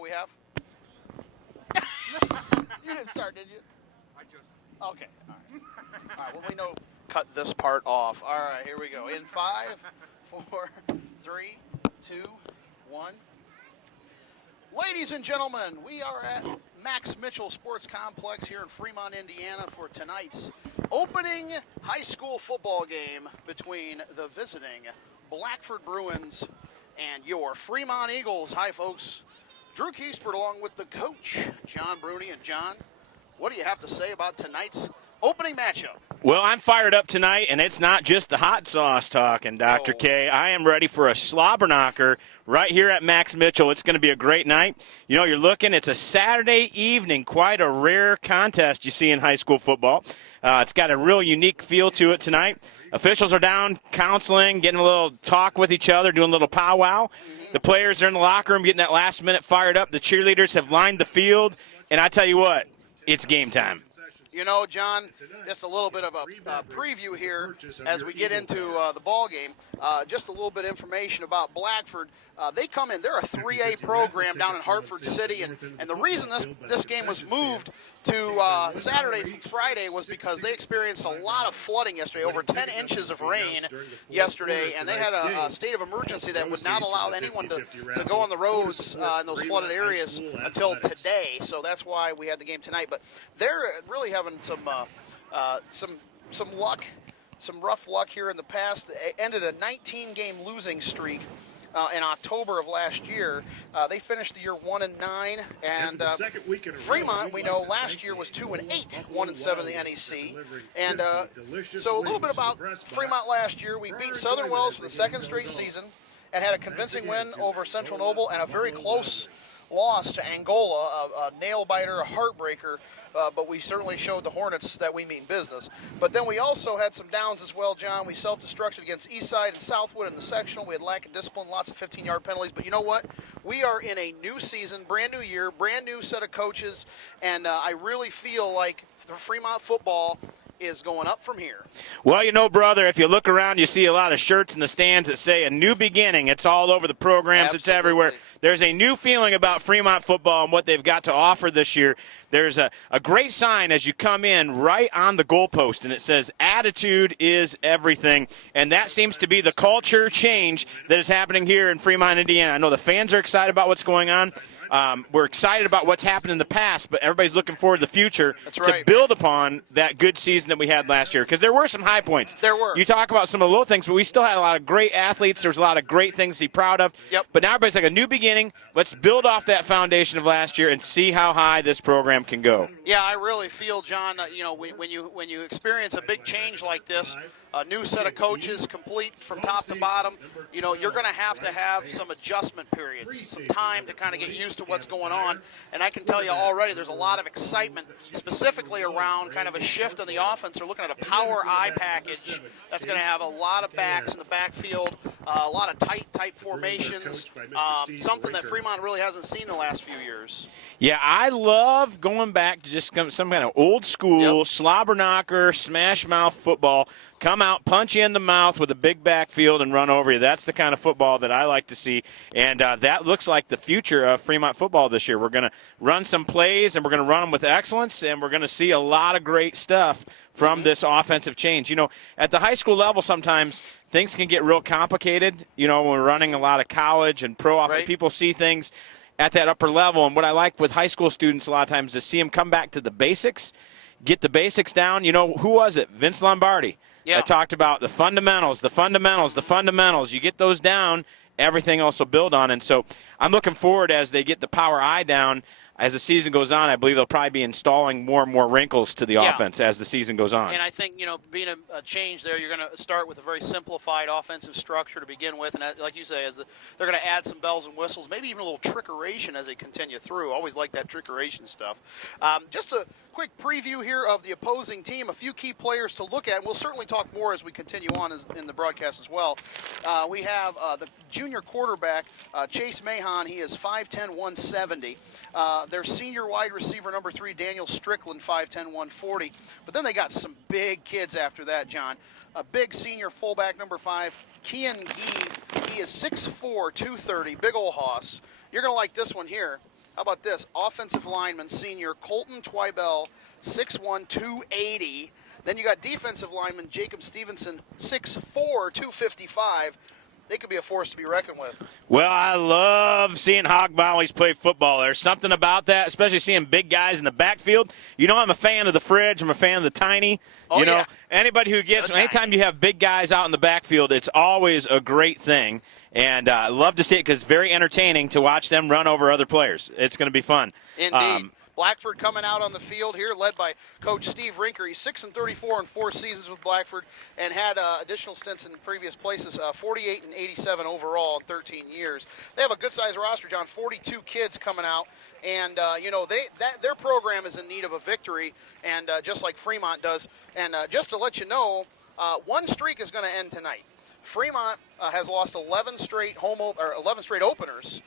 Oh, we have? You didn't start, did you? I just. Okay. All right. All right. Well, we know. Cut this part off. All right. Here we go. In 5, 4, 3, 2, 1. Ladies and gentlemen, we are at Max Mitchell Sports Complex here in Fremont, Indiana for tonight's opening high school football game between the visiting Blackford Bruins and your Fremont Eagles. Hi, folks. Drew Kiesbert along with the coach, John Bruni. And John, what do you have to say about tonight's opening matchup? Well, I'm fired up tonight, and it's not just the hot sauce talking, Dr. K. I am ready for a slobber knocker right here at Max Mitchell. It's going to be a great night. You know, you're looking, it's a Saturday evening, quite a rare contest you see in high school football. It's got a real unique feel to it tonight. Officials are down counseling, getting a little talk with each other, doing a little powwow. The players are in the locker room getting that last minute fired up. The cheerleaders have lined the field, and I tell you what, it's game time. You know, John, just a little bit of a preview here as we get into the ball game. Just a little bit of information about Blackford. They come in, they're a 3A program down in Hartford City, and the reason this game was moved to Saturday from Friday was because they experienced a lot of flooding yesterday, over 10 inches of rain yesterday, and they had a state of emergency that would not allow anyone to go on the roads in those flooded areas until today. So that's why we had the game tonight. But they're really having some luck, some rough luck here in the past. They ended a 19-game losing streak in October of last year. They finished the year 1-9, and Fremont, we know, last year was 2-8, 1-7 in the NEC. And so a little bit about Fremont last year. We beat Southern Wells for the second straight season and had a convincing win over Central Noble and a very close loss to Angola, a nail-biter, a heartbreaker. But we certainly showed the Hornets that we mean business. But then we also had some downs as well, John. We self-destructed against Eastside and Southwood in the sectional. We had lack of discipline, lots of 15-yard penalties. But you know what? We are in a new season, brand new year, brand new set of coaches, and I really feel like the Fremont football is going up from here. Well, you know, brother, if you look around, you see a lot of shirts in the stands that say a new beginning. It's all over the programs. Absolutely. It's everywhere. There's a new feeling about Fremont football and what they've got to offer this year. There's a great sign as you come in right on the goalpost, and it says attitude is everything. And that seems to be the culture change that is happening here in Fremont, Indiana. I know the fans are excited about what's going on. We're excited about what's happened in the past, but everybody's looking forward to the future to build upon that good season that we had last year, because there were some high points. There were. You talk about some of the low things, but we still had a lot of great athletes. There's a lot of great things to be proud of. Yep. But now everybody's like a new beginning. Let's build off that foundation of last year and see how high this program can go. Yeah, I really feel, John, you know, when you experience a big change like this, a new set of coaches, complete from top to bottom, you know, you're going to have some adjustment periods, some time to kind of get used to what's going on. And I can tell you already there's a lot of excitement specifically around kind of a shift in the offense. They're looking at a power I package that's going to have a lot of backs in the backfield, a lot of tight formations, something that Fremont really hasn't seen the last few years. Yeah, I love going back to just some kind of old school slobber knocker, smash mouth football. Come out, punch you in the mouth with a big backfield and run over you. That's the kind of football that I like to see, and that looks like the future of Fremont football this year. We're going to run some plays, and we're going to run them with excellence, and we're going to see a lot of great stuff from this offensive change. You know, at the high school level sometimes things can get real complicated. You know, when we're running a lot of college and pro offense, people see things at that upper level, and what I like with high school students a lot of times is to see them come back to the basics, get the basics down. You know, who was it? Vince Lombardi. Yeah. I talked about the fundamentals. You get those down, everything else will build on. And so I'm looking forward as they get the power I down. As the season goes on, I believe they'll probably be installing more and more wrinkles to the offense as the season goes on. And I think, you know, being a change there, you're going to start with a very simplified offensive structure to begin with. And like you say, they're going to add some bells and whistles, maybe even a little trickeration as they continue through. Always like that trickeration stuff. Just a quick preview here of the opposing team, a few key players to look at. And we'll certainly talk more as we continue on in the broadcast as well. We have the junior quarterback, Chase Mahon. He is 5'10", 170. Their senior wide receiver, number 3, Daniel Strickland, 5'10", 140. But then they got some big kids after that, John. A big senior fullback, number 5, Kian Gee. He is 6'4", 230, big ol' hoss. You're going to like this one here. How about this? Offensive lineman, senior Colton Twibell, 6'1", 280. Then you got defensive lineman Jacob Stevenson, 6'4", 255. They could be a force to be reckoned with. Well, I love seeing Hog Mollies play football. There's something about that, especially seeing big guys in the backfield. You know, I'm a fan of the fridge. I'm a fan of the tiny. Oh, you know, yeah. Anybody who gets, anytime you have big guys out in the backfield, it's always a great thing. And I love to see it because it's very entertaining to watch them run over other players. It's going to be fun. Indeed. Blackford coming out on the field here, led by Coach Steve Rinker. He's 6-34 in 4 seasons with Blackford and had additional stints in previous places, 48 and 87 overall in 13 years. They have a good-sized roster, John, 42 kids coming out. And, you know, their program is in need of a victory, and just like Fremont does. And just to let you know, one streak is going to end tonight. Fremont has lost 11 straight openers.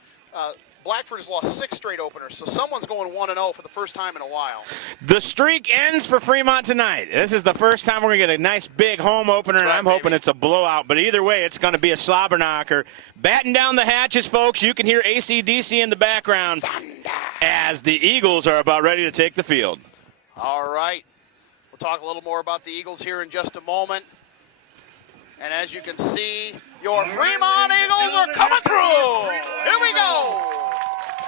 Blackford has lost 6 straight openers, so someone's going 1-0 for the first time in a while. The streak ends for Fremont tonight. This is the first time we're going to get a nice big home opener, and I'm hoping it's a blowout. But either way, it's going to be a slobber knocker. Batten down the hatches, folks. You can hear AC/DC in the background as the Eagles are about ready to take the field. All right. We'll talk a little more about the Eagles here in just a moment. And as you can see, your Fremont Eagles are coming through. Here we go.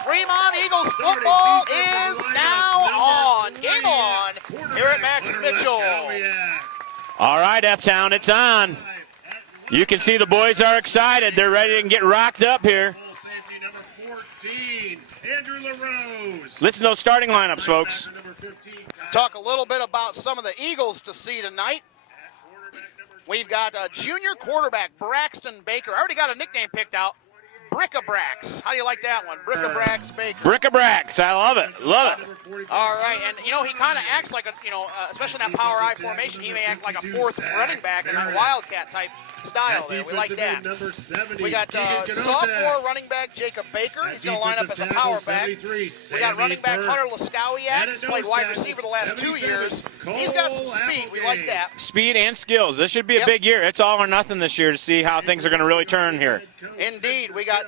Fremont Eagles football is now on. Game on here at Max Mitchell. All right, F-Town, it's on. You can see the boys are excited. They're ready to get rocked up here. Safety number 14, Andrew LaRose. Listen to those starting lineups, folks. Talk a little bit about some of the Eagles to see tonight. We've got a junior quarterback, Braxton Baker. I already got a nickname picked out. Brickabrax. How do you like that one? Brickabrax Baker. Brickabrax. I love it. Love it. All right, and you know he kind of acts like a, especially in that power I formation, he may act like a fourth running back in that wildcat type style there. We like that. We got sophomore running back Jacob Baker. He's going to line up as a power back. We got running back Hunter Laskowiak. He's played wide receiver the last 2 years. He's got some speed. We like that. Speed and skills. This should be a big year. It's all or nothing this year to see how things are going to really turn here. Indeed. We got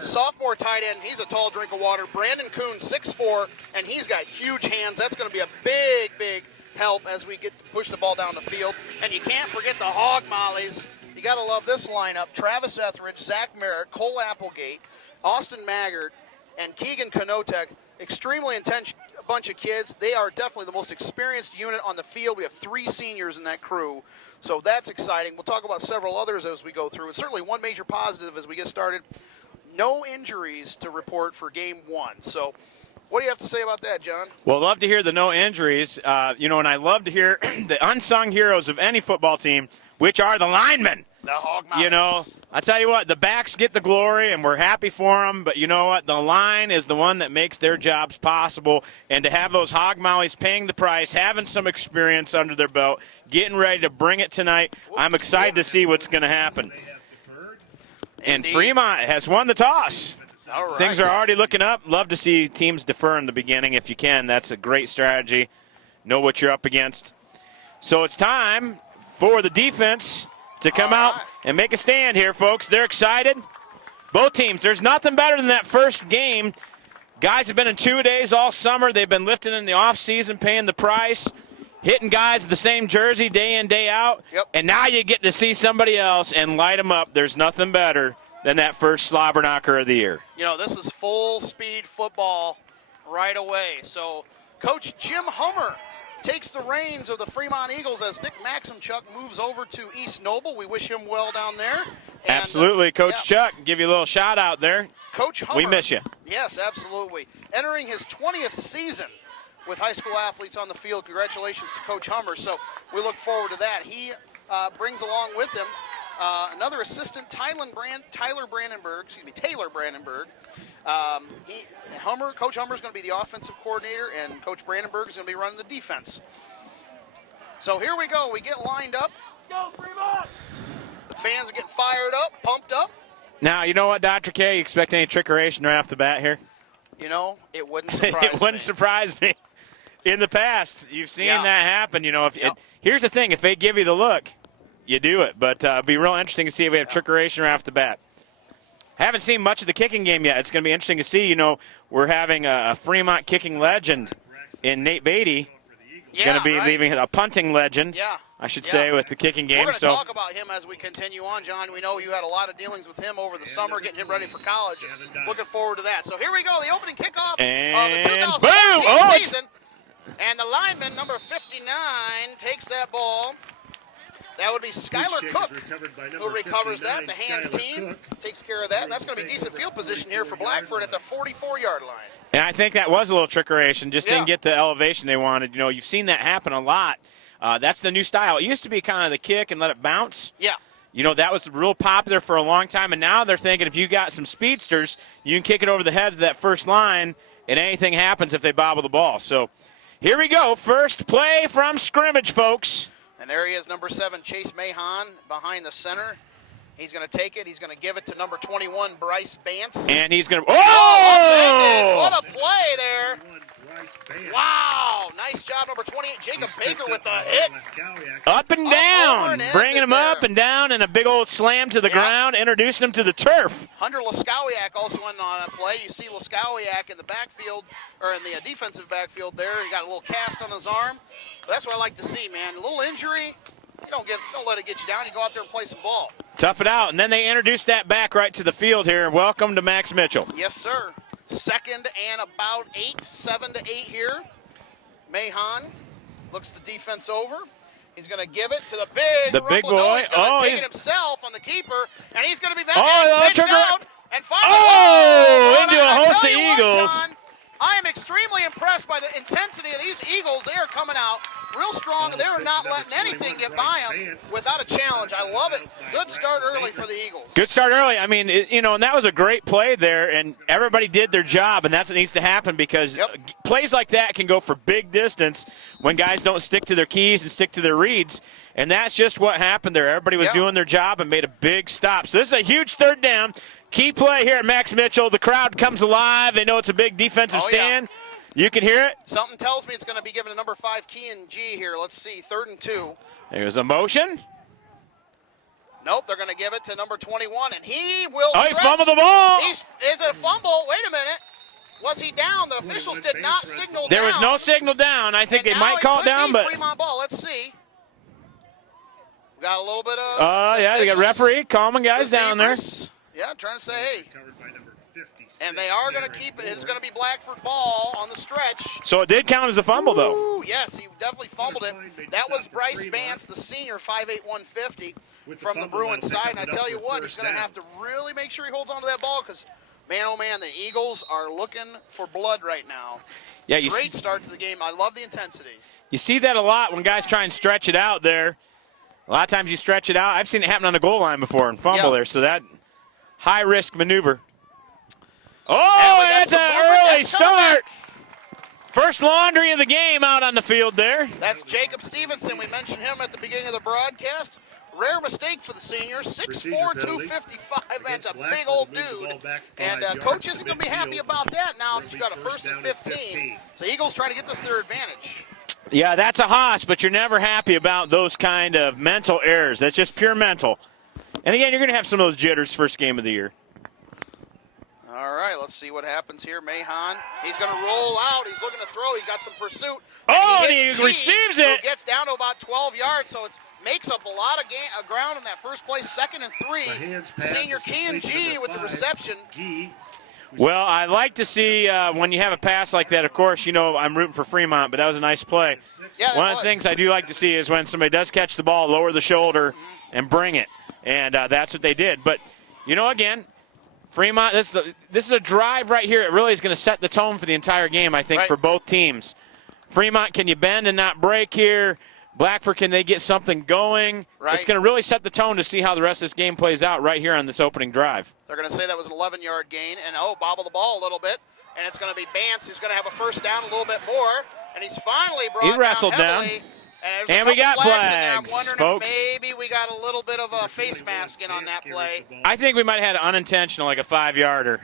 sophomore tight end. He's a tall drink of water. Brandon Kuhn, 6'4", and he's got huge hands. That's going to be a big help as we get to push the ball down the field. And you can't forget the Hog Mollies. You got to love this lineup. Travis Etheridge, Zach Merritt, Cole Applegate, Austin Maggart, and Keegan Konotek. Extremely intense bunch of kids. They are definitely the most experienced unit on the field. We have 3 seniors in that crew. So that's exciting. We'll talk about several others as we go through. And certainly one major positive as we get started, no injuries to report for game 1. So what do you have to say about that, John? Well, love to hear the no injuries. And I love to hear the unsung heroes of any football team, which are the linemen. The Hog Mollies. I tell you what, the backs get the glory, and we're happy for them. But you know what? The line is the one that makes their jobs possible. And to have those Hog Mollies paying the price, having some experience under their belt, getting ready to bring it tonight, I'm excited to see what's going to happen. And Fremont has won the toss. All right. Things are already looking up. Love to see teams defer in the beginning if you can. That's a great strategy. Know what you're up against. So it's time for the defense to come out and make a stand here, folks. They're excited. Both teams. There's nothing better than that first game. Guys have been in 2 days all summer. They've been lifting in the offseason, paying the price, hitting guys with the same jersey day in, day out. Yep. And now you get to see somebody else and light them up. There's nothing better than that first slobber knocker of the year. You know, this is full-speed football right away. So Coach Jim Hummer takes the reins of the Fremont Eagles as Nick Maximchuk moves over to East Noble. We wish him well down there. And, absolutely. Coach Chuck, give you a little shout out there. Coach Hummer. We miss you. Yes, absolutely. Entering his 20th season with high school athletes on the field. Congratulations to Coach Hummer. So we look forward to that. He brings along with him another assistant, Taylor Brandenburg. Coach Hummer is going to be the offensive coordinator, and Coach Brandenburg is going to be running the defense. So here we go. We get lined up. Go, Fremont! The fans are getting fired up, pumped up. Now, you know what, Dr. K? You expect any trickeration right off the bat here? You know, it wouldn't surprise me. It wouldn't surprise me. In the past, you've seen that happen. You know, here's the thing. If they give you the look, you do it. But it'd be real interesting to see if we have trickeration right off the bat. Haven't seen much of the kicking game yet. It's going to be interesting to see. You know, we're having a Fremont kicking legend in Nate Beatty. Going to be leaving a punting legend, I should say, with the kicking game. We're going to talk about him as we continue on, John. We know you had a lot of dealings with him over the summer, getting him ready for college. Looking forward to that. So here we go, the opening kickoff of the 2014 season. And the lineman, number 59, takes that ball. That would be Skylar Cook who recovers that. The hands team takes care of that. And that's going to be decent field position here for Blackford at the 44-yard line. And I think that was a little trickeration. Just didn't get the elevation they wanted. You know, you've seen that happen a lot. That's the new style. It used to be kind of the kick and let it bounce. Yeah. You know, that was real popular for a long time. And now they're thinking if you got some speedsters, you can kick it over the heads of that first line, and anything happens if they bobble the ball. So here we go. First play from scrimmage, folks. And there he is, number 7, Chase Mahon, behind the center. He's going to take it. He's going to give it to number 21, Bryce Bance. And he's going to – oh! What a play there. Wow. Nice job, number 28, Jacob Baker with the hit. Up and down. Bringing him up and down, and a big old slam to the ground, introducing him to the turf. Hunter Laskowiak also went on a play. You see Laskowiak in the backfield, or in the defensive backfield there. He got a little cast on his arm. But that's what I like to see, man. A little injury, don't let it get you down. You go out there and play some ball. Tough it out. And then they introduced that back right to the field here. Welcome to Max Mitchell. Yes, sir. Second and about 7 to 8 here. Mahon looks the defense over. He's going to give it to the big boy. He's going to take it himself on the keeper, and he's going to be back out and finally into a host of Eagles. John, I am extremely impressed by the intensity of these Eagles. They are coming out real strong. They are not letting anything get by them without a challenge. I love it. Good start early for the Eagles. Good start early. I mean, and that was a great play there, and everybody did their job, and that's what needs to happen because plays like that can go for big distance when guys don't stick to their keys and stick to their reads, and that's just what happened there. Everybody was doing their job and made a big stop. So this is a huge third down. Key play here at Max Mitchell. The crowd comes alive. They know it's a big defensive stand. You can hear it. Something tells me it's going to be given to number 5, Kean G here. Let's see, 3rd and 2. There's a motion. Nope, they're going to give it to number 21, and he will he fumbled the ball. Is it a fumble? Wait a minute. Was he down? The officials did not signal down. There was no signal down. I think they might call it down, but Fremont ball. Let's see. We got a little bit of they got referee calming guys down there. Yeah, trying to say, hey. And they are going to keep it. It's going to be Blackford ball on the stretch. So it did count as a fumble, though. Yes, he definitely fumbled it. That was Bryce Bance, the senior, 5'8", 150, from the Bruins side. And I tell you what, he's going to have to really make sure he holds on to that ball because, man, oh, man, the Eagles are looking for blood right now. Yeah, Great start to the game. I love the intensity. You see that a lot when guys try and stretch it out there. A lot of times you stretch it out. I've seen it happen on the goal line before and fumble there. So that high-risk maneuver. Oh, that's an early start. First laundry of the game out on the field there. That's Jacob Stevenson. We mentioned him at the beginning of the broadcast. Rare mistake for the senior. 6'4", 255. That's a big old dude. And coach isn't going to be happy about that now. He's got a 1st and 15. So Eagles trying to get this to their advantage. Yeah, that's a hoss, but you're never happy about those kind of mental errors. That's just pure mental. And again, you're going to have some of those jitters first game of the year. All right, let's see what happens here. Mahon, he's going to roll out. He's looking to throw. He's got some pursuit. And he receives it. Who gets down to about 12 yards, so it makes up a lot of ground in that first place. 2nd and 3. Senior Kean G with the reception. Well, I like to see when you have a pass like that, of course, I'm rooting for Fremont, but that was a nice play. Yeah, One of the things I do like to see is when somebody does catch the ball, lower the shoulder and bring it. And that's what they did. But, again, Fremont, this is a drive right here. It really is going to set the tone for the entire game, I think, for both teams. Fremont, can you bend and not break here? Blackford, can they get something going? Right. It's going to really set the tone to see how the rest of this game plays out right here on this opening drive. They're going to say that was an 11-yard gain, and bobble the ball a little bit. And it's going to be Bance who's going to have a first down a little bit more. And he's finally brought down heavily. And we got flags, I'm wondering folks. if maybe we got a little bit of a face mask in on that play. I think we might have had an unintentional, like a 5-yarder.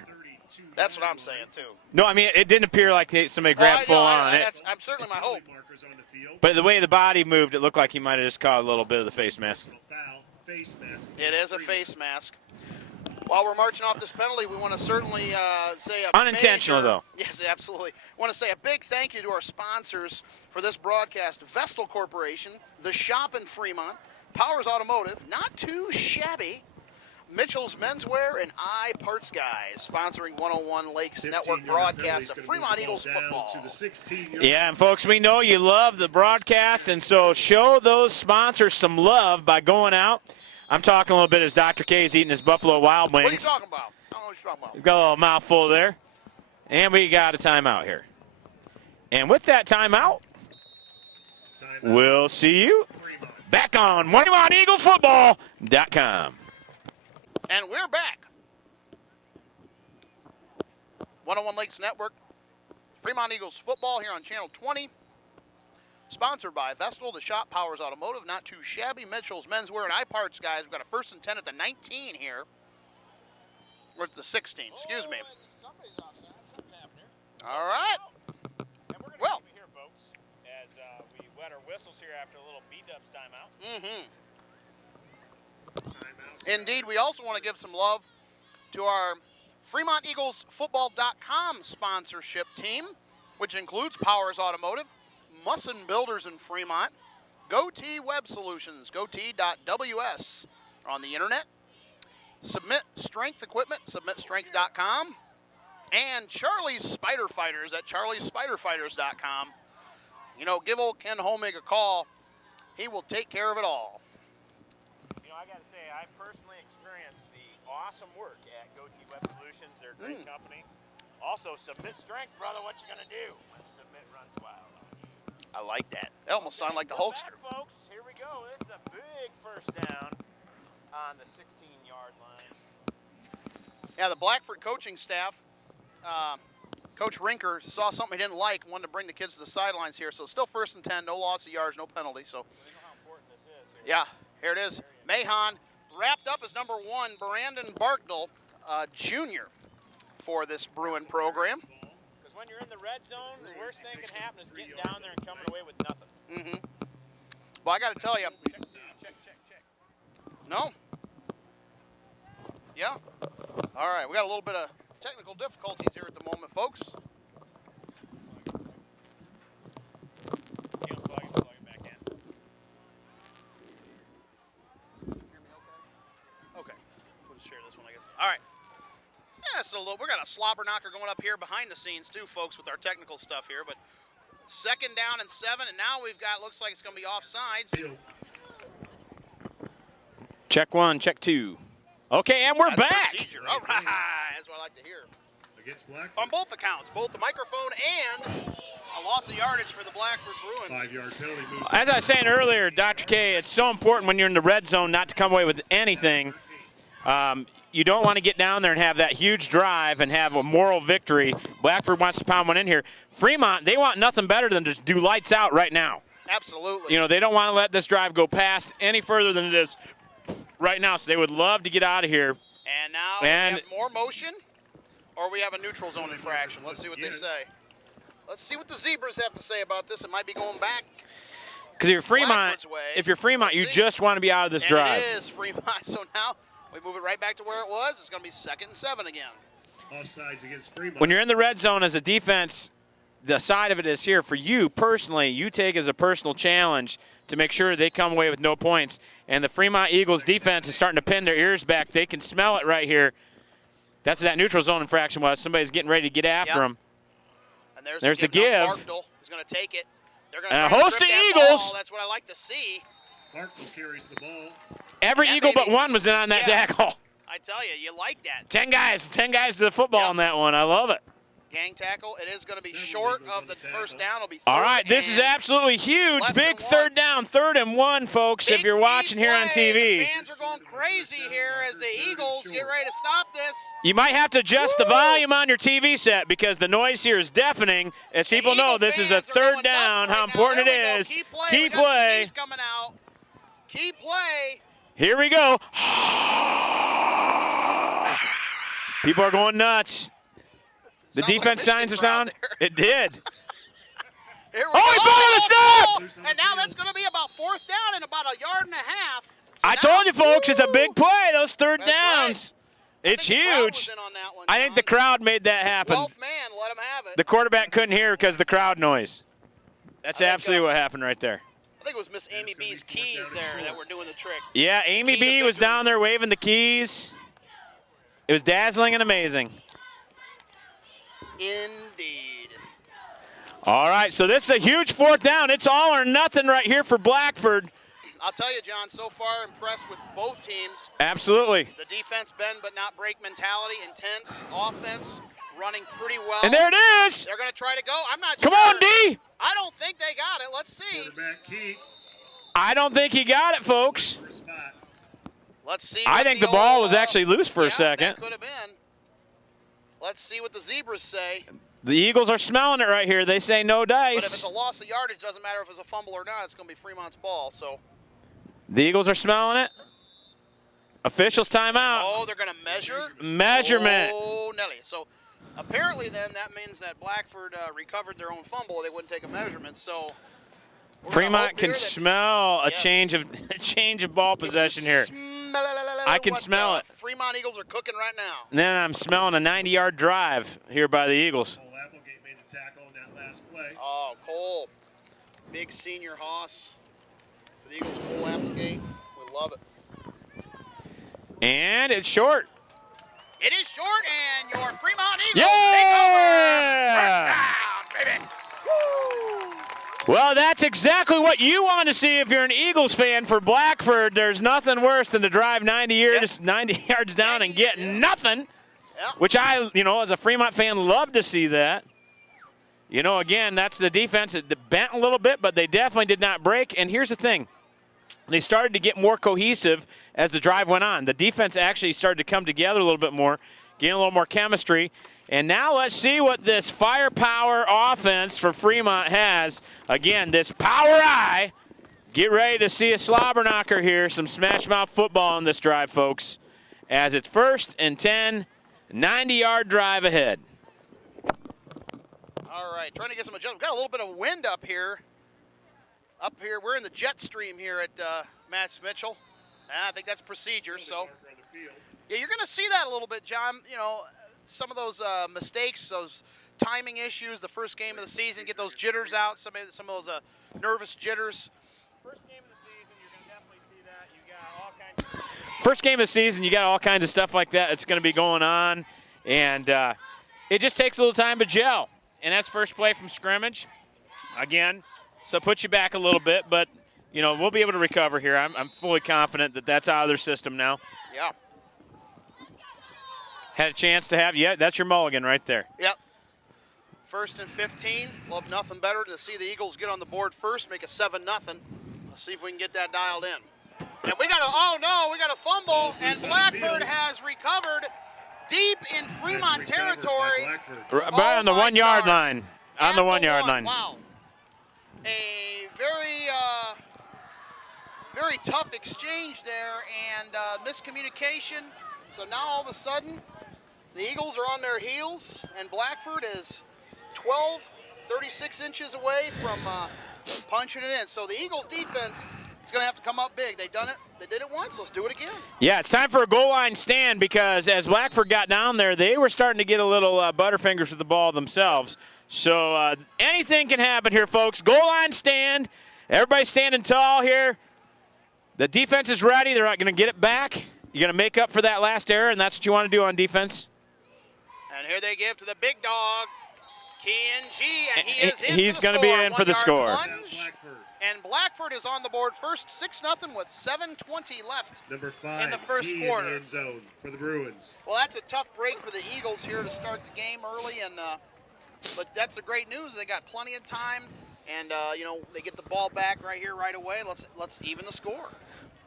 That's what I'm saying, too. No, I mean, it didn't appear like somebody grabbed full on it. That's certainly my hope. But the way the body moved, it looked like he might have just caught a little bit of the face mask. It is a face mask. While we're marching off this penalty, we want to certainly say a unintentional, though. Yes, absolutely. I want to say a big thank you to our sponsors for this broadcast: Vestal Corporation, The Shop in Fremont, Powers Automotive, Not Too Shabby, Mitchell's Menswear, and Parts Guys, sponsoring 101 Lakes Network broadcast of Fremont Eagles football. Yeah, and folks, we know you love the broadcast, and so show those sponsors some love by going out. I'm talking a little bit as Dr. K is eating his Buffalo Wild Wings. What are you talking about? I don't know what you're talking about. He's got a little mouthful there. And we got a timeout here. And with that timeout, we'll see you back on FremontEaglesFootball.com. And we're back. 101 Lakes Network, Fremont Eagles football here on Channel 20. Sponsored by Vestal, The Shop, Powers Automotive, Not Too Shabby, Mitchell's Menswear, and Parts Guys. We've got a 1st and 10 at the 19 here. Or at the 16, excuse me. All right. And we're going to be here, folks, as we wet our whistles here after a little B-Dubs timeout. Indeed, we also want to give some love to our FremontEaglesFootball.com sponsorship team, which includes Powers Automotive, Musson Builders in Fremont, GoT Web Solutions, GoT.ws on the internet, Submit Strength Equipment, SubmitStrength.com, and Charlie's Spider Fighters at Charlie'sSpiderFighters.com. You know, give old Ken Homig a call. He will take care of it all. You know, I got to say, I personally experienced the awesome work at GoT Web Solutions. They're a great company. Also, Submit Strength, brother, what you going to do when Submit runs wild? I like that. That almost sounded like the Hulkster. Back, folks, here we go. This is a big first down on the 16-yard line. Yeah, the Blackford coaching staff, Coach Rinker saw something he didn't like, wanted to bring the kids to the sidelines here. So it's still 1st and 10, no loss of yards, no penalty. So, you know how important this is here. Yeah, here it is. Mahon wrapped up as number 1, Brandon Barkdale, junior, for this Bruin program. When you're in the red zone, the worst thing can happen is getting down there and coming away with nothing. Well, I got to tell you. Check. No? Yeah? All right, we got a little bit of technical difficulties here at the moment, folks. Plug it back in. Okay. We'll just share this one, I guess. All right. Yeah, so we got a slobber knocker going up here behind the scenes too, folks, with our technical stuff here. But 2nd down and 7, and now we've got, looks like it's going to be offsides. Check 1, check 2. Okay, and we're back. Procedure. All right, that's what I like to hear. Against Blackford. On both accounts, both the microphone and a loss of yardage for the Blackford Bruins. 5-yard penalty moves. As I was saying earlier, Dr. K, it's so important when you're in the red zone not to come away with anything. You don't want to get down there and have that huge drive and have a moral victory. Blackford wants to pound one in here. Fremont, they want nothing better than to do lights out right now. Absolutely. You know, they don't want to let this drive go past any further than it is right now, so they would love to get out of here. And now we have more motion, or we have a neutral zone infraction. Let's see what they say. Let's see what the Zebras have to say about this. It might be going back. Because if you're Fremont, you just want to be out of this drive. It is Fremont, so now we move it right back to where it was. It's going to be 2nd and 7 again. Offsides against Fremont. When you're in the red zone as a defense, the side of it is here for you personally. You take as a personal challenge to make sure they come away with no points. And the Fremont Eagles defense is starting to pin their ears back. They can smell it right here. That's what that neutral zone infraction was. Somebody's getting ready to get after them. And there's the give. Barkdale is going to take it. They're going to and a host of Eagles. That's what I like to see. Barkdale carries the ball. Every Eagle but one was in on that tackle. I tell you, you like that. 10 guys to the football on that one. I love it. Gang tackle. It is going to be short of the first down. It'll be all right, this is absolutely huge. Big 3rd down, 3rd and 1, folks, if you're watching here on TV. The fans are going crazy here as the Eagles get ready to stop this. You might have to adjust the volume on your TV set because the noise here is deafening. As people know, this is a 3rd down, how important it is. Key play. Coming out. Key play. Here we go. People are going nuts. The defense signs are sound. It did. He followed the snap! And now that's going to be about 4th down and about 1.5 yards. So I told you, folks, it's a big play, those 3rd downs. Right. It's I think the crowd huge. was in on that one, I think the John. crowd made that happen. 12th man, let him have it. The quarterback couldn't hear because of the crowd noise. That's I think, absolutely what happened right there. I think it was Miss Amy B's keys there that were doing the trick. Yeah, Amy Key to B was victory. down there waving the keys. It was dazzling and amazing. Indeed. All right, so this is a huge 4th down. It's all or nothing right here for Blackford. I'll tell you, John, so far impressed with both teams. Absolutely. The defense bend but not break mentality, intense offense, running pretty well. And there it is. They're going to try to go. I'm not Come sure. on, D. I don't think they got it. Let's see. Quarterback Key. I don't think he got it, folks. For a spot. Let's see. I what think the ball was old, actually loose for a second. That could have been. Let's see what the Zebras say. The Eagles are smelling it right here. They say no But if dice. it's a loss of yardage, doesn't matter if it's a fumble or not. It's going to be Fremont's ball. So. The Eagles are smelling it. Officials timeout. Oh, they're going to measure? Measurement. Oh, Nelly. So apparently then that means that Blackford recovered their own fumble. They wouldn't take a measurement. So we're gonna Fremont hope can here that- smell a Yes. change of ball possession here. I can what smell the it. Fremont Eagles are cooking right now. And then I'm smelling a 90-yard drive here by the Eagles. Cole Applegate made the tackle on that last play. Oh, Cole. Big senior hoss for the Eagles, Cole Applegate. We love it. And it's short. It is short, and your Fremont Eagles take over. Yeah! First down, baby. Woo! Well, that's exactly what you want to see if you're an Eagles fan for Blackford. There's nothing worse than to drive 90 yards down and get nothing, Yep. which I, as a Fremont fan, love to see that. Again, that's the defense. It bent a little bit, but they definitely did not break. And here's the thing. They started to get more cohesive as the drive went on. The defense actually started to come together a little bit more, getting a little more chemistry. And now let's see what this firepower offense for Fremont has. Again, this power eye. Get ready to see a slobber knocker here, some smash mouth football on this drive, folks, as it's 1st and 10, 90-yard drive ahead. All right, trying to get some adjustment. We've got a little bit of wind up here. Up here, we're in the jet stream here at Max Mitchell. I think that's procedure, so. Yeah, you're going to see that a little bit, John. Some of those mistakes, those timing issues, the first game of the season, get those jitters out, some of those nervous jitters. First game of the season, you're going to definitely see that. You got all kinds. First game of the season, you got all kinds of stuff like that that's going to be going on, and it just takes a little time to gel. And that's first play from scrimmage. Again, so it puts you back a little bit, but, we'll be able to recover here. I'm fully confident that that's out of their system now. Yeah. Had a chance to have, that's your mulligan right there. Yep. 1st and 15. Love nothing better than to see the Eagles get on the board first, make a 7-0. Let's see if we can get that dialed in. And we got a fumble, and Blackford has recovered deep in Fremont territory. Right on the 1 yard line. On the 1 yard line. Wow. A very tough exchange there and miscommunication. So now all of a sudden, the Eagles are on their heels, and Blackford is 36 inches away from punching it in. So the Eagles defense is going to have to come up big. They've done it. They did it once. Let's do it again. Yeah, it's time for a goal line stand because as Blackford got down there, they were starting to get a little butterfingers with the ball themselves. So anything can happen here, folks. Goal line stand. Everybody's standing tall here. The defense is ready. They're not going to get it back. You're going to make up for that last error, and that's what you want to do on defense. And here they give to the big dog, G, and he is in. He's going to be in for the score. And Blackford is on the board first, 6-0 with 7:20 left Number 5 in the first in quarter. the end zone for the Bruins. Well, that's a tough break for the Eagles here to start the game early, and but that's the great news. They got plenty of time, and they get the ball back right here, right away. Let's even the score.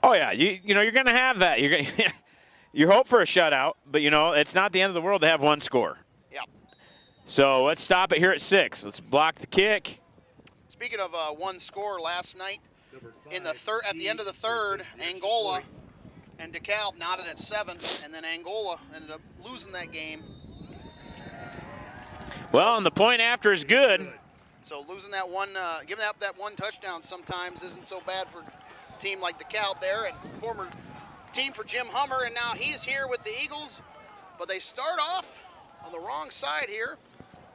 Oh yeah, you're going to have that. You're going you hope for a shutout, but it's not the end of the world to have one score. Yep. So let's stop it here at 6. Let's block the kick. Speaking of one score last night, in the at the end of the third, Angola Angola and DeKalb knotted at 7, and then Angola ended up losing that game. Well, and the point after is good. So losing that one, giving up that one touchdown sometimes isn't so bad for a team like DeKalb there, and former team for Jim Hummer, and now he's here with the Eagles. but they start off on the wrong side here.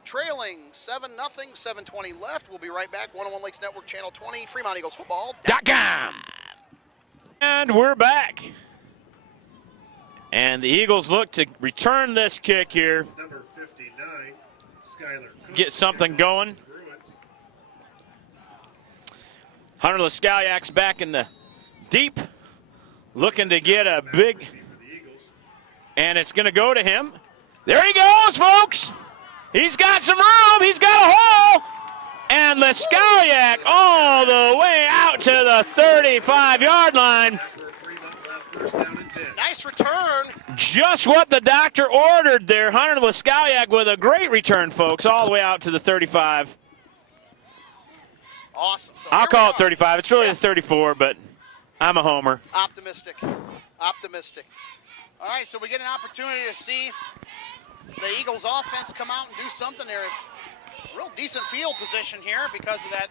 Trailing 7-0, 7:20 left. We'll be right back. 101 Lakes Network, Channel 20, Fremont Eagles Football.com. And we're back. And the Eagles look to return this kick here. Number 59, Skylar Cook. Get something going. Bruins. Hunter Lescaliak's back in the deep, looking to get a big, For the Eagles. and it's going to go to him. There he goes, folks. He's got some room. He's got a hole. And Lescaliak all the way out to the 35-yard line. That's where Fremont left first down and 10. Nice return. Just what the doctor ordered there. Hunter Lescaliak with a great return, folks, all the way out to the 35. Awesome. So I'll here call we it are. 35. It's really Yeah. the 34, but I'm a homer. Optimistic. Optimistic. All right, so we get an opportunity to see the Eagles offense come out and do something. They're in real decent field position here because of that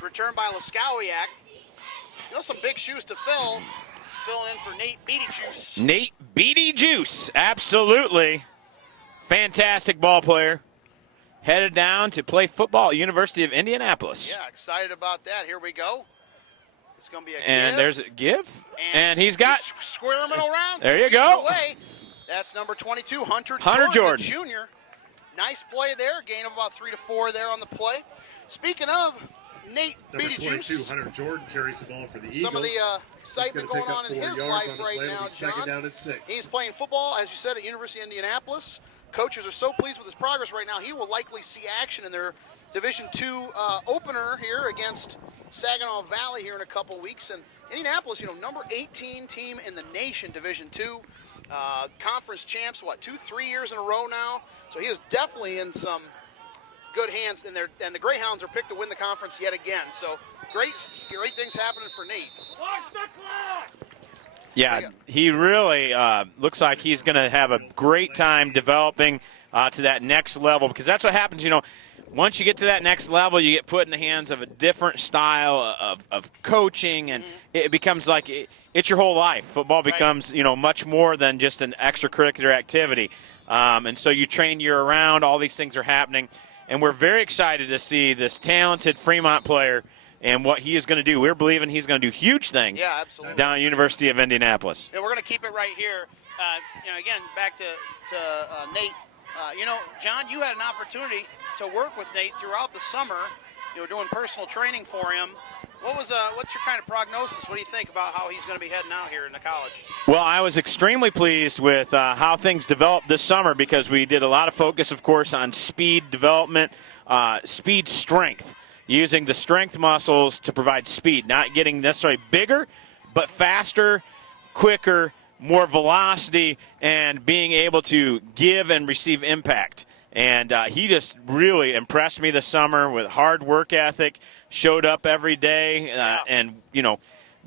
return by Lescaliak. You know, some big shoes to fill. Filling in for Nate Beatty Juice. Nate Beatty Juice, absolutely. Fantastic ball player. Headed down to play football at University of Indianapolis. Yeah, excited about that. Here we go. It's going to be a And give. there's a give. And he's got. squirming around. There you squeezing go. Away. That's number 22, Hunter Jordan. the junior. Nice play there. Gain of about 3 to 4 there on the play. Speaking of Nate Number Beatty 22, Juice, Hunter Jordan carries the ball for the Eagles. some of the He's excitement gonna going pick up on in 4 his yards life on the right play. It'll now, be second John. down and 6. He's playing football, as you said, at University of Indianapolis. Coaches are so pleased with his progress right now. He will likely see action in their Division II opener here against Saginaw Valley here in a couple weeks. And Indianapolis, you know, number 18 team in the nation, Division II. Conference champs, 2-3 years in a row now. So he is definitely in some good hands, and the Greyhounds are picked to win the conference yet again. So great things happening for Nate. Yeah, he really looks like he's going to have a great time developing to that next level, because that's what happens, you know. Once you get to that next level, you get put in the hands of a different style of coaching, and it becomes like it's your whole life. Football becomes, you know, much more than just an extracurricular activity. And so you train year-round. All these things are happening. And we're very excited to see this talented Fremont player and what he is going to do. We're believing he's going to do huge things down at University of Indianapolis. And we're going to keep it right here. You know, again, back to Nate. You know, John, you had an opportunity to work with Nate throughout the summer. You were doing personal training for him. What's your kind of prognosis? What do you think about how he's going to be heading out here in the college? Well, I was extremely pleased with how things developed this summer, because we did a lot of focus, of course, on speed development, speed strength, using the strength muscles to provide speed, not getting necessarily bigger, but faster, quicker, more velocity, and being able to give and receive impact. And he just really impressed me this summer with hard work ethic, showed up every day, and, you know,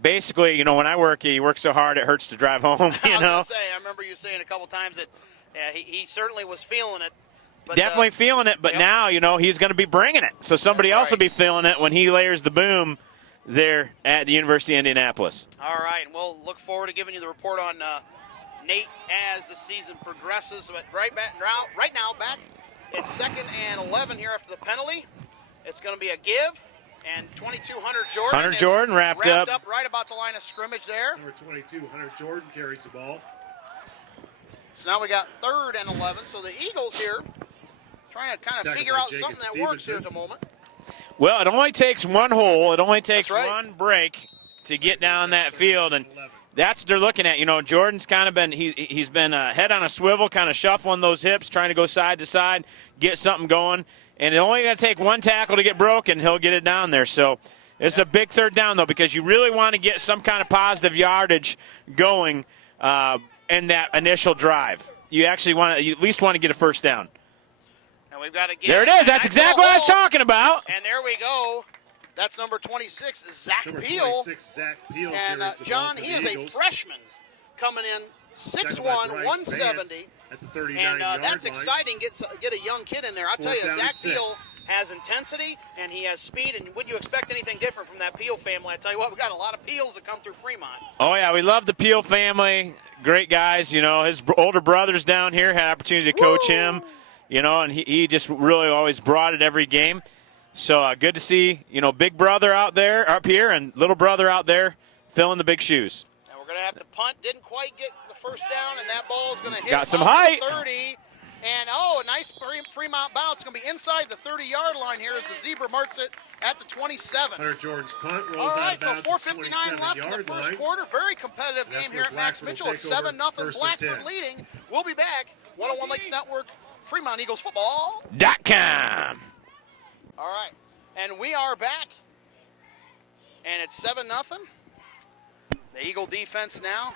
basically, you know, when I work, you work so hard it hurts to drive home, you know. I was going to say, I remember you saying a couple times that he certainly was feeling it. But, definitely feeling it, but now, you know, he's going to be bringing it. So somebody else will be feeling it when he layers the boom there at the University of Indianapolis. All right, and we'll look forward to giving you the report on Nate as the season progresses. But right now, back it's 2nd and 11 here after the penalty. It's going to be a give, and 22 Hunter Jordan. Hunter Jordan wrapped up right about the line of scrimmage there. Number 22, Hunter Jordan carries the ball. So now we got 3rd and 11. So the Eagles here trying to kind of figure out something that works here at the moment. Well, it only takes one hole. It only takes one break to get down that field, and that's what they're looking at. You know, Jordan's kind of been he's been head on a swivel, kind of shuffling those hips, trying to go side to side, get something going. And it's only going to take one tackle to get broken. He'll get it down there. So it's a big 3rd down, though, because you really want to get some kind of positive yardage going in that initial drive. You actually you at least want to get a 1st down. And we've got to get there it is. That's exactly what I was talking about. And there we go. That's number 26, Zach Number Peel. 26, Zach Peel. And John, he is a freshman coming in, 6'1", 170. At the 39-yard and that's line. exciting. Get a young kid in there. I'll tell you, 4th down Zach and 6. Peel has intensity and he has speed. And would you expect anything different from that Peel family? I tell you what, we got a lot of Peels that come through Fremont. Oh, yeah, we love the Peel family. great guys. You know, his older brother's down here, had opportunity to coach him, you know, and he just really always brought it every game. So good to see, you know, big brother out there, up here, and little brother out there filling the big shoes. And we're going to have to punt. Didn't quite get the first down, and that ball is going to hit Got some about height. the 30. And, a nice Fremont bounce. Going to be inside the 30-yard line here as the Zebra marks it at the 27. Hunter Jordan's punt rolls All right, out so of bounds 4:59 left in the first quarter. Very competitive game here at Max Mitchell. It's 7-0. Blackford leading. We'll be back. 101 Lakes Network, Fremont Eagles Football.com. All right, and we are back. And it's 7-0. The Eagle defense now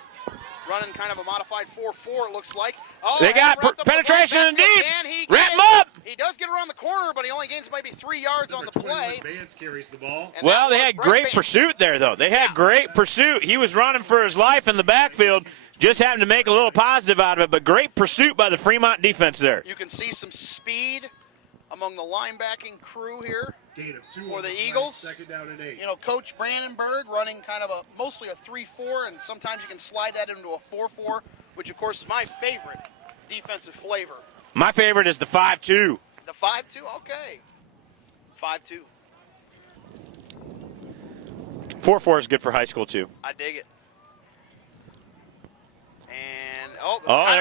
running kind of a modified 4-4, it looks like. Oh, they got penetration in deep. Wrap him up. He does get around the corner, but he only gains maybe 3 yards on the play. Vance carries the ball. Well, they had great pursuit there, though. They had great pursuit. He was running for his life in the backfield. Just happened to make a little positive out of it, but great pursuit by the Fremont defense there. You can see some speed among the linebacking crew here Gain of 2 for the Eagles. Second down and 8. You know, Coach Brandenburg running kind of mostly a 3-4, and sometimes you can slide that into a 4-4, which, of course, is my favorite defensive flavor. My favorite is the 5-2. The 5-2? Okay. 5-2. 4-4 is good for high school, too. I dig it. And,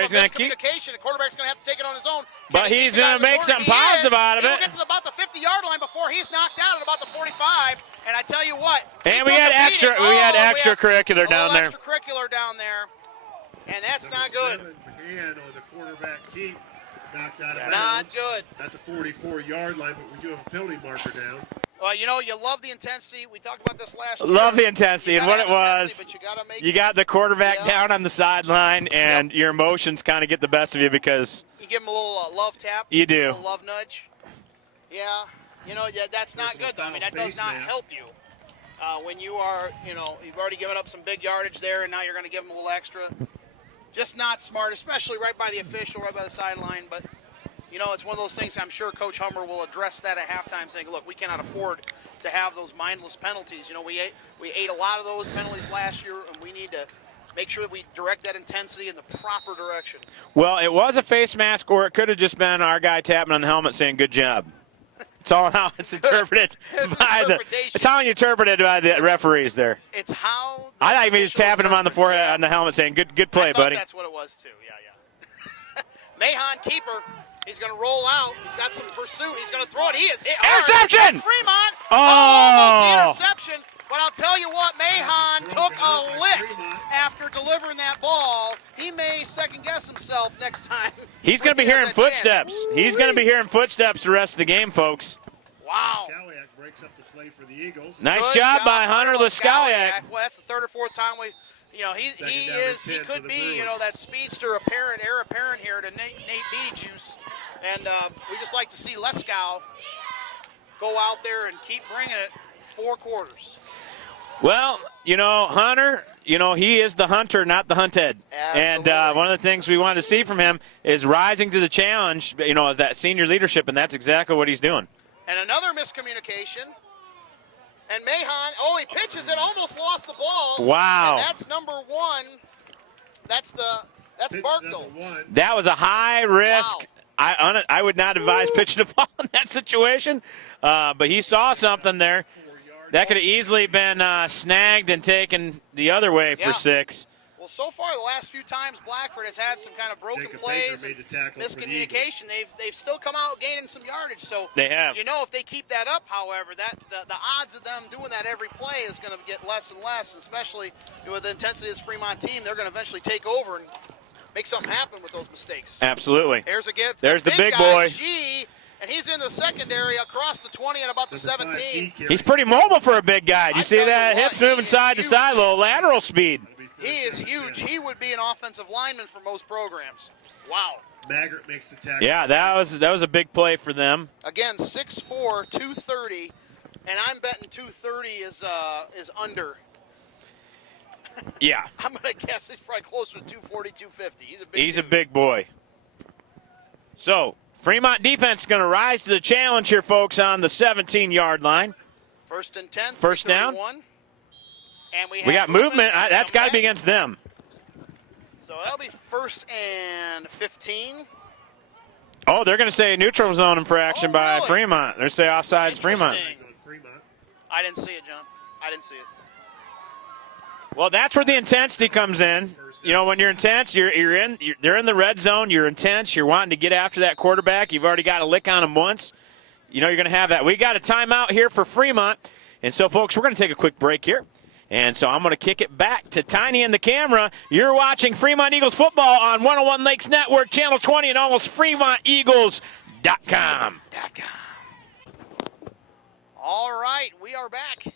he's going to keep. The quarterback's going to have to take it on his own. But he's going to make something positive out of it. He'll get to about the 50-yard line before he's knocked out at about the 45. And I tell you what. And we had extracurricular down there. Extracurricular down there. And that's not good. And on the quarterback keep, knocked out of bounds. Not good. At the 44-yard line, but we do have a penalty marker down. Well, you know, you love the intensity. We talked about this last year. Love the intensity. And what it was, but you got the quarterback down on the sideline, and your emotions kind of get the best of you because you give him a little love tap. You do. A little love nudge. Yeah. You know, that's not good, though. I mean, that does not help you. When you are, you know, you've already given up some big yardage there, and now you're going to give him a little extra. Just not smart, especially right by the official, right by the sideline. But, you know, it's one of those things I'm sure Coach Hummer will address that at halftime, saying, look, we cannot afford to have those mindless penalties. You know, we ate a lot of those penalties last year, and we need to make sure that we direct that intensity in the proper direction. Well, it was a face mask, or it could have just been our guy tapping on the helmet saying, good job. It's all how it's interpreted. It's how you interpret it by the referees there. It's how. I thought he was tapping him on the forehead, on the helmet, saying, "Good play, buddy." That's what it was too. Yeah. Mahan keeper. He's going to roll out. He's got some pursuit. He's going to throw it. He is hit. Interception! Fremont. Almost the interception. But I'll tell you what, Mahan took a lick after delivering that ball. He may second-guess himself next time. He's going to be hearing footsteps. He's going to be hearing footsteps the rest of the game, folks. Wow. Skaliak breaks up the play for the Eagles. Nice job by Hunter Skaliak. Well, that's the third or fourth time he could be, you know, that speedster heir apparent here to Nate Beatty Juice. And we just like to see Leskow go out there and keep bringing it 4 quarters. Well, you know, Hunter, you know, he is the hunter, not the hunted. Absolutely. And one of the things we wanted to see from him is rising to the challenge, you know, as that senior leadership, and that's exactly what he's doing. And another miscommunication. And Mahan, he pitches it, almost lost the ball. Wow. And that's number 1. That's Barkdale. That was a high risk. Wow. I would not advise pitching the ball in that situation, but he saw something there. That could have easily been snagged and taken the other way for 6. Well, so far the last few times Blackford has had some kind of broken plays and miscommunication. They've still come out gaining some yardage. So they have. You know, if they keep that up, however, the odds of them doing that every play is going to get less and less, especially with the intensity of this Fremont team. They're going to eventually take over and make something happen with those mistakes. Absolutely. There's a gift. There's the big boy. And he's in the secondary across the 20 and about the 17. He's pretty mobile for a big guy. Do you see that? Hips moving side to side, little lateral speed. He is huge. He would be an offensive lineman for most programs. Wow. Maggart makes the tackle. Yeah, that was a big play for them. Again, 6'4", 230, and I'm betting 230 is under. Yeah. I'm going to guess he's probably closer to 240, 250. He's a big boy. So, Fremont defense is going to rise to the challenge here, folks, on the 17-yard line. 1st and 10. First down. And we got movement. That's got to be against them. So that'll be 1st and 15. Oh, they're going to say neutral zone infraction by really? Fremont. They're say offsides Fremont. I didn't see it, John. I didn't see it. Well, that's where the intensity comes in. You know, when you're intense, they're in the red zone. You're intense. You're wanting to get after that quarterback. You've already got a lick on him once. You know you're going to have that. We got a timeout here for Fremont. And so, folks, we're going to take a quick break here. And so I'm going to kick it back to Tiny and the camera. You're watching Fremont Eagles football on 101 Lakes Network, Channel 20, and almost FremontEagles.com. All right, we are back.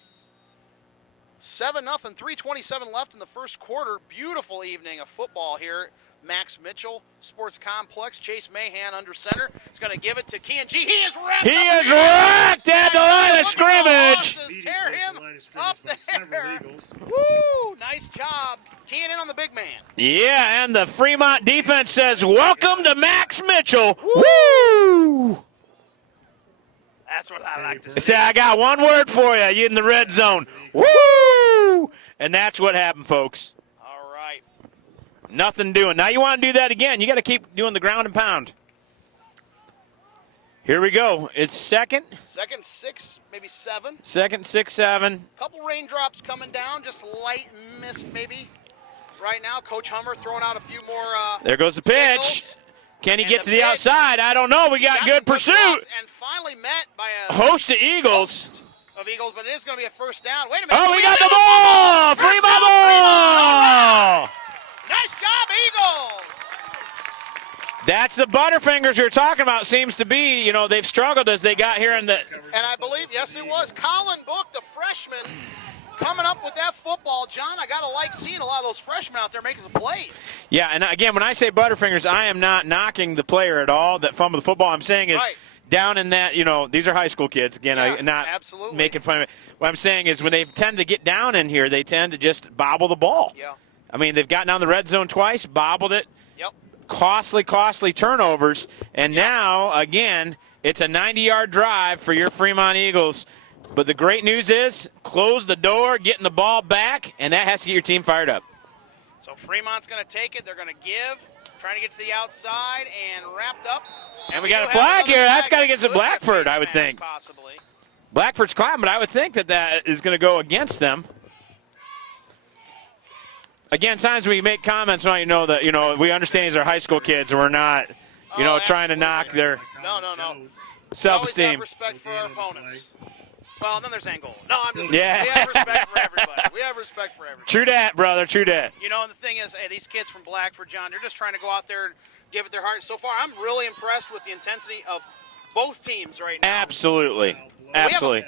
7-0, 3:27 left in the first quarter. Beautiful evening of football here. Max Mitchell, Sports Complex. Chase Mahan under center. He's going to give it to Kean G. He is wrapped. He is wrapped at the line of scrimmage. Tear him up there. Woo! Nice job. Kean in on the big man. Yeah, and the Fremont defense says, welcome to Max Mitchell. Woo! That's what I like to see. Say, I got one word for you. You in the red zone. Woo! And that's what happened, folks. All right. Nothing doing. Now you want to do that again. You got to keep doing the ground and pound. Here we go. It's second. Second, 6, maybe 7. Second, 6, 7. Couple raindrops coming down, just light mist maybe. Right now, Coach Hummer throwing out a few more. There goes the pitch. Signals. Can he And get the to the pitch. outside? I don't know. We got good pursuit. And finally met by a Host of Eagles. of Eagles, but it is going to be a first down. Wait a minute. Oh, we got the ball! Free ball! Nice job, Eagles! That's the Butterfingers we were talking about. Seems to be, you know, they've struggled as they got here in the. And I believe, yes, it was Colin Book, the freshman, coming up with that football. John, I got to like seeing a lot of those freshmen out there making some plays. Yeah, and again, when I say Butterfingers, I am not knocking the player at all that fumbled the football. I'm saying is down in that, you know, these are high school kids. Again, I'm not absolutely making fun of it. What I'm saying is when they tend to get down in here, they tend to just bobble the ball. Yeah. I mean, they've gotten down the red zone twice, bobbled it. Yep. Costly turnovers. And now, again, it's a 90-yard drive for your Fremont Eagles. But the great news is close the door, getting the ball back, and that has to get your team fired up. So Fremont's going to take it. They're going to give, trying to get to the outside, and wrapped up. And we got a flag here. That's got to get to Blackford, I would think. Possibly. Blackford's climbing, but I would think that is going to go against them. Again, sometimes we make comments, you know, that, you know, we understand these are high school kids, and we're not, you know, trying to knock their self-esteem. We always have respect for our opponents. Well, then there's Angola. No, I'm just Yeah. We have respect for everybody. We have respect for everybody. True that, brother. True that. You know, and the thing is, hey, these kids from Blackford, John, they're just trying to go out there and give it their heart. So far, I'm really impressed with the intensity of both teams right now. Absolutely. Absolutely.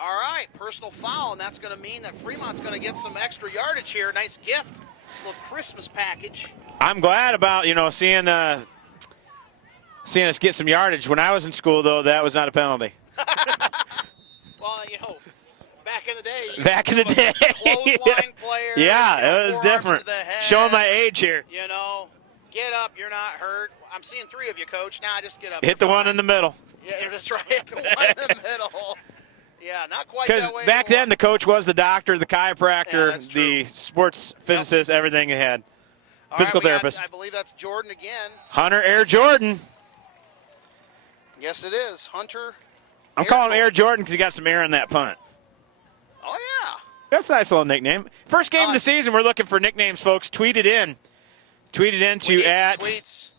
All right, personal foul, and that's going to mean that Fremont's going to get some extra yardage here. Nice gift, little Christmas package. I'm glad about, you know, seeing us get some yardage. When I was in school, though, that was not a penalty. Well, you know, back in the day. Back in the day. Clothesline player. Yeah, you know, it was forearms different. to the head. Showing my age here. You know, get up, you're not hurt. I'm seeing 3 of you, Coach. Nah, just get up. Hit the one in the middle. Yeah, that's right. Hit the one in the middle. Yeah, not quite that way. Because back anymore. then, the coach was the doctor, the chiropractor, that's true. the sports physicist, everything he had. All Physical right, therapist. I believe that's Jordan again. Hunter Air Jordan. Yes, it is. Hunter. I'm calling him Air Jordan because he got some air in that punt. Oh, yeah. That's a nice little nickname. First game of the season, we're looking for nicknames, folks. Tweet it in. Tweet it into tweets.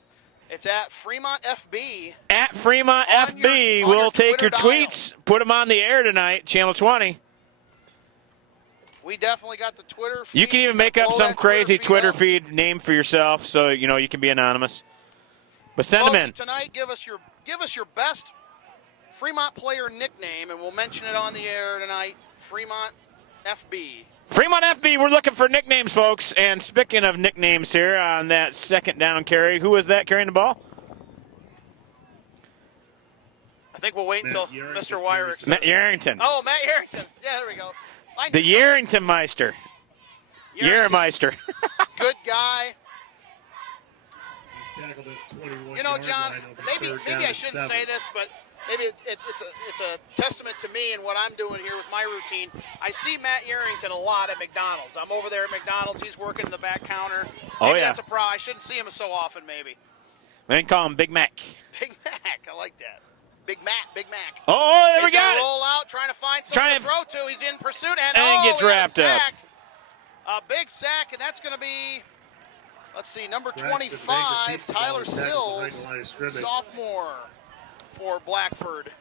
It's at Fremont FB. At Fremont On FB. your We'll take your Twitter dial. tweets, put them on the air tonight, Channel 20. We definitely got the Twitter feed. You can even make up Blow some that crazy Twitter up. feed name for yourself so, you know, you can be anonymous. But send them Folks, in. Tonight, give us your best Fremont player nickname, and we'll mention it on the air tonight. Fremont FB. Fremont FB, we're looking for nicknames, folks. And speaking of nicknames here on that second down carry, who was that carrying the ball? I think we'll wait until Mr. Wyrick. Matt Yarrington. Oh, Matt Yarrington. Yeah, there we go. The Yarrington Meister. Yarmeister. Good guy. He's tackled at 21. You know, John, maybe I shouldn't say this, but maybe it's a testament to me and what I'm doing here with my routine. I see Matt Yerington a lot at McDonald's. I'm over there at McDonald's. He's working in the back counter. Maybe that's a problem. I shouldn't see him so often, maybe. They can call him Big Mac. Big Mac, I like that. Big Mac. Oh, there we go. Roll out, trying to find someone to throw to. He's in pursuit, and gets wrapped up. A big sack, and that's going to be, let's see, number 25, Tyler Sills, sophomore for Blackford.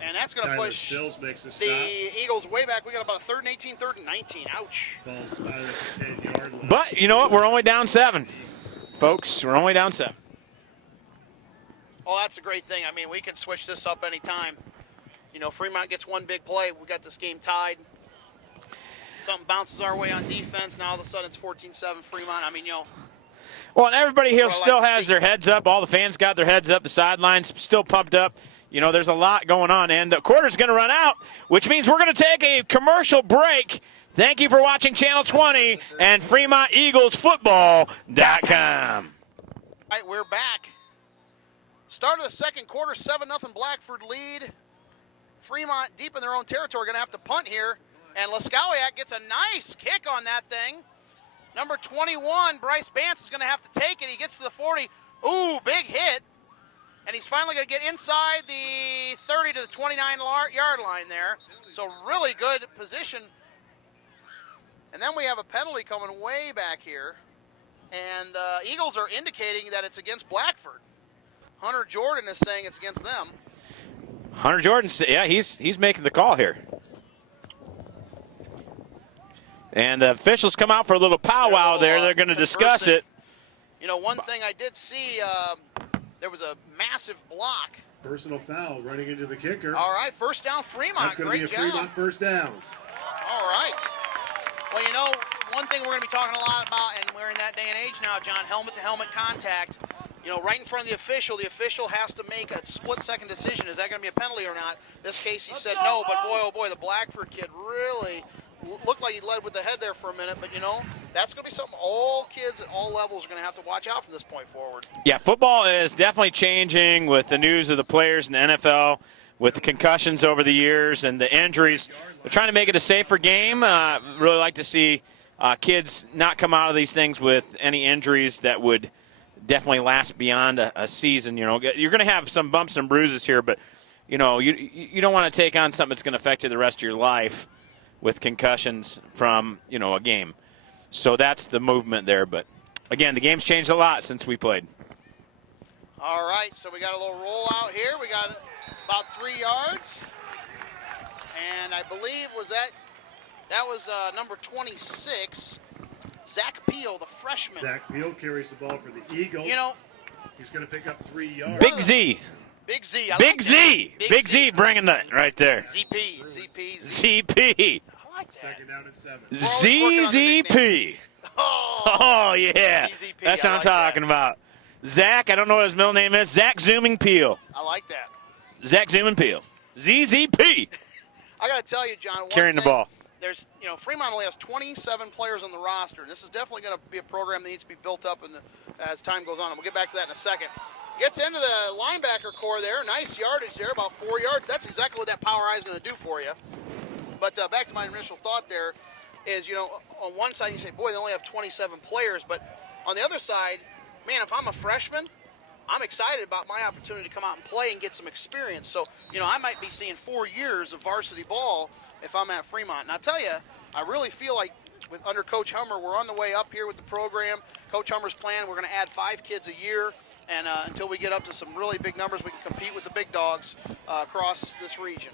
And that's going to push the Eagles way back. We got about a 3rd and 18, 3rd and 19. Ouch. But you know what? We're only down 7. Folks, we're only down 7. Oh, that's a great thing. I mean, we can switch this up anytime. You know, Fremont gets one big play. We got this game tied. Something bounces our way on defense. Now all of a sudden it's 14-7 Fremont. I mean, you know. Well, and everybody here still has their heads up. All the fans got their heads up. The sidelines still pumped up. You know, there's a lot going on. And the quarter's going to run out, which means we're going to take a commercial break. Thank you for watching Channel 20 and FremontEaglesFootball.com. All right, we're back. Start of the second quarter, 7-0 Blackford lead. Fremont deep in their own territory, going to have to punt here. And Laskowiak gets a nice kick on that thing. Number 21, Bryce Bance, is going to have to take it. He gets to the 40. Ooh, big hit. And he's finally going to get inside the 30 to the 29-yard line there. So really good position. And then we have a penalty coming way back here. And the Eagles are indicating that it's against Blackford. Hunter Jordan is saying it's against them. Hunter Jordan, yeah, he's making the call here. And the officials come out for a little powwow there. They're going to discuss it. You know, one thing I did see, there was a massive block. Personal foul running into the kicker. All right, first down Fremont. That's going to be a Fremont first down. All right. Well, you know, one thing we're going to be talking a lot about, and we're in that day and age now, John, helmet-to-helmet contact. You know, right in front of the official has to make a split-second decision. Is that going to be a penalty or not? This case, he said no, but boy, oh boy, the Blackford kid really looked like he led with the head there for a minute. But, you know, that's going to be something all kids at all levels are going to have to watch out from this point forward. Yeah, football is definitely changing with the news of the players in the NFL, with the concussions over the years and the injuries. They're trying to make it a safer game. Really like to see kids not come out of these things with any injuries that would definitely last beyond a season. You know, you're going to have some bumps and bruises here, but, you know, you don't want to take on something that's going to affect you the rest of your life with concussions from, you know, a game. So that's the movement there. But, again, the game's changed a lot since we played. All right, so we got a little rollout here. We got about 3 yards. And I believe that was number 26, Zach Peel, the freshman. Zach Peel carries the ball for the Eagles. You know, he's going to pick up 3 yards. Big Z. Big Z. Big Z. Big Z bringing that right there. ZP. ZP. I like that. Second down and 7. ZZP. Oh, yeah. ZZP, that's what I'm talking about. Zach, I don't know what his middle name is. Zach Zooming Peel. I like that. Zach Zooming Peel. ZZP. I got to tell you, John, carrying the ball. There's, you know, Fremont only has 27 players on the roster, and this is definitely going to be a program that needs to be built up as time goes on. And we'll get back to that in a second. Gets into the linebacker core there. Nice yardage there, about 4 yards. That's exactly what that power eye is going to do for you. But back to my initial thought there is, you know, on one side you say, boy, they only have 27 players. But on the other side, man, if I'm a freshman, I'm excited about my opportunity to come out and play and get some experience. So, you know, I might be seeing 4 years of varsity ball if I'm at Fremont. And I'll tell you, I really feel like under Coach Hummer, we're on the way up here with the program. Coach Hummer's plan, we're going to add 5 kids a year. And until we get up to some really big numbers, we can compete with the big dogs across this region.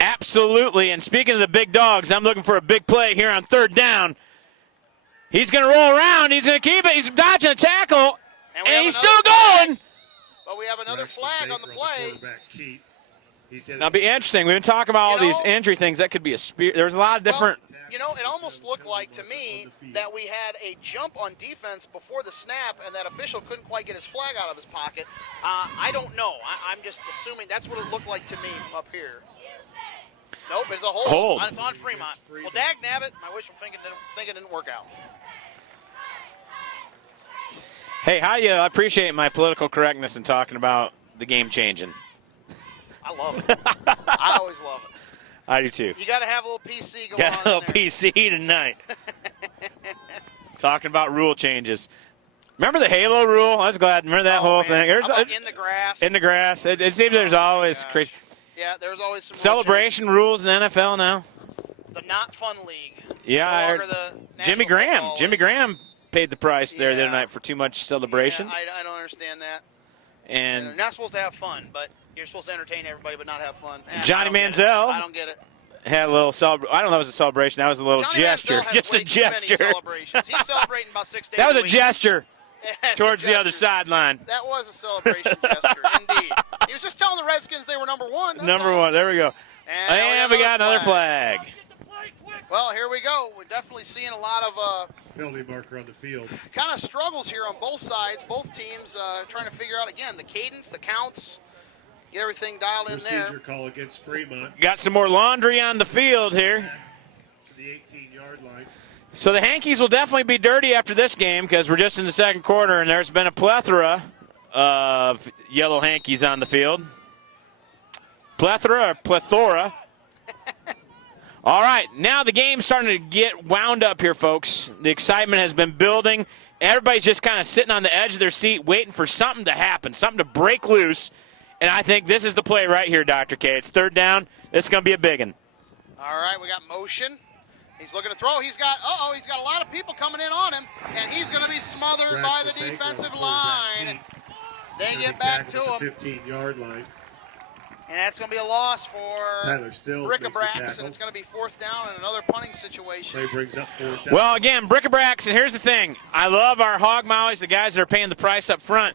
Absolutely. And speaking of the big dogs, I'm looking for a big play here on 3rd down. He's going to roll around. He's going to keep it. He's dodging a tackle. And he's still going. But we have another flag on the play. Now, it'll be interesting. We've been talking about all these injury things. That could be a spear. There's a lot of different. You know, it almost looked like to me that we had a jump on defense before the snap, and that official couldn't quite get his flag out of his pocket. I don't know. I'm just assuming that's what it looked like to me up here. Nope, it's a hold. It's on Fremont. Well, dag nabbit, my wishful thinking didn't work out. Hey, I appreciate my political correctness in talking about the game changing. I love it. I always love it. I do too. You got to have a little PC going on. Got a little PC tonight. Talking about rule changes. Remember the Halo rule? I was glad. Remember that whole thing? How about in the grass? In the grass. It seems there's always crazy. Yeah, there's always some celebration rules in the NFL now. The not fun league. Yeah, Jimmy Graham. League. Jimmy Graham paid the price there the other night for too much celebration. Yeah, I don't understand that. And you're not supposed to have fun, but you're supposed to entertain everybody, but not have fun. Johnny Manziel. I don't get it. Had a little celebration. I don't know if it was a celebration. That was a little Johnny gesture. Manziel Just has a gesture. Too many celebrations. He's celebrating about 6 days That was a a week. gesture towards the other gestures. sideline. That was a celebration gesture, indeed. He was just telling the Redskins they were number one. Number one. There we go. And we got another flag. Well, here we go. We're definitely seeing a lot of penalty marker on the field. Kind of struggles here on both sides. Both teams trying to figure out, again, the cadence, the counts, get everything dialed in there. Procedure call against Fremont. Got some more laundry on the field here. To the 18-yard line. So the Hankies will definitely be dirty after this game because we're just in the second quarter, and there's been a plethora of yellow Hankies on the field. Plethora. All right, now the game's starting to get wound up here, folks. The excitement has been building. Everybody's just kind of sitting on the edge of their seat waiting for something to happen, something to break loose. And I think this is the play right here, Dr. K. It's third down. This is going to be a big one. All right, we got motion. He's looking to throw. He's got a lot of people coming in on him, and he's going to be smothered by the defensive line. They get back to him. 15-yard line. And that's going to be a loss for Tyler Stills Brick-a-Bracks, and it's going to be fourth down and another punting situation. Play brings up fourth down. Well, again, Brick-a-Bracks, and here's the thing. I love our hog mollies, the guys that are paying the price up front,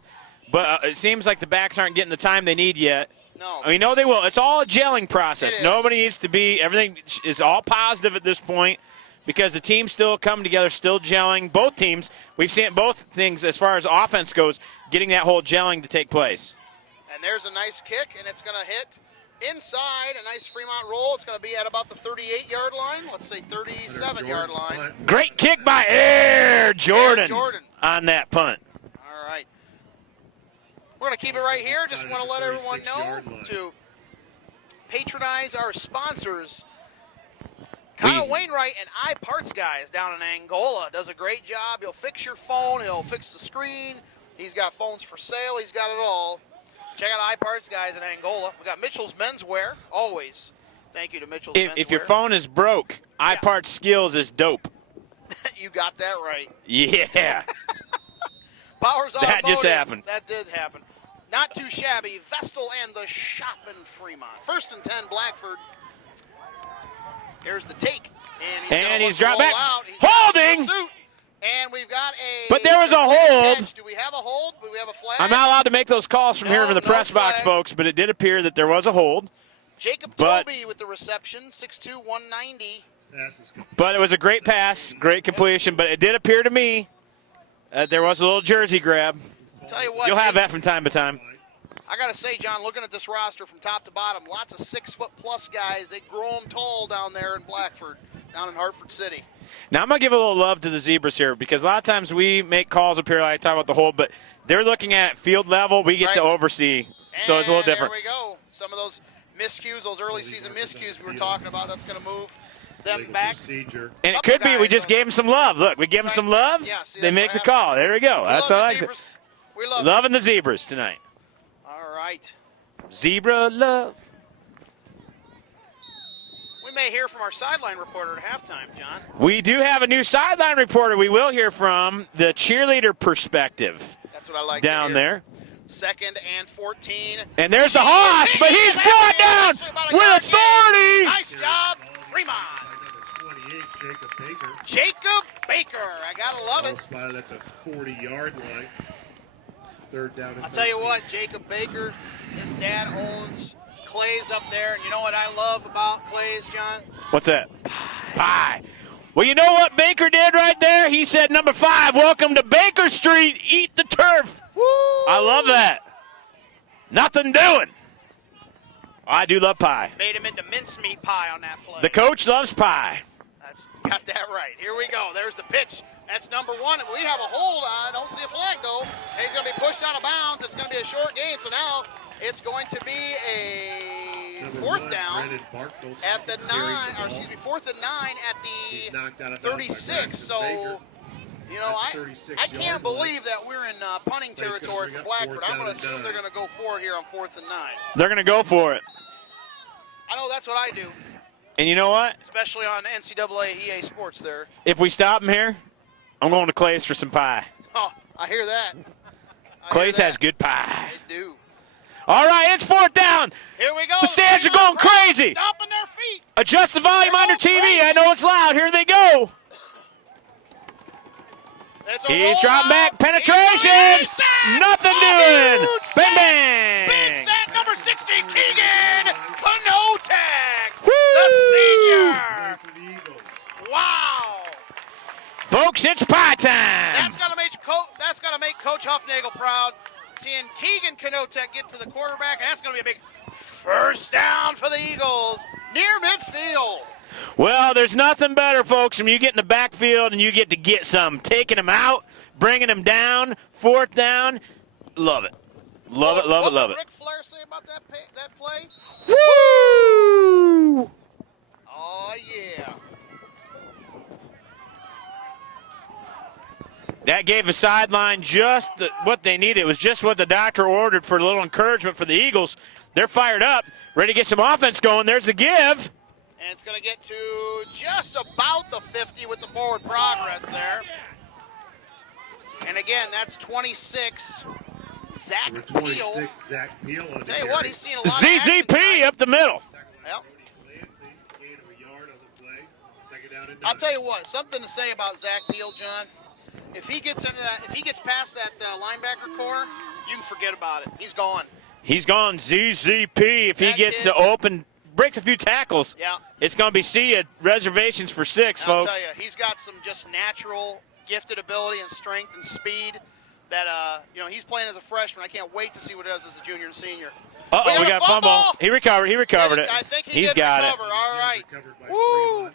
but it seems like the backs aren't getting the time they need yet. No. We know they will. It's all a gelling process. Nobody needs to be – everything is all positive at this point because the team's still coming together, still gelling. Both teams, we've seen both things as far as offense goes, getting that whole gelling to take place. And there's a nice kick, and it's going to hit inside. A nice Fremont roll. It's going to be at about the 38-yard line. Let's say 37-yard line. Great kick by Air Jordan on that punt. All right. We're going to keep it right here. Just want to let everyone know to patronize our sponsors. Kyle Wainwright and iParts guys down in Angola does a great job. He'll fix your phone. He'll fix the screen. He's got phones for sale. He's got it all. Check out iParts guys in Angola. We got Mitchell's Menswear, always. Thank you to Mitchell's Menswear. If your phone is broke, iParts Skills is dope. You got that right. Yeah. Powers Automotive. That just happened. That did happen. Not too shabby. Vestal and the shop in Fremont. 1st and 10, Blackford. Here's the take. And he's dropped back. Holding! And we've got a... But there was a hold. Catch. Do we have a hold? Do we have a flag? I'm not allowed to make those calls from here in the press box, folks, but it did appear that there was a hold. Jacob Toby with the reception, 6'2", 190. But it was a great pass, great completion, but it did appear to me that there was a little jersey grab. I'll tell you what. You'll have that from time to time. I got to say, John, looking at this roster from top to bottom, lots of 6-foot-plus guys. They grow them tall down there in Blackford, down in Hartford City. Now, I'm going to give a little love to the Zebras here because a lot of times we make calls up here, like I talk about the hold, but they're looking at field level. We get to oversee, so it's a little different. There we go. Some of those miscues, those early season miscues we were talking about, that's going to move them back. Procedure. And it could be we just gave them some love. Look, we give them some love. Yeah, see, they make the call. There we go. That's what I like. We love Loving the Zebras tonight. All right. Zebra love. We may hear from our sideline reporter at halftime, John. We do have a new sideline reporter we will hear from, the cheerleader perspective. That's what I like down there. 2nd and 14. And there's the Hoss, but he's brought down with authority. Nice job, Fremont. Jacob Baker. Jacob Baker. I got to love it. Spotted at the 40-yard line. Third down. I'll tell you what, Jacob Baker, his dad owns Clay's up there. And you know what I love about Clay's, John? What's that? Pie. Well, you know what Baker did right there? He said, number 5, welcome to Baker Street. Eat the turf. Woo! I love that. Nothing doing. I do love pie. Made him into mincemeat pie on that play. The coach loves pie. Got that right. Here we go. There's the pitch. That's number 1. We have a hold. I don't see a flag, though. And he's going to be pushed out of bounds. It's going to be a short gain. So now it's going to be a fourth down at the 9, or excuse me, 4th and 9 at the 36. So, you know, I can't believe that we're in punting territory for Blackford. I'm going to assume they're going to go for it here on 4th and 9. They're going to go for it. I know that's what I do. And you know what? Especially on NCAA EA Sports there. If we stop them here, I'm going to Clay's for some pie. Oh, I hear that. Clay's has good pie. They do. All right, it's 4th down. Here we go. The stands are going crazy. Stomping their feet. Adjust the volume on your TV. I know it's loud. Here they go. He's dropping back. Penetration. Nothing doing. Bang, bang. Big set, number 60, Keegan Kanotek, the senior. Wow. Folks, it's pie time. That's gonna make Coach Huffnagel proud. Seeing Keegan Kanotek get to the quarterback, and that's gonna be a big first down for the Eagles near midfield. Well, there's nothing better, folks, when you get in the backfield and you get to get some. Taking them out, bringing them down, 4th down. Love it. Love it, love it, love it. What did Ric Flair say about that play? Woo! Oh, yeah. That gave the sideline just what they needed. It was just what the doctor ordered for a little encouragement for the Eagles. They're fired up, ready to get some offense going. There's the give. And it's going to get to just about the 50 with the forward progress there. And again, that's 26, Zach Peel. Tell you what, he's seen a lot of ZZP up the middle. Yep. I'll tell you what, something to say about Zach Peel, John. If he gets past that linebacker core, you can forget about it. He's gone. He's gone ZZP. If he gets to open, breaks a few tackles, yeah, it's going to be reservations for 6, folks. I'll tell you, he's got some just natural gifted ability and strength and speed that, he's playing as a freshman. I can't wait to see what he does as a junior and senior. Uh-oh, we got a fumble. He recovered it. I think he's got it. All right. Woo!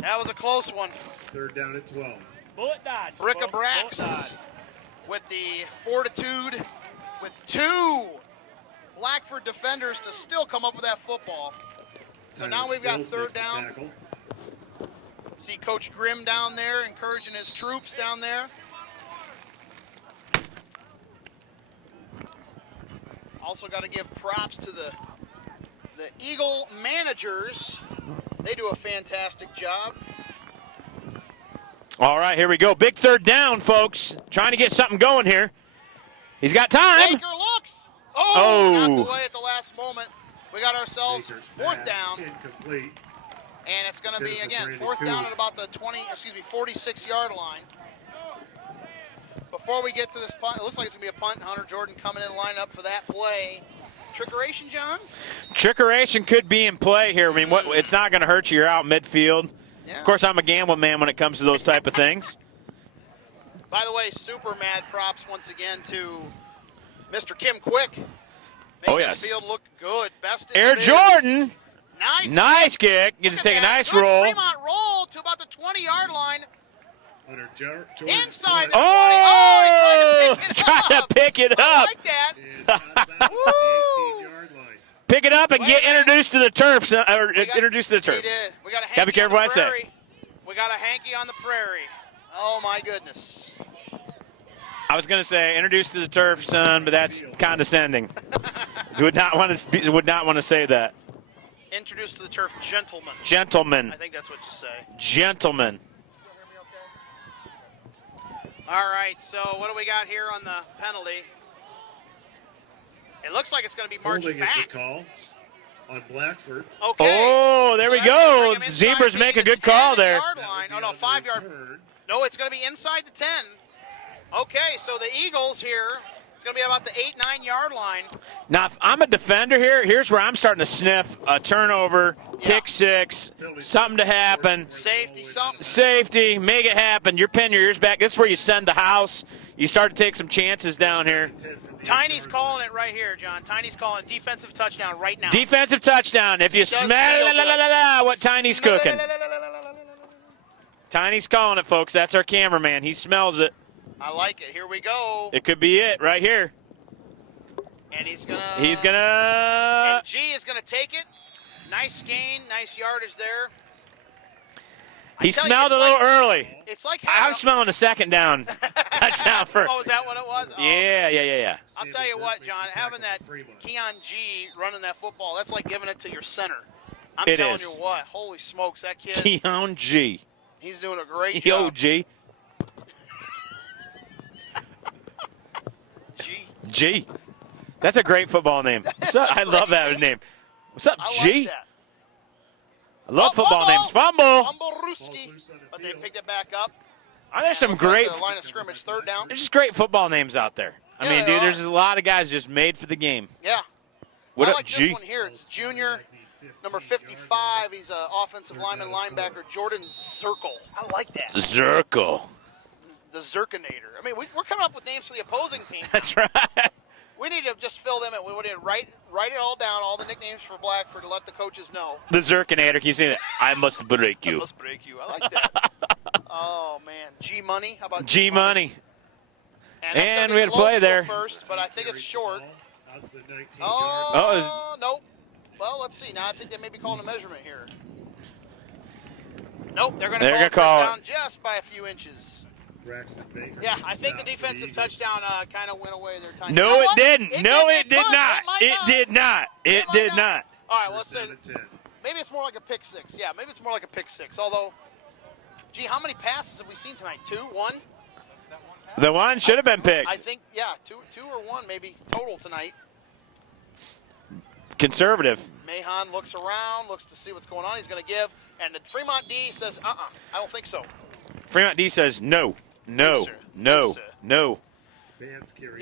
That was a close one. 3rd down at 12. Bullet dodge. Brickabrax with the fortitude, with 2 Blackford defenders to still come up with that football. So now we've got 3rd down. See Coach Grimm down there encouraging his troops down there. Also got to give props to the Eagle managers. They do a fantastic job. All right, here we go. Big 3rd down, folks. Trying to get something going here. He's got time. Baker looks. Knocked away at the last moment. We got ourselves 4th down. Incomplete. And it's going to be, again, 4th down at about the 46-yard line. Before we get to this punt, it looks like it's going to be a punt. Hunter Jordan coming in line up for that play. Trickeration, John? Trickeration could be in play here. I mean, it's not going to hurt you. You're out midfield. Yeah. Of course, I'm a gambling man when it comes to those type of things. By the way, super mad props once again to Mr. Kim Quick. Making this field look good. Best in Air biz. Jordan. Nice kick. You just take a nice good roll. Fremont roll to about the 20-yard line. Inside the 20. Oh! He tried to pick it up. I like that. Woo! Pick it up and get introduced to the turf. Introduced to the turf. He did. We got a hanky. Gotta be careful what I say. We got a hanky on the prairie. Oh my goodness. I was going to say introduced to the turf, son, but that's condescending. would not want to say that. Introduced to the turf, gentlemen. Gentlemen. I think that's what you say. Gentlemen. All right, so what do we got here on the penalty? It looks like it's going to be marching back. Holding is the call on Blackford. Okay. Oh, there we go. Zebras make a good call there. 5-yard. No, it's going to be inside the 10. Okay, so the Eagles here, it's going to be about the 8-9-yard line. Now, if I'm a defender here, here's where I'm starting to sniff a turnover, pick 6, something to happen. Safety, make it happen. You're pinning your ears back. This is where you send the house. You start to take some chances down here. Tiny's calling it right here, John. Tiny's calling defensive touchdown right now. Defensive touchdown. If you smell what Tiny's cooking. Tiny's calling it, folks. That's our cameraman. He smells it. I like it. Here we go. It could be it right here. And he's going to. And G is going to take it. Nice gain. Nice yardage there. He smelled a little early. It's like I'm smelling a second down touchdown for. Oh, is that what it was? Oh, yeah. I'll tell you what, John, having that Keon G running that football, that's like giving it to your center. I'm telling you what, holy smokes, that kid. Keon G. He's doing a great job. Yo, G. G. That's a great football name. I love that name. What's up, G? Like that. I love football names. Fumble. Ruski, but they picked it back up. Are there some great line of scrimmage, third down? There's just great football names out there. I mean, dude, there's a lot of guys just made for the game. Yeah. What I up, like G? this one here. It's junior, number 55. He's an offensive linebacker, Jordan Zirkle. I like that. Zirkle. The Zirkinator. I mean, we're coming up with names for the opposing team. That's right. We need to just fill them in. We need to write it all down, all the nicknames for Blackford, to let the coaches know. The Zirkinator. Can you see it? I must break you. I must break you. I like that. Oh, man. G-Money. How about G-Money? And we had a play play there. First, but I think it's short. Oh, nope. Well, let's see. Now I think they may be calling a measurement here. Nope, they're going to call first down just by a few inches. Yeah, I think the defensive touchdown kind of went away there. Time. No, it didn't. No, it did not. It did not. It did not. All right, well, let's say maybe it's more like a pick six. Yeah, maybe it's more like a pick six. Although, gee, how many passes have we seen tonight? 2, 1? The one should have been picked. I think, yeah, two or one maybe total tonight. Conservative. Mahan looks around, looks to see what's going on. He's going to give, and the Fremont D says, I don't think so. Fremont D says no. No. You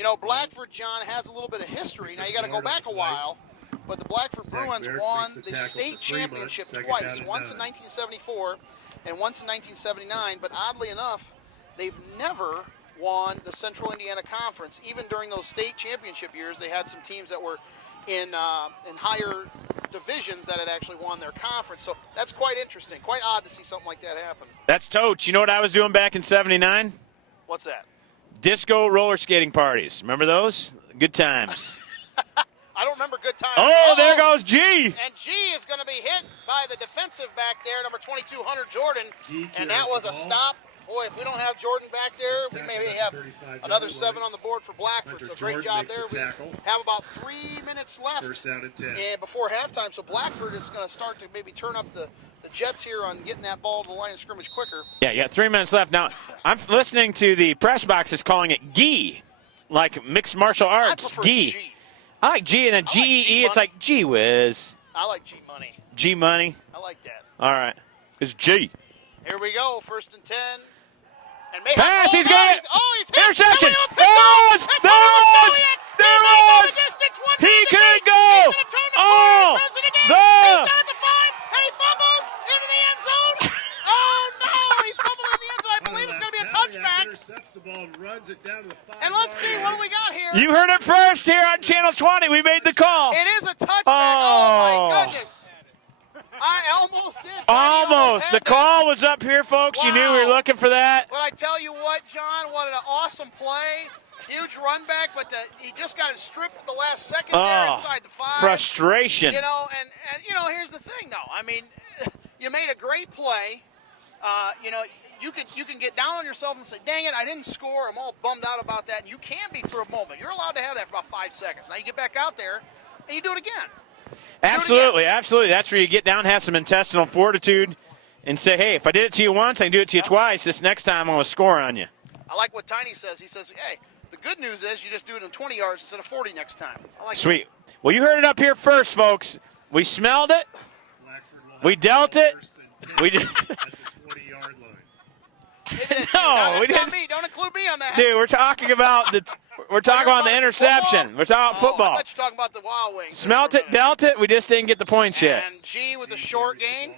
know, Blackford, John, has a little bit of history. Now, you got to go back a while, but the Blackford Bruins won the state championship twice, once in 1974 and once in 1979, but oddly enough, they've never won the Central Indiana Conference. Even during those state championship years, they had some teams that were in higher divisions that had actually won their conference. So that's quite interesting. Quite odd to see something like that happen. That's totes. You know what I was doing back in '79? What's that? Disco roller skating parties. Remember those? Good times. I don't remember good times. Oh, there goes G. And G is going to be hit by the defensive back there, number 2200, Jordan. And that was a stop. Boy, if we don't have Jordan back there, we may have another 7 on the board for Blackford. So great job there. We have about 3 minutes left before halftime. So Blackford is going to start to maybe turn up the Jets here on getting that ball to the line of scrimmage quicker. Yeah, you got 3 minutes left. Now, I'm listening to the press box is calling it gi, like mixed martial arts. I prefer gi. G. I like G, and then G-E-E, it's like gee whiz. I like G-Money. G-Money? I like that. All right. It's G. Here we go, 1st and 10. And pass, he's got it. He's hit. Interception. There it was. He could go. Oh, he's done it to 5, and he fumbles into the end zone. Oh, no, he fumbled in the end zone. I believe it's going to be a touchback. And let's see what we got here. You heard it first here on Channel 20. We made the call. It is a touchback. Oh my goodness. I almost did. Almost. The call was up here, folks. Wow. You knew we were looking for that. But I tell you what, John, what an awesome play. Huge run back, but he just got it stripped at the last second there inside the 5. Frustration. You know, and you know, here's the thing, though. I mean, you made a great play. You know, you can get down on yourself and say, dang it, I didn't score. I'm all bummed out about that. And you can be for a moment. You're allowed to have that for about 5 seconds. Now you get back out there and you do it again. Absolutely. That's where you get down, have some intestinal fortitude, and say, hey, if I did it to you once, I can do it to you twice. This next time I'm going to score on you. I like what Tiny says. He says, hey, the good news is you just do it in 20 yards instead of 40 next time. I like Sweet. That. Well, you heard it up here first, folks. We smelled it. We dealt it. We did. No, we didn't. Not me. Don't include me on that. Dude, we're talking about the interception. We're talking about football. I thought you were talking about the Wild Wings. Smelt it, dealt it. We just didn't get the points yet. And G with the short gain.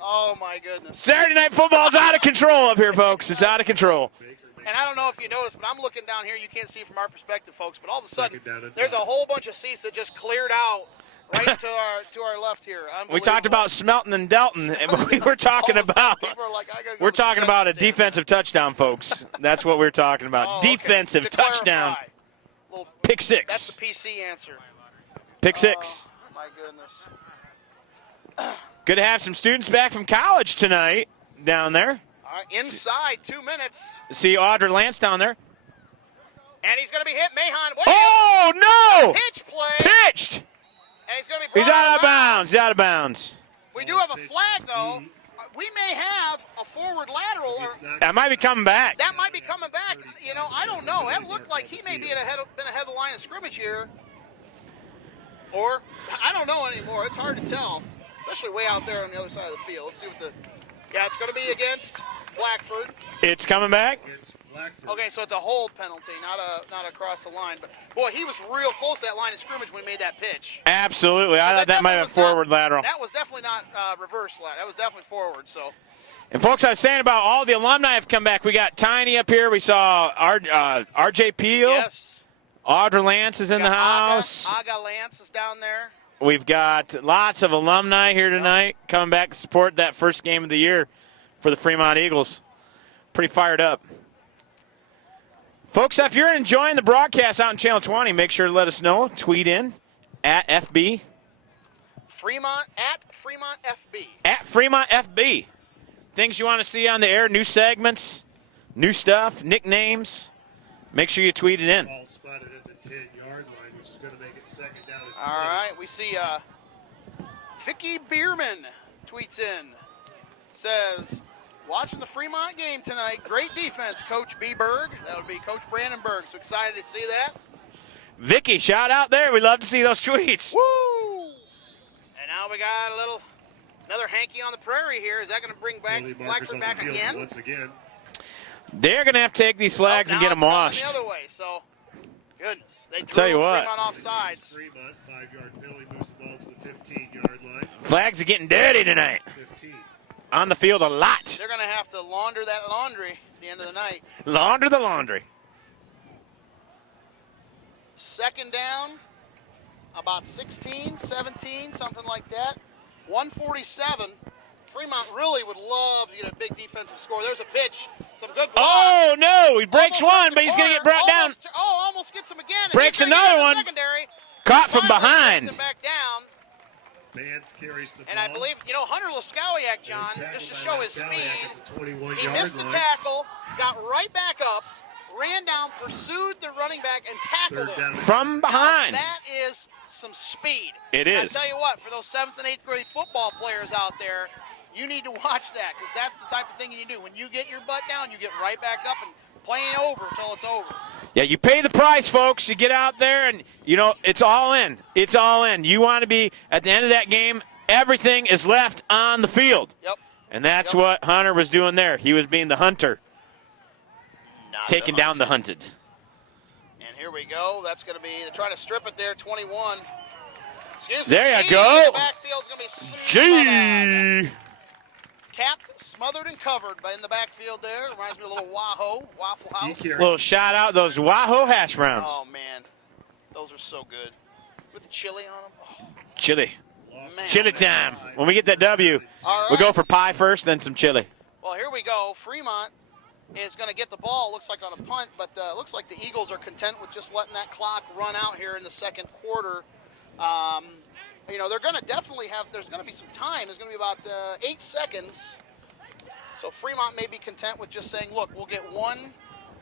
Oh my goodness. Saturday Night Football's out of control up here, folks. It's out of control. And I don't know if you noticed, but I'm looking down here. You can't see from our perspective, folks. But all of a sudden, there's a whole bunch of seats that just cleared out right to our left here. We talked about Smelton and Delton, and we were talking about we're talking about a defensive touchdown, folks. That's what we're talking about. Defensive touchdown. Pick six. That's the PC answer. Pick six. My goodness. Good to have some students back from college tonight down there. All right, inside 2 minutes. See Audra Lance down there. And he's going to be hit. Mahan. Oh, no! Pitch play. Pitched. And he's going to be He's out of bounds. He's out of bounds. We do have a flag, though. We may have a forward lateral. That might be coming back. That might be coming back. You know, I don't know. That looked like he may be been ahead of the line of scrimmage here. Or, I don't know anymore. It's hard to tell, especially way out there on the other side of the field. Let's see what the... Yeah, it's going to be against Blackford. It's coming back. Okay, so it's a hold penalty, not across the line. But, boy, he was real close to that line of scrimmage when he made that pitch. Absolutely. I thought that might have been forward lateral. That was definitely not reverse lateral. That was definitely forward. So. And, folks, I was saying about all the alumni have come back. We got Tiny up here. We saw R.J. Peel. Yes. Audra Lance is in the house. Aga Lance is down there. We've got lots of alumni here tonight coming back to support that first game of the year for the Fremont Eagles. Pretty fired up. Folks, if you're enjoying the broadcast out in Channel 20, make sure to let us know. Tweet in at FB. Fremont, at Fremont FB. At Fremont FB. Things you want to see on the air, new segments, new stuff, nicknames. Make sure you tweet it in. Ball spotted at the 10-yard line, which is going to make it second down. All right, we see Vicky Bierman tweets in. Says, watching the Fremont game tonight. Great defense, Coach B. Berg. That would be Coach Brandon Berg. So excited to see that. Vicky, shout out there. We love to see those tweets. Woo! And now we got another hanky on the prairie here. Is that going to bring back Blackford back again? Once again. They're going to have to take these flags and get them washed. The other way, so goodness. They drew tell you what. Fremont offsides. Fremont, 5-yard penalty, moves the ball to the 15-yard line. Flags are getting dirty tonight. 15. On the field a lot. They're going to have to launder that laundry at the end of the night. Launder the laundry. Second down, about 16, 17, something like that. 147. Fremont really would love to get a big defensive score. There's a pitch. Some good block. Oh, no. He breaks one, but he's going to get brought down. Almost gets him again. Breaks another one. Secondary. Caught from behind. Him back down. Vance carries the ball. And I believe, Hunter Laskowiak, John, just to show his speed, he missed the tackle, got right back up, ran down, pursued the running back, and tackled him. From behind. Now, that is some speed. It is. I'll tell you what, for those 7th and 8th grade football players out there, you need to watch that because that's the type of thing you do. When you get your butt down, you get right back up and playing over until it's over. Yeah, you pay the price, folks. You get out there and, it's all in. It's all in. You want to be, at the end of that game, everything is left on the field. Yep. And that's what Hunter was doing there. He was being the hunter, taking down the hunted. And here we go. That's going to be, they're trying to strip it there, 21. Excuse me. There you go. The backfield's going to be capped, smothered, and covered in the backfield there. Reminds me of a little Waffle House. A little shout out those Wahoo hash browns. Oh, man. Those are so good. With the chili on them. Oh, chili. man. Chili time. When we get that W, right. we go for pie first, then some chili. Well, here we go. Fremont is going to get the ball, looks like on a punt, but looks like the Eagles are content with just letting that clock run out here in the second quarter. They're going to definitely there's going to be some time. There's going to be about 8 seconds. So Fremont may be content with just saying, look, we'll get one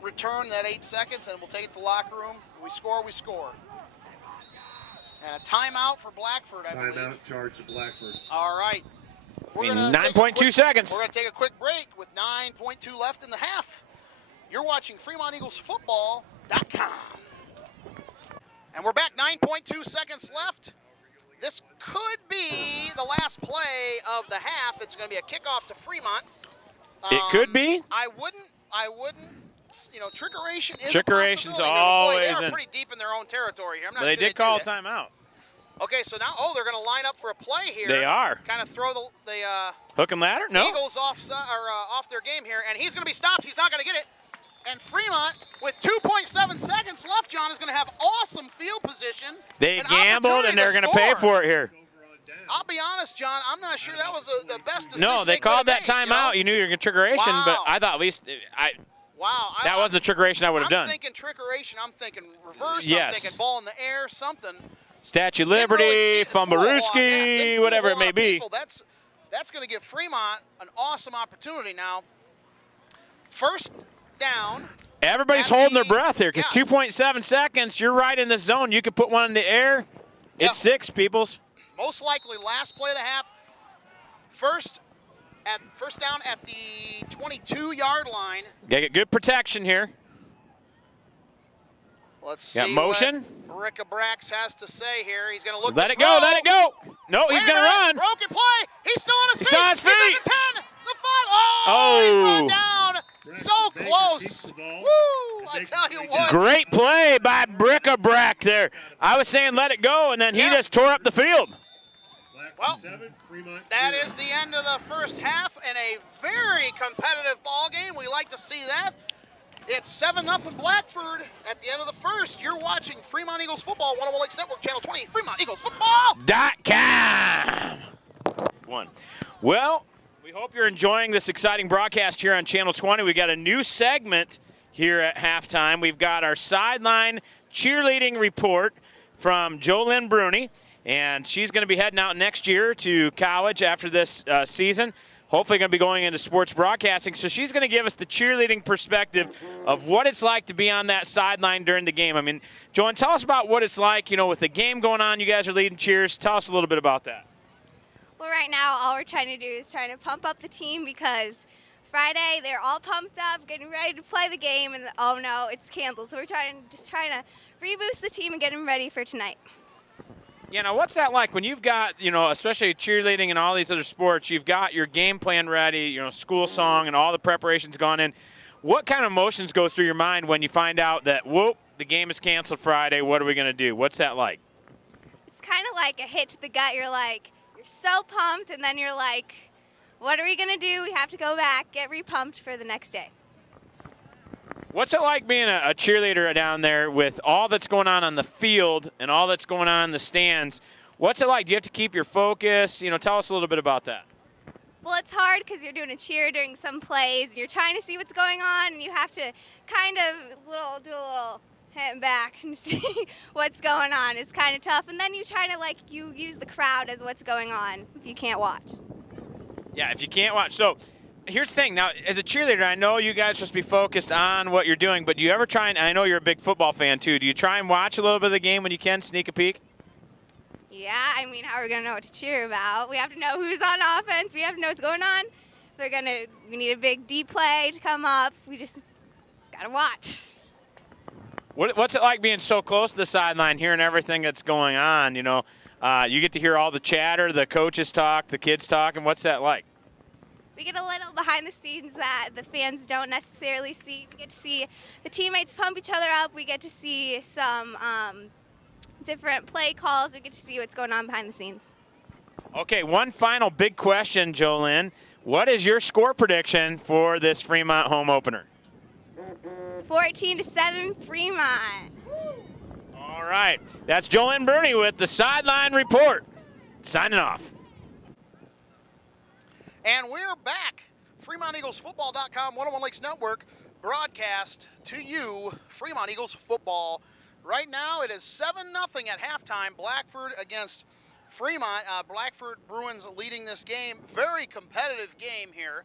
return that 8 seconds, and we'll take it to the locker room. We score, we score. And a timeout for Blackford, I believe. Timeout charge to Blackford. All right. 9.2 seconds. We're going to take a quick break with 9.2 left in the half. You're watching FremontEaglesFootball.com. And we're back, 9.2 seconds left. This could be the last play of the half. It's going to be a kickoff to Fremont. It could be. I wouldn't. Trickeration is Trickeration's a always they in. are pretty deep in their own territory here. I'm not But they sure did call a do that. timeout. Okay, so now, they're going to line up for a play here. They are. Kind of throw the Hook and ladder? No. Eagles off their game here, and he's going to be stopped. He's not going to get it. And Fremont, with 2.7 seconds left, John, is going to have awesome field position. They gambled, and they're going to pay for it here. I'll be honest, John, I'm not sure that was the best decision. No, they called that timeout. You knew you were going to trickeration, but I thought at least that wasn't the trickeration I would have done. I'm thinking trickeration. I'm thinking reverse. Yes. I'm thinking ball in the air, something. Statue of Liberty, Fumbarooski, whatever it may be. That's going to give Fremont an awesome opportunity now. First down. Everybody's holding their breath here because 2.7 seconds, you're right in the zone. You could put one in the air. It's 6, peoples. Most likely last play of the half. First down at the 22-yard line. Got to get good protection here. Let's see got motion. what Brickabrax has to say here. He's going to look. Let it go. Let it go. No, he's going to run. Broken play. He's still on his feet. He's on his feet. He's at the 10, the 5. Oh, he's run down. So close. Woo! I tell you what. Great play by Brickabrax there. I was saying let it go, and then he just tore up the field. Well, that is the end of the first half and a very competitive ball game. We like to see that. It's 7-0 Blackford at the end of the first. You're watching Fremont Eagles Football, 101 Lakes Network, Channel 20, FremontEaglesFootball.com. Well, we hope you're enjoying this exciting broadcast here on Channel 20. We got a new segment here at halftime. We've got our sideline cheerleading report from Jolynn Bruni, and she's going to be heading out next year to college after this season. Hopefully going to be going into sports broadcasting. So she's going to give us the cheerleading perspective of what it's like to be on that sideline during the game. I mean, Jolynn, tell us about what it's like, with the game going on. You guys are leading cheers. Tell us a little bit about that. Well, right now, all we're trying to do is trying to pump up the team because Friday, they're all pumped up, getting ready to play the game, and oh no, it's canceled. So we're trying to reboost the team and get them ready for tonight. Now what's that like when you've got, especially cheerleading and all these other sports, you've got your game plan ready, school song and all the preparations gone in. What kind of emotions go through your mind when you find out that, whoop, the game is canceled Friday, what are we going to do? What's that like? It's kind of like a hit to the gut. You're so pumped, and then you're like, what are we going to do? We have to go back, get repumped for the next day. What's it like being a cheerleader down there with all that's going on the field and all that's going on in the stands? What's it like? Do you have to keep your focus? Tell us a little bit about that. Well, it's hard because you're doing a cheer during some plays, and you're trying to see what's going on, and you have to kind of do a little hit back and see what's going on. It's kind of tough, and then you try to you use the crowd as what's going on if you can't watch. Yeah, if you can't watch. So here's the thing. Now, as a cheerleader, I know you guys are supposed to be focused on what you're doing, but do you ever try and I know you're a big football fan too. Do you try and watch a little bit of the game when you can, sneak a peek? Yeah, how are we going to know what to cheer about? We have to know who's on offense. We have to know what's going on. We need a big deep play to come up. We just got to watch. What's it like being so close to the sideline, hearing everything that's going on? You get to hear all the chatter, the coaches talk, the kids talk, and what's that like? We get a little behind the scenes that the fans don't necessarily see. We get to see the teammates pump each other up. We get to see some different play calls. We get to see what's going on behind the scenes. Okay, one final big question, Jolynn. What is your score prediction for this Fremont home opener? 14-7 Fremont. All right. That's Jolynn Bruni with the Sideline Report. Signing off. And we're back. FremontEaglesFootball.com, 101 Lakes Network, broadcast to you, Fremont Eagles football. Right now it is 7-0 at halftime, Blackford against Fremont. Blackford Bruins leading this game. Very competitive game here.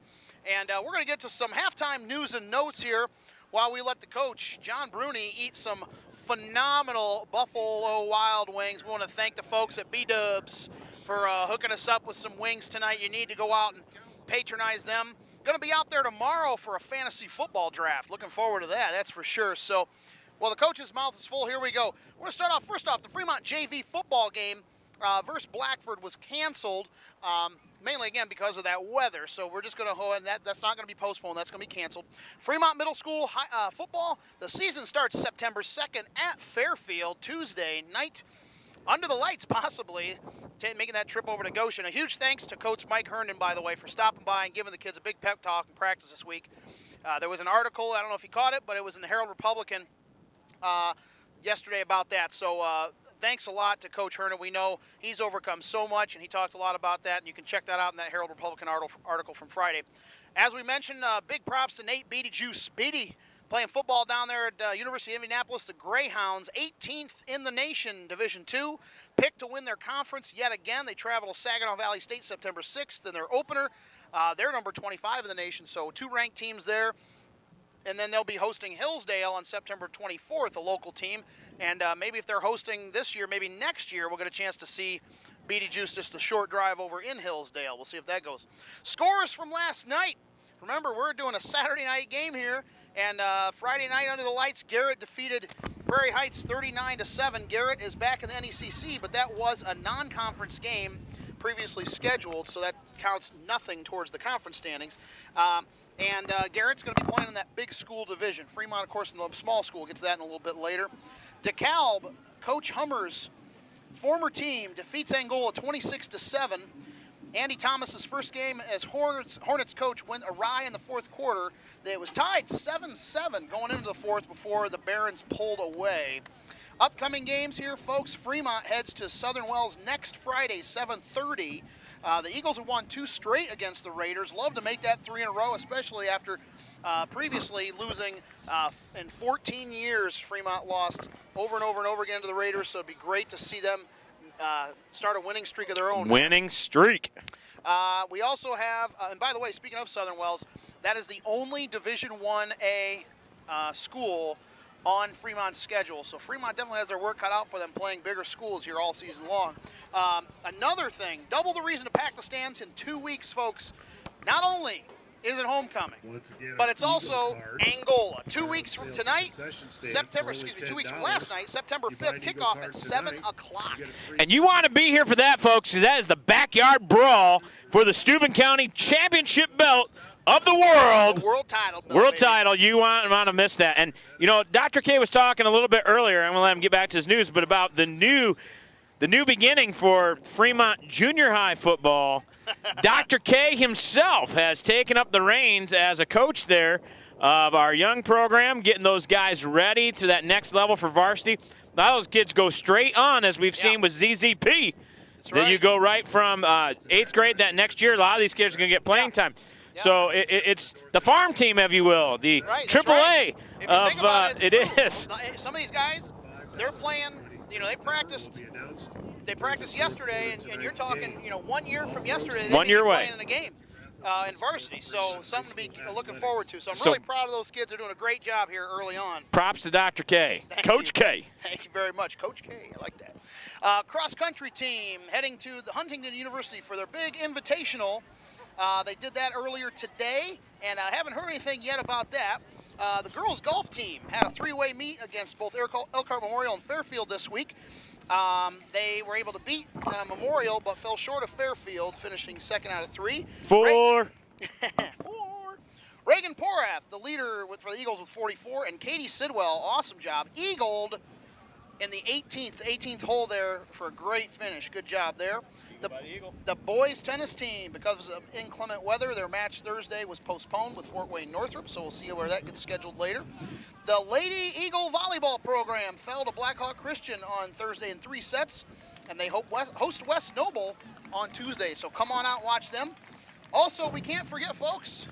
And we're going to get to some halftime news and notes here while we let the coach, John Bruni, eat some phenomenal Buffalo Wild Wings. We want to thank the folks at B-Dubs for hooking us up with some wings tonight. You need to go out and patronize them. Going to be out there tomorrow for a fantasy football draft. Looking forward to that, that's for sure. So, well, the coach's mouth is full. Here we go. We're going to start off, first off, the Fremont JV football game versus Blackford was canceled, mainly, again, because of that weather. So we're just going to go ahead, and that's not going to be postponed. That's going to be canceled. Fremont Middle School football, the season starts September 2nd at Fairfield, Tuesday night. Under the lights, possibly, making that trip over to Goshen. A huge thanks to Coach Mike Herndon, by the way, for stopping by and giving the kids a big pep talk in practice this week. There was an article, I don't know if you caught it, but it was in the Herald Republican yesterday about that. So thanks a lot to Coach Hernan. We know he's overcome so much, and he talked a lot about that, and you can check that out in that Herald Republican article from Friday. As we mentioned, big props to Nate Beatty Juice. Speedy playing football down there at University of Indianapolis. The Greyhounds, 18th in the nation, Division II, picked to win their conference yet again. They travel to Saginaw Valley State September 6th in their opener. They're number 25 in the nation, so 2 ranked teams there. And then they'll be hosting Hillsdale on September 24th, a local team. And maybe if they're hosting this year, maybe next year, we'll get a chance to see Beatty Juice just a short drive over in Hillsdale. We'll see if that goes. Scores from last night. Remember, we're doing a Saturday night game here. And Friday night under the lights, Garrett defeated Prairie Heights 39-7. Garrett is back in the NECC, but that was a non-conference game previously scheduled, so that counts nothing towards the conference standings. And Garrett's going to be playing in that big school division. Fremont, of course, in the small school. We'll get to that in a little bit later. DeKalb, Coach Hummer's former team, defeats Angola 26-7. Andy Thomas's first game as Hornets coach went awry in the fourth quarter. It was tied 7-7 going into the fourth before the Barons pulled away. Upcoming games here, folks. Fremont heads to Southern Wells next Friday, 7:30. The Eagles have won 2 straight against the Raiders. Love to make that 3 in a row, especially after previously losing in 14 years. Fremont lost over and over and over again to the Raiders, so it'd be great to see them start a winning streak of their own. Winning streak. We also have, and by the way, speaking of Southern Wells, that is the only Division 1A school on Fremont's schedule. So Fremont definitely has their work cut out for them playing bigger schools here all season long. Another thing, double the reason to pack the stands in 2 weeks, folks. Not only is it homecoming, but it's also Angola. 2 weeks from tonight, 2 weeks from last night, September 5th, kickoff at 7 o'clock. And you want to be here for that, folks, because that is the backyard brawl for the Steuben County Championship belt of the world. The world title. World title. You want to miss that. And, you know, Dr. K was talking a little bit earlier, I'm going to let him get back to his news, but about the new beginning for Fremont junior high football. Dr. K himself has taken up the reins as a coach there of our young program, getting those guys ready to that next level for varsity. Now those kids go straight on, as we've seen with ZZP. That's Then right. you go right from 8th grade that next year. A lot of these kids are going to get playing time. Yeah. So it's the farm team, if you will, the Triple A of it is. Some of these guys, they're playing. You know, they practiced yesterday, and you're talking, you know, 1 year from yesterday. They may be playing in a game in varsity. So something to be looking forward to. So I'm really proud of those kids. They're doing a great job here early on. Props to Dr. K, Coach K. Thank you very much, Coach K. I like that. Cross country team heading to the Huntington University for their big invitational. They did that earlier today, and I haven't heard anything yet about that. The girls' golf team had a 3-way meet against both Elkhart Memorial and Fairfield this week. They were able to beat Memorial, but fell short of Fairfield, finishing 2nd out of 3. 4. 4. Reagan Porath, the leader for the Eagles with 44, and Katie Sidwell, awesome job, eagled in the 18th hole there for a great finish. Good job there. The boys tennis team, because of inclement weather, their match Thursday was postponed with Fort Wayne Northrop, so we'll see where that gets scheduled later. The Lady Eagle volleyball program fell to Blackhawk Christian on Thursday in 3 sets, and they host West Noble on Tuesday, so come on out and watch them. Also, we can't forget, folks,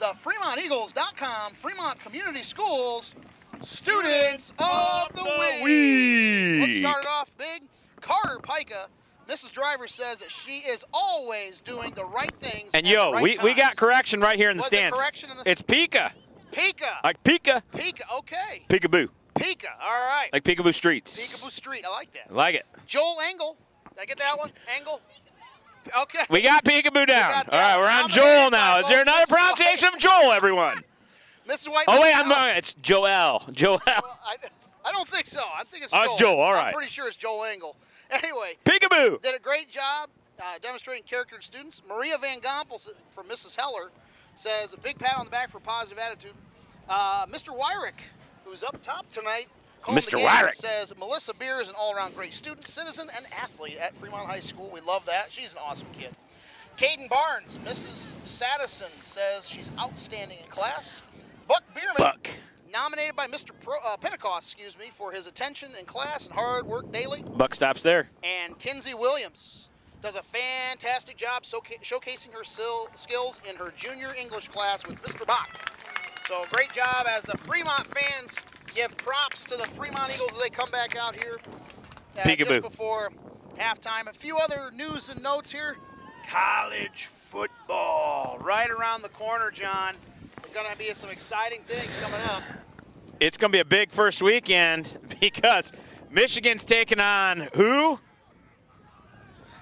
the FremontEagles.com, Fremont Community Schools, Students of the Week. Let's start it off big. Carter Pica, Mrs. Driver, says that she is always doing the right things. And at the right we got times. correction right here in the Was stands. it correction in the It's Pika. Pika. Like Pika. Pika, okay. Peekaboo. Pika, all right. Like Peekaboo Streets. Peekaboo Street, I like that. I like it. Joel Engel, did I get that one? Engel? Okay. We got Peekaboo down. got that. All right, we're on Nominated Joel by now. Is there both another Mrs. pronunciation of Joel, everyone? Mrs. White. Oh, wait, Mrs. House. it's Joel. Joel. Well, I don't think so. I think it's Oh, Joel. it's Joel, all I'm right. pretty sure it's Joel Engel. Anyway, Peekaboo. did a great job demonstrating character to students. Maria Van Gompel from Mrs. Heller says a big pat on the back for positive attitude. Mr. Wyrick, who's up top tonight, calling Mr. the game, Wyrick says Melissa Beer is an all-around great student, citizen, and athlete at Fremont High School. We love that. She's an awesome kid. Caden Barnes, Mrs. Sadison, says she's outstanding in class. Buck Bierman. Buck. Nominated by Mr. Pentecost, for his attention in class and hard work daily. Buck stops there. And Kinsey Williams does a fantastic job showcasing her skills in her junior English class with Mr. Bach. So great job as the Fremont fans give props to the Fremont Eagles as they come back out here just before halftime. A few other news and notes here. College football right around the corner, John. There's going to be some exciting things coming up. It's going to be a big first weekend because Michigan's taking on who?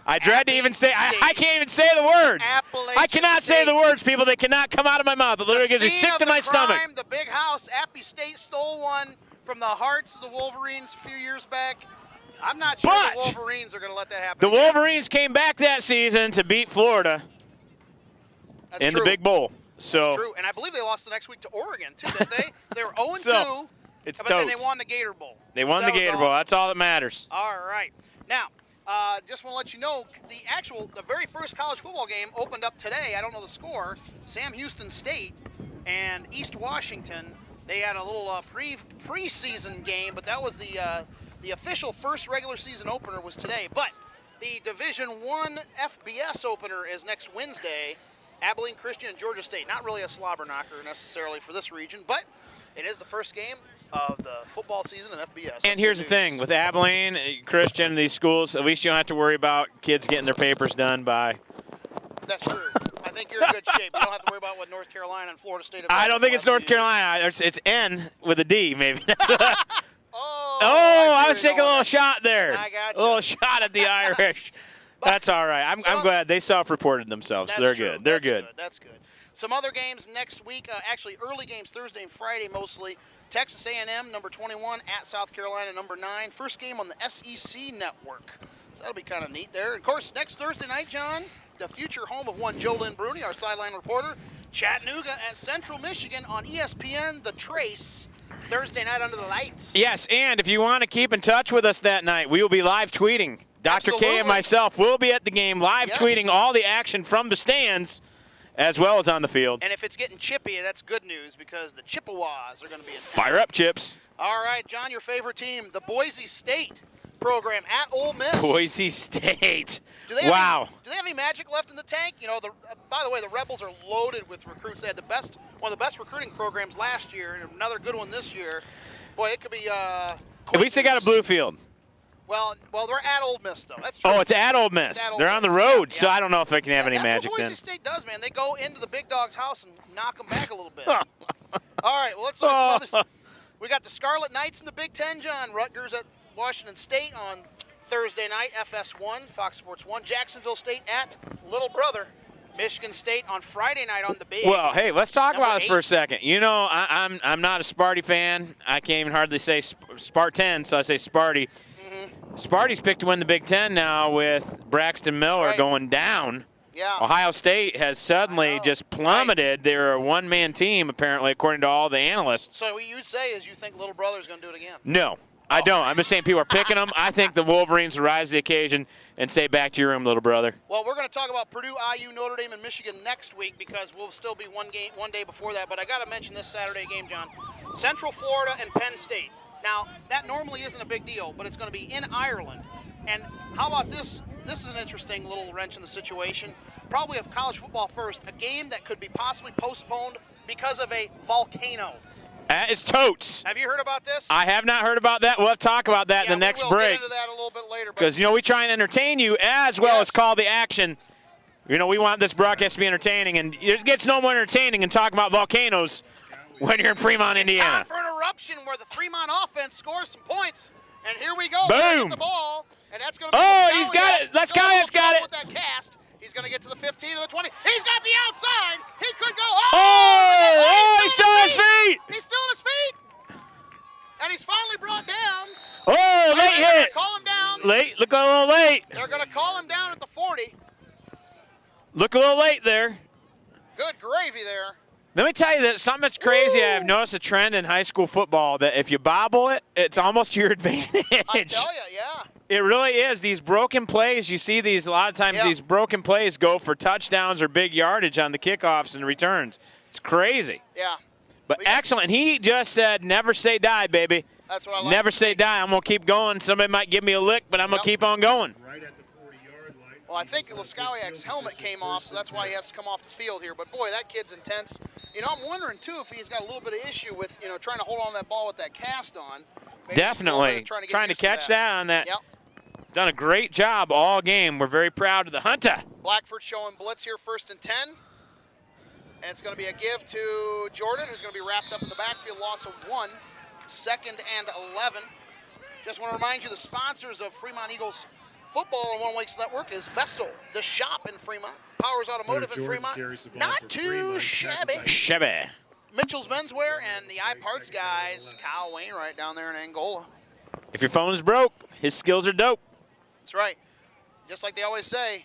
I dread to even say. I can't even say the words. I cannot say the words, people. They cannot come out of my mouth. It literally gives me sick to my stomach. The big house. Appy State stole one from the hearts of the Wolverines a few years back. I'm not sure the Wolverines are going to let that happen. The Wolverines came back that season to beat Florida in the Big Bowl. So that's true. And I believe they lost the next week to Oregon, too, didn't they? They were 0-2. So, it's but then they won the Gator Bowl. They won the Gator Bowl. That's all that matters. All right. Now, just want to let you know, the very first college football game opened up today. I don't know the score. Sam Houston State and East Washington. They had a little preseason game, but that was the official first regular season opener was today. But the Division I FBS opener is next Wednesday. Abilene Christian and Georgia State. Not really a slobber knocker necessarily for this region, but it is the first game of the football season in FBS. And here's the thing. With Abilene, Christian, these schools, at least you don't have to worry about kids getting their papers done by. That's true. I think you're in good shape. You don't have to worry about what North Carolina and Florida State have done. I don't think it's North Carolina. It's N with a D, maybe. I was taking a little shot there. I got A you. little shot at the Irish. That's all right. I'm glad they self-reported themselves. They're good. They're good. That's good. Some other games next week, actually early games Thursday and Friday mostly. Texas A&M, number 21, at South Carolina, number 9. First game on the SEC network. So that'll be kind of neat there. Of course, next Thursday night, John, the future home of one Joe Lynn Bruni, our sideline reporter, Chattanooga at Central Michigan on ESPN, The Trace. Thursday night under the lights. Yes, and if you want to keep in touch with us that night, we will be live tweeting. Dr. K and myself will be at the game live tweeting all the action from the stands as well as on the field. And if it's getting chippy, that's good news because the Chippewas are going to be in town. Fire up, Chips. All right, John, your favorite team, the Boise State program at Ole Miss. Boise State. Do they have any magic left in the tank? You know, by the way, the Rebels are loaded with recruits. They had one of the best recruiting programs last year and another good one this year. Boy, it could be at least they got a blue field. Well, they're at Ole Miss, though. That's true. Oh, it's at Ole Miss. They're on the road, so I don't know if they can have any magic then. That's what Boise State does, man. They go into the big dog's house and knock them back a little bit. All right, well, let's look at some other stuff. We got the Scarlet Knights in the Big Ten, John. Rutgers at Washington State on Thursday night, FS1, Fox Sports 1. Jacksonville State at Little Brother. Michigan State on Friday night on the Big. Well, hey, let's talk about this for a second. You know, I'm not a Sparty fan. I can't even hardly say Spartan, so I say Sparty. Sparty's picked to win the Big Ten now with Braxton Miller going down. Yeah. Ohio State has suddenly just plummeted. They're a one-man team, apparently, according to all the analysts. So what you'd say is you think Little Brother's going to do it again? No, I don't. I'm just saying people are picking them. I think the Wolverines will rise to the occasion and say, back to your room, little brother. Well, we're going to talk about Purdue, IU, Notre Dame, and Michigan next week because we'll still be one day before that. But I got to mention this Saturday game, John. Central Florida and Penn State. Now, that normally isn't a big deal, but it's going to be in Ireland. And how about this? This is an interesting little wrench in the situation. Probably of college football first, a game that could be possibly postponed because of a volcano. That is totes. Have you heard about this? I have not heard about that. We'll have to talk about that in the next break. We'll get into that a little bit later. Because, we try and entertain you as well as call the action. We want this broadcast to be entertaining, and it gets no more entertaining than talking about volcanoes when you're in Fremont, Indiana. It's time for an eruption where the Fremont offense scores some points. And here we go. Boom. Get the ball, and that's going to be he's got it. Let's Callahan's got it. With that cast. He's going to get to the 15 or the 20. He's got the outside. He could go. He's still on his feet. He's still on his feet. And he's finally brought down. Late hit. Call him down. Late. Look a little late. They're going to call him down at the 40. Look a little late there. Good gravy there. Let me tell you that something that's crazy. I've noticed a trend in high school football that if you bobble it, it's almost to your advantage. I tell you, yeah. It really is. These broken plays, you see these a lot of times. These broken plays go for touchdowns or big yardage on the kickoffs and returns. It's crazy. Yeah. But excellent. He just said, never say die, baby. That's what I like. Never say die. I'm going to keep going. Somebody might give me a lick, but I'm going to keep on going. Right at the 40-yard line. Well, I think Laskowiak's helmet came off, so that's why he has to come off the field here. But, boy, that kid's intense. You know, I'm wondering, too, if he's got a little bit of issue with, you know, trying to hold on to that ball with that cast on. Maybe Definitely. Trying to catch that on that. Yep. Done a great job all game. We're very proud of the Hunter. Blackford showing blitz here, 1st and 10. And it's going to be a give to Jordan, who's going to be wrapped up in the backfield, loss of 1, 2nd and 11. Just want to remind you, the sponsors of Fremont Eagles football on One Lakes Network is Vestal, the shop in Fremont, Powers Automotive in Fremont. Not too shabby. Shabby. Mitchell's Menswear and the iParts guys, Kyle Wainwright down there in Angola. If your phone is broke, his skills are dope. That's right. Just like they always say,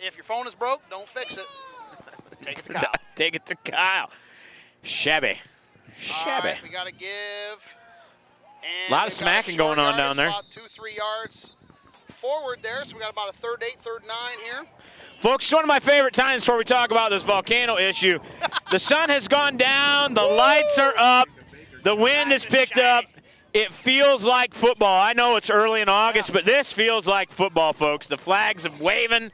if your phone is broke, don't fix it. Take it to Kyle. Take it to Kyle. Shabby. Shabby. All right, we got to give. And a lot of smacking going on down there. About 2-3 yards forward there, so we got about a 3rd 8, 3rd 9 here. Folks, it's one of my favorite times before we talk about this volcano issue. The sun has gone down. The lights are up. The wind has picked up. It feels like football. I know it's early in August, but this feels like football, folks. The flags are waving.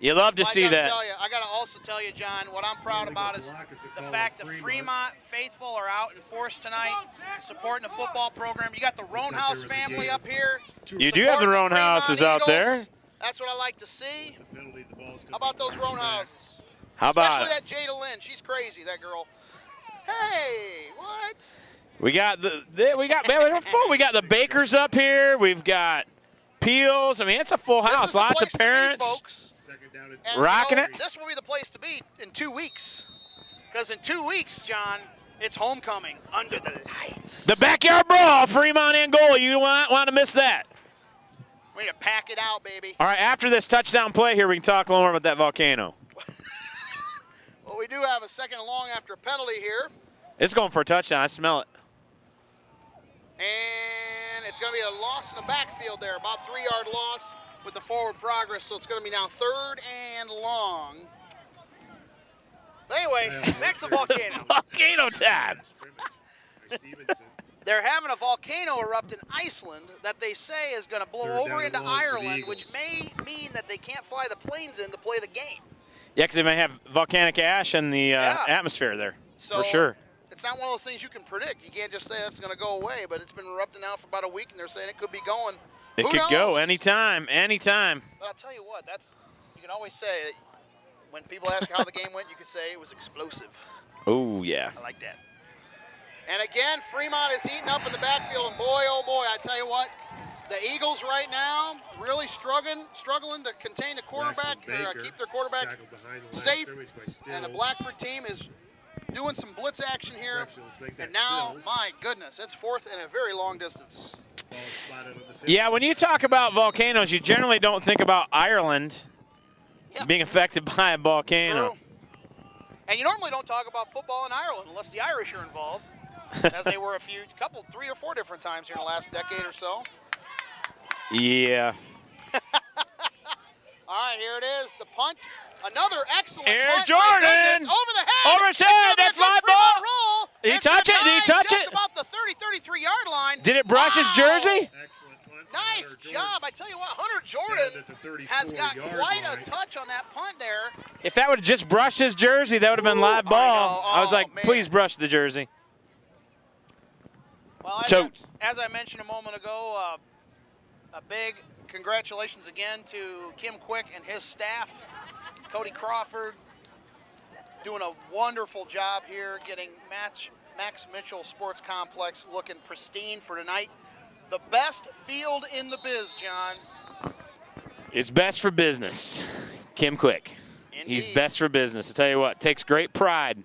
You love to see that. I got to also tell you, John, what I'm proud about is the fact the Fremont faithful are out in force tonight, supporting the football program. You got the Roan House family up here. You do have the Roan Houses out there. That's what I like to see. How about those Roan Houses? How about Especially that Jada Lynn. She's crazy, that girl. Hey, what? We got we got the Bakers up here. We've got Peels. I mean, it's a full house. Lots of parents. And rocking it. This will be the place to be in 2 weeks. Because in 2 weeks, John, it's homecoming under the lights. The backyard brawl, Fremont, Angola. You want to miss that. We need to pack it out, baby. All right, after this touchdown play here, we can talk a little more about that volcano. Well, we do have a 2nd and long after a penalty here. It's going for a touchdown. I smell it. And it's going to be a loss in the backfield there, about 3-yard loss with the forward progress, so it's going to be now 3rd and long. But anyway, back to volcano. Volcano time. They're having a volcano erupt in Iceland that they say is going to blow over into Ireland, which may mean that they can't fly the planes in to play the game. Yeah, because they may have volcanic ash in the atmosphere there, so for sure. It's not one of those things you can predict. You can't just say that's going to go away, but it's been erupting now for about a week, and they're saying it could be going. It Who could knows? go anytime, anytime. But I'll tell you what, you can always say that when people ask how the game went, you could say it was explosive. Oh, yeah. I like that. And again, Fremont is heating up in the backfield, and boy, oh boy, I tell you what, the Eagles right now really struggling to contain the quarterback, or keep their quarterback safe, and the Blackford team is doing some blitz action here, and now, my goodness, it's 4th and a very long distance. Yeah, when you talk about volcanoes, you generally don't think about Ireland being affected by a volcano. True. And you normally don't talk about football in Ireland unless the Irish are involved, as they were 3 or 4 different times here in the last decade or so. Yeah. All right, here it is, the punt. Another excellent Air punt. Jordan! Over the head. Over his head. That's live ball. Roll. Did he touch it? Did he touch just it? About the 33-yard line. Did it brush his jersey? Nice job. I tell you what, Hunter Jordan has got quite a touch on that punt there. If that would have just brushed his jersey, that would have been live ball. I was like, man. please brush the jersey. Well, as I mentioned a moment ago, a big congratulations again to Kim Quick and his staff. Cody Crawford doing a wonderful job here, getting Max Mitchell Sports Complex looking pristine for tonight. The best field in the biz, John. It's best for business. Kim Quick. Indeed. He's best for business. I tell you what, takes great pride.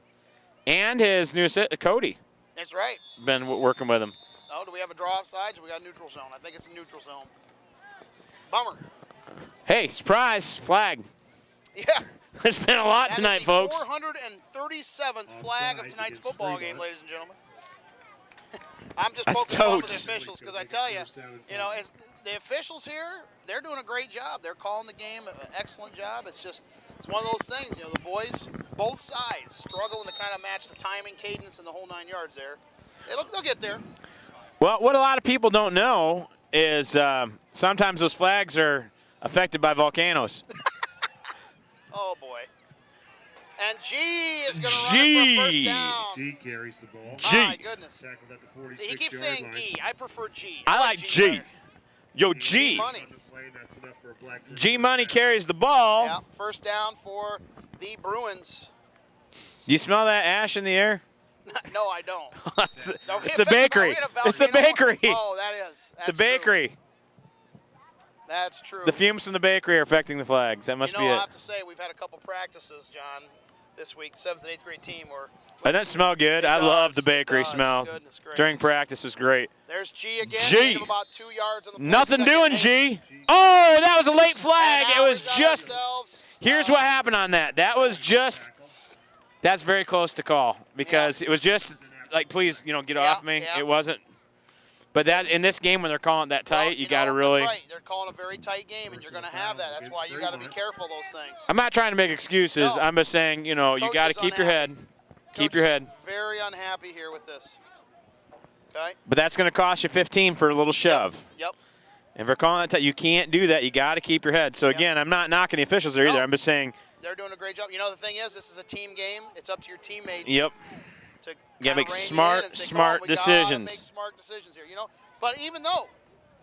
And his new Cody. That's right. Been working with him. Oh, do we have a draw offsides? We got a neutral zone. I think it's a neutral zone. Bummer. Hey, surprise, flag. Yeah. There's been a lot tonight, folks. 437th flag of tonight's football game, ladies and gentlemen. I'm just That's poking fun with totes. the officials because I tell you, the officials here, they're doing a great job. They're calling the game an excellent job. It's just It's one of those things, you know, the boys, both sides, struggling to kind of match the timing, cadence, and the whole 9 yards there. They'll get there. Well, what a lot of people don't know is sometimes those flags are affected by volcanoes. Oh, boy. And G is going to run it for a first down. G carries the ball. G. My goodness. Tackled at the 46-yard See, he keeps saying line. G. I prefer G. I like G. better. Yo, G. Money. That's enough for a Blackford. G Money carries the ball. Yeah, first down for the Bruins. Do you smell that ash in the air? No, I don't. It's the bakery. It's the bakery. Oh, that's The bakery. True. That's true. The fumes from the bakery are affecting the flags. That must be I it. have to say, we've had a couple practices, John, this week, 7th and 8th grade team. Doesn't that smell good? I love the bakery smell. During practice was great. There's G again. G. About 2 yards on the play. Nothing doing, G. Oh, that was a late flag. And It was we got just. ourselves, Here's what happened on that. That was just. That's very close to call because it was just like, please, get off me. Yeah. It wasn't. But that in this game when they're calling it that tight, you got to really. That's right. They're calling a very tight game, and you're going to have that. That's why you got to be careful of those things. I'm not trying to make excuses. No. I'm just saying, you got to keep your head. Keep your head. Very unhappy here with this. Okay. But that's going to cost you 15 for a little shove. Yep. And if they're calling it tight, you can't do that. You got to keep your head. So again, I'm not knocking the officials there either. No. I'm just saying. They're doing a great job. The thing is, this is a team game. It's up to your teammates. Yep. To You got to make smart decisions. Make smart decisions here. But even though,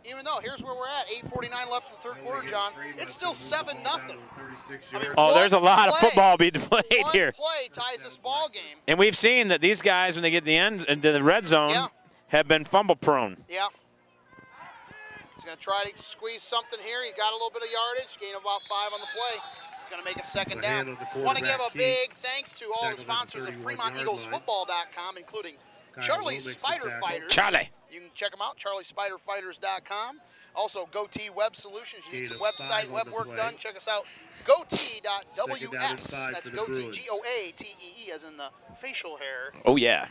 here's where we're at. 8:49 left in the third quarter, John. It's still 7-0. Oh, there's a lot of football being played here. One play ties this ball game. And we've seen that these guys, when they get the end into the red zone, have been fumble prone. Yeah. He's going to try to squeeze something here. He got a little bit of yardage, gain about 5 on the play. He's going to make a second down. Want to give a big thanks to all the sponsors of FremontEaglesFootball.com, including Charlie's Spider Fighters. Charlie. You can check them out, charliespiderfighters.com. Also, Goatee Web Solutions. You need some website, web work done. Check us out. Goatee.ws. That's Goatee, G-O-A-T-E-E, as in the facial hair. Oh, yeah.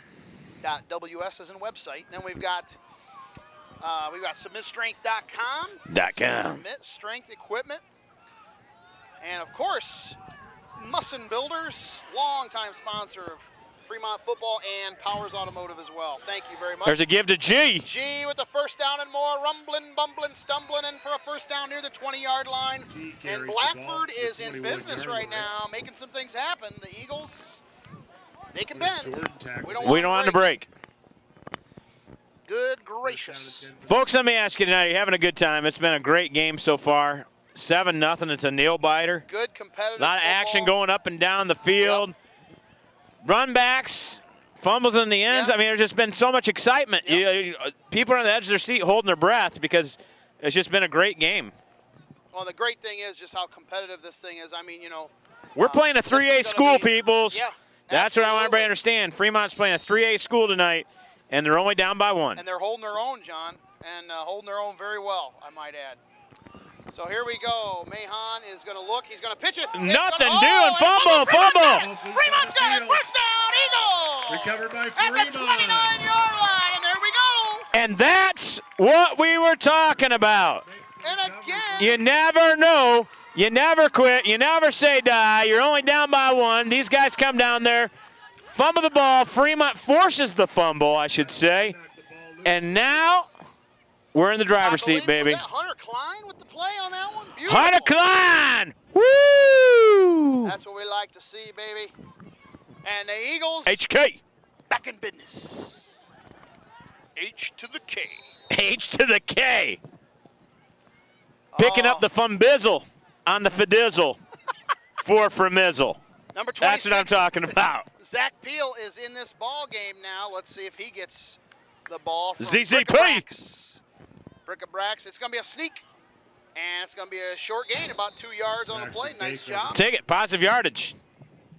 .ws as in website. Then we've got submitstrength.com. Submit Strength Equipment. And, of course, Musson Builders, longtime sponsor of Fremont football and Powers Automotive as well. Thank you very much. There's a give to G. G with the first down and more, rumbling, bumbling, stumbling in for a first down near the 20-yard line. And Blackford is in business right now, making some things happen. The Eagles, they can bend. We don't want to break. Good gracious. Folks, let me ask you tonight, are you having a good time? It's been a great game so far. 7-0. It's a nail-biter. Good competitive A lot of action football. going up and down the field. Yep. Run backs, fumbles in the ends. Yep. I mean, there's just been so much excitement. Yep. People are on the edge of their seat holding their breath because it's just been a great game. Well, the great thing is just how competitive this thing is. I mean, We're playing a 3A school, peoples. Yeah, that's what I want everybody to absolutely. understand. Fremont's playing a 3A school tonight, and they're only down by 1. And they're holding their own, John, and holding their own very well, I might add. So here we go. Mahan is going to look. He's going to pitch it. Nothing doing. Fumble. Fremont's got it. First down, Eagles. Recovered by At Fremont. the 29-yard line, and there we go. And that's what we were talking about. And again. You never know. You never quit. You never say die. You're only down by 1. These guys come down there, fumble the ball. Fremont forces the fumble, I should say. And now we're in the driver's seat, baby. Was that Hunter Klein with the play on that one? Beautiful. Hunter Klein! Woo! That's what we like to see, baby. And the Eagles HK. back in business. H to the K. H to the K. Picking up the fumbizzle on the fidizzle for Fremizzle. Number 26. That's what I'm talking about. Zach Peel is in this ball game now. Let's see if he gets the ball from ZZP. Brick-a-Brax. It's going to be a sneak, and it's going to be a short gain, about 2 yards on the play. Nice job. Take it. Positive yardage.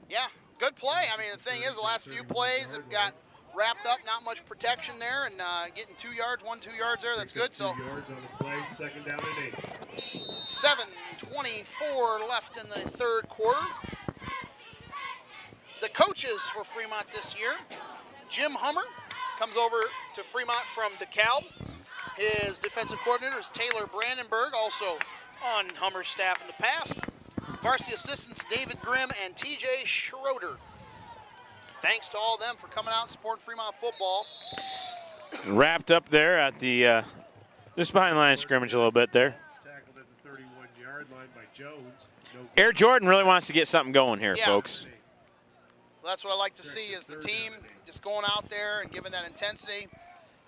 Yeah, good play. I mean, the thing is, the last few plays have got wrapped up, not much protection there, and getting 2 yards, 2 yards there, that's good. So 2 yards on the play, second down and 8. 7:24 left in the third quarter. The coaches for Fremont this year, Jim Hummer comes over to Fremont from DeKalb. His defensive coordinator is Taylor Brandenburg, also on Hummer's staff in the past. varsity assistants David Grimm and TJ Schroeder. Thanks to all of them for coming out and supporting Fremont football. Wrapped up there at the just behind the line of scrimmage a little bit there. Tackled at the 31-yard line by Jones. No Air Jordan really wants to get something going here, Yeah. folks. Well, that's what I like to see is the team just going out there and giving that intensity,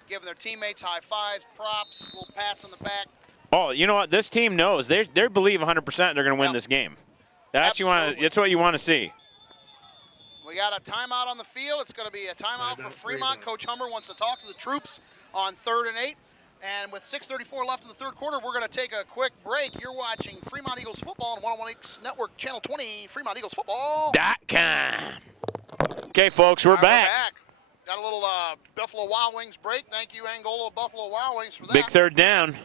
giving their teammates high fives, props, little pats on the back. Oh, you know what? This team knows they believe 100% they're going to win Yep. this game. That's Absolutely. That's what you want to see. We got a timeout on the field. It's going to be a timeout for Fremont. Coach Hummer wants to talk to the troops on 3rd and 8. And with 6:34 left in the third quarter, we're going to take a quick break. You're watching Fremont Eagles football on 101X Network, Channel 20, Fremont Eagles football. .com. Okay, folks, we're All right, back. Got a little Buffalo Wild Wings break. Thank you, Angola Buffalo Wild Wings, for that. Big third down.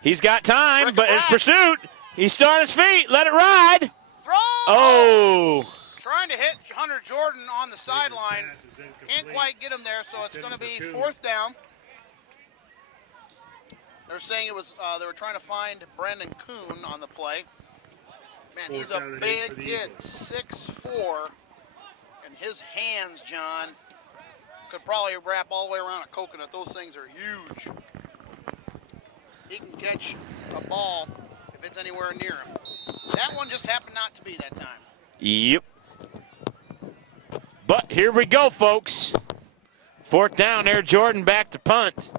He's got time, Rick but his Rack. pursuit, he's still on his feet. Let it ride. Throw! Oh. Trying to hit Hunter Jordan on the sideline. pass is incomplete. Can't quite get him there, so it's going to be Intended for 4th down. They're saying it was they were trying to find Brandon Kuhn on the play. Man, he's a 4th down and 8 big for the kid, Eagles. 6'4", and his hands, John, could probably wrap all the way around a coconut. Those things are huge. He can catch a ball if it's anywhere near him. That one just happened not to be that time. Yep. But here we go, folks. 4th down, Air Jordan back to punt.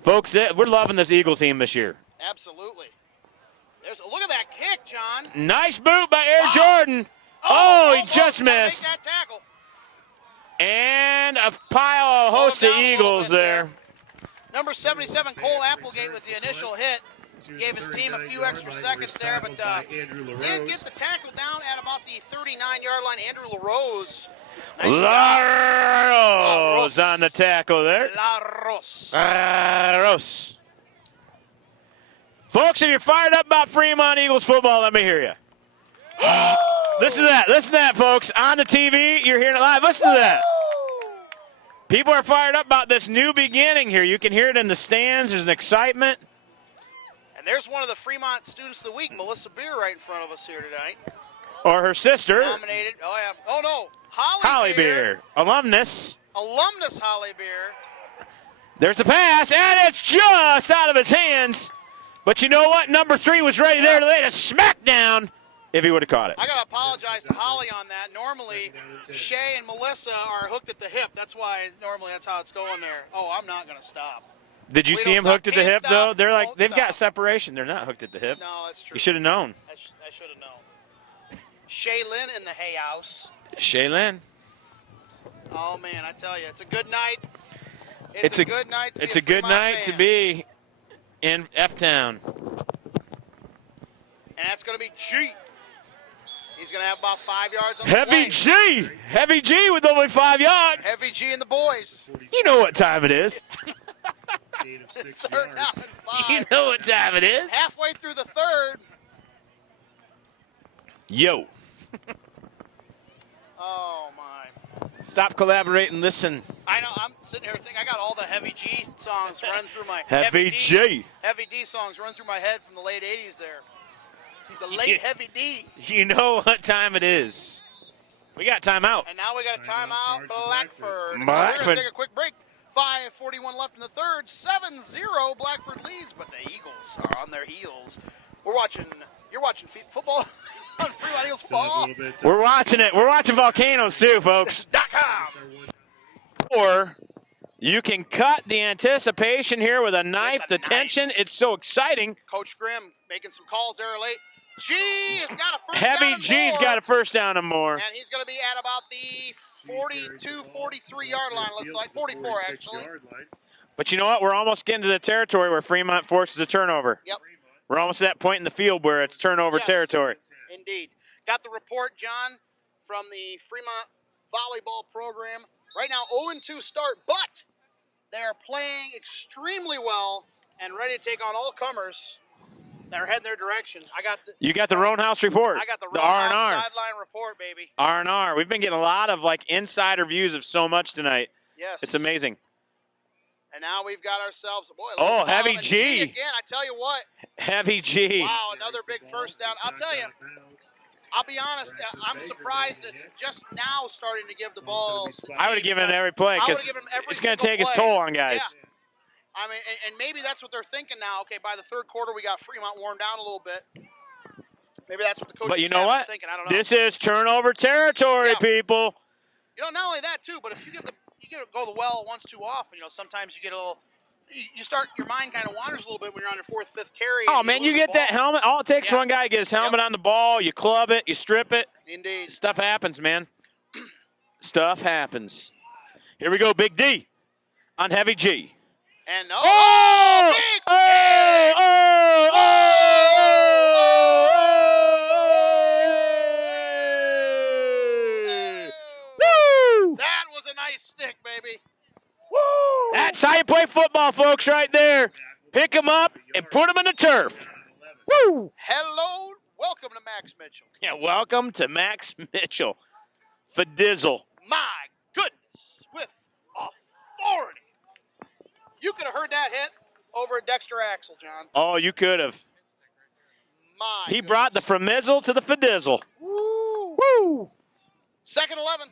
Folks, we're loving this Eagle team this year. Absolutely. Look at that kick, John. Nice boot by Air Wow. Jordan. Oh, he just gotta make missed. that tackle. And a pile, a Slow host him of down a little Eagles bit there. Number 77, Cole Applegate, with the initial hit. Gave his team a few extra seconds there, but did get the tackle down at about the 39-yard line. Andrew LaRose. Nice job. Laros on the tackle there. LaRose. Laros. Folks, if you're fired up about Fremont Eagles football, let me hear you. Listen to that. Listen to that, folks. On the TV, you're hearing it live. Listen to that. People are fired up about this new beginning here. You can hear it in the stands. There's an excitement. And there's one of the Fremont Students of the Week, Melissa Beer, right in front of us here tonight. Or her sister, Nominated. Oh, yeah. Oh, no. Holly Beer, alumnus. Alumnus Holly Beer. There's the pass, and it's just out of his hands. But you know what? Number 3 was ready there to lay a smackdown if he would have caught it. I got to apologize to Holly on that. Normally, Shay and Melissa are hooked at the hip. That's why normally that's how it's going there. Oh, I'm not going to stop. Did you We see don't him stop. hooked at the Can't hip, stop, though? They're like, won't they've got stop. separation. They're not hooked at the hip. No, that's true. You should have known. I should have known. Shaylin in the hay house. Shaylin. Oh, man, I tell you, it's a good night. It's a good night to be It's a a good Fremont night to fan. be in F-Town. And that's going to be G. He's going to have about 5 yards on the Heavy play. G. Heavy G with only 5 yards. Heavy G and the boys. You know what time it is. Gain of 6 Third yards. down and 5. You know what time it is. Halfway through the third. Yo. Oh, my. Stop collaborating. Listen. I know, I'm sitting here thinking, I got all the Heavy G songs running through my Heavy G. Heavy D songs running through my head from the late 80s there. The late Yeah. Heavy D. You know what time it is. We got timeout. And now we got a Timeout timeout, charge to Blackford. Blackford. So we're Blackford. going to take a quick break. 5:41 left in the third. 7-0 Blackford leads, but the Eagles are on their heels. You're watching football on Fremont Eagles Still have a football. little bit. We're watching it. We're watching volcanoes too, folks. .com. Or you can cut the anticipation here with a knife. With a The tension. It's so exciting. Coach Grimm making some calls there late. G has got a first Heavy down and G's more. got a first down and more. And he's going to be at about the 42, 43-yard line, looks like. 44, actually. But you know what? We're almost getting to the territory where Fremont forces a turnover. Yep, We're almost at that point in the field where it's turnover Yes. territory. indeed. Got the report, John, from the Fremont volleyball program. Right now, 0-2 start, but they are playing extremely well and ready to take on all comers that are heading their direction. You got the Roan House report. I got the R&R. Roundhouse sideline report, baby. R&R. We've been getting a lot of like insider views of so much tonight. Yes. It's amazing. And now we've got ourselves, boy, a Oh, little Heavy foul, and G. again. I tell you what. Heavy G. Wow, another big first down. I'll tell you, I'll be honest, I'm surprised it's just now starting to give the ball to I would have given him every play because it's going to take its toll on guys. Yeah. I mean, and maybe that's what they're thinking now. Okay, by the third quarter, we got Fremont worn down a little bit. Maybe that's what the coaching But you know staff what? is thinking. I don't know. This is turnover territory, people. You know, not only that too, but if you go the well once too often, you know, sometimes you get a little. You start, your mind kind of wanders a little bit when you're on your fourth, fifth carry. Oh, man, you get that helmet. All it takes for one guy to get his helmet on the ball. You club it. You strip it. Indeed. Stuff happens, man. Stuff happens. Here we go, Big D on Heavy G. And oh! Big oh! Oh! Oh! Woo! That was a nice stick, baby. Woo! That's how you play football, folks, right there. Pick them up and put them in the turf. Woo! Hello. Welcome to Max Mitchell. Yeah, welcome to Max Mitchell. Fadizzle. My goodness, with authority. You could have heard that hit over at Dexter Axel, John. Oh, you could have. He goodness. brought the Framizzle to the Fadizzle. Woo! Woo! Second 11.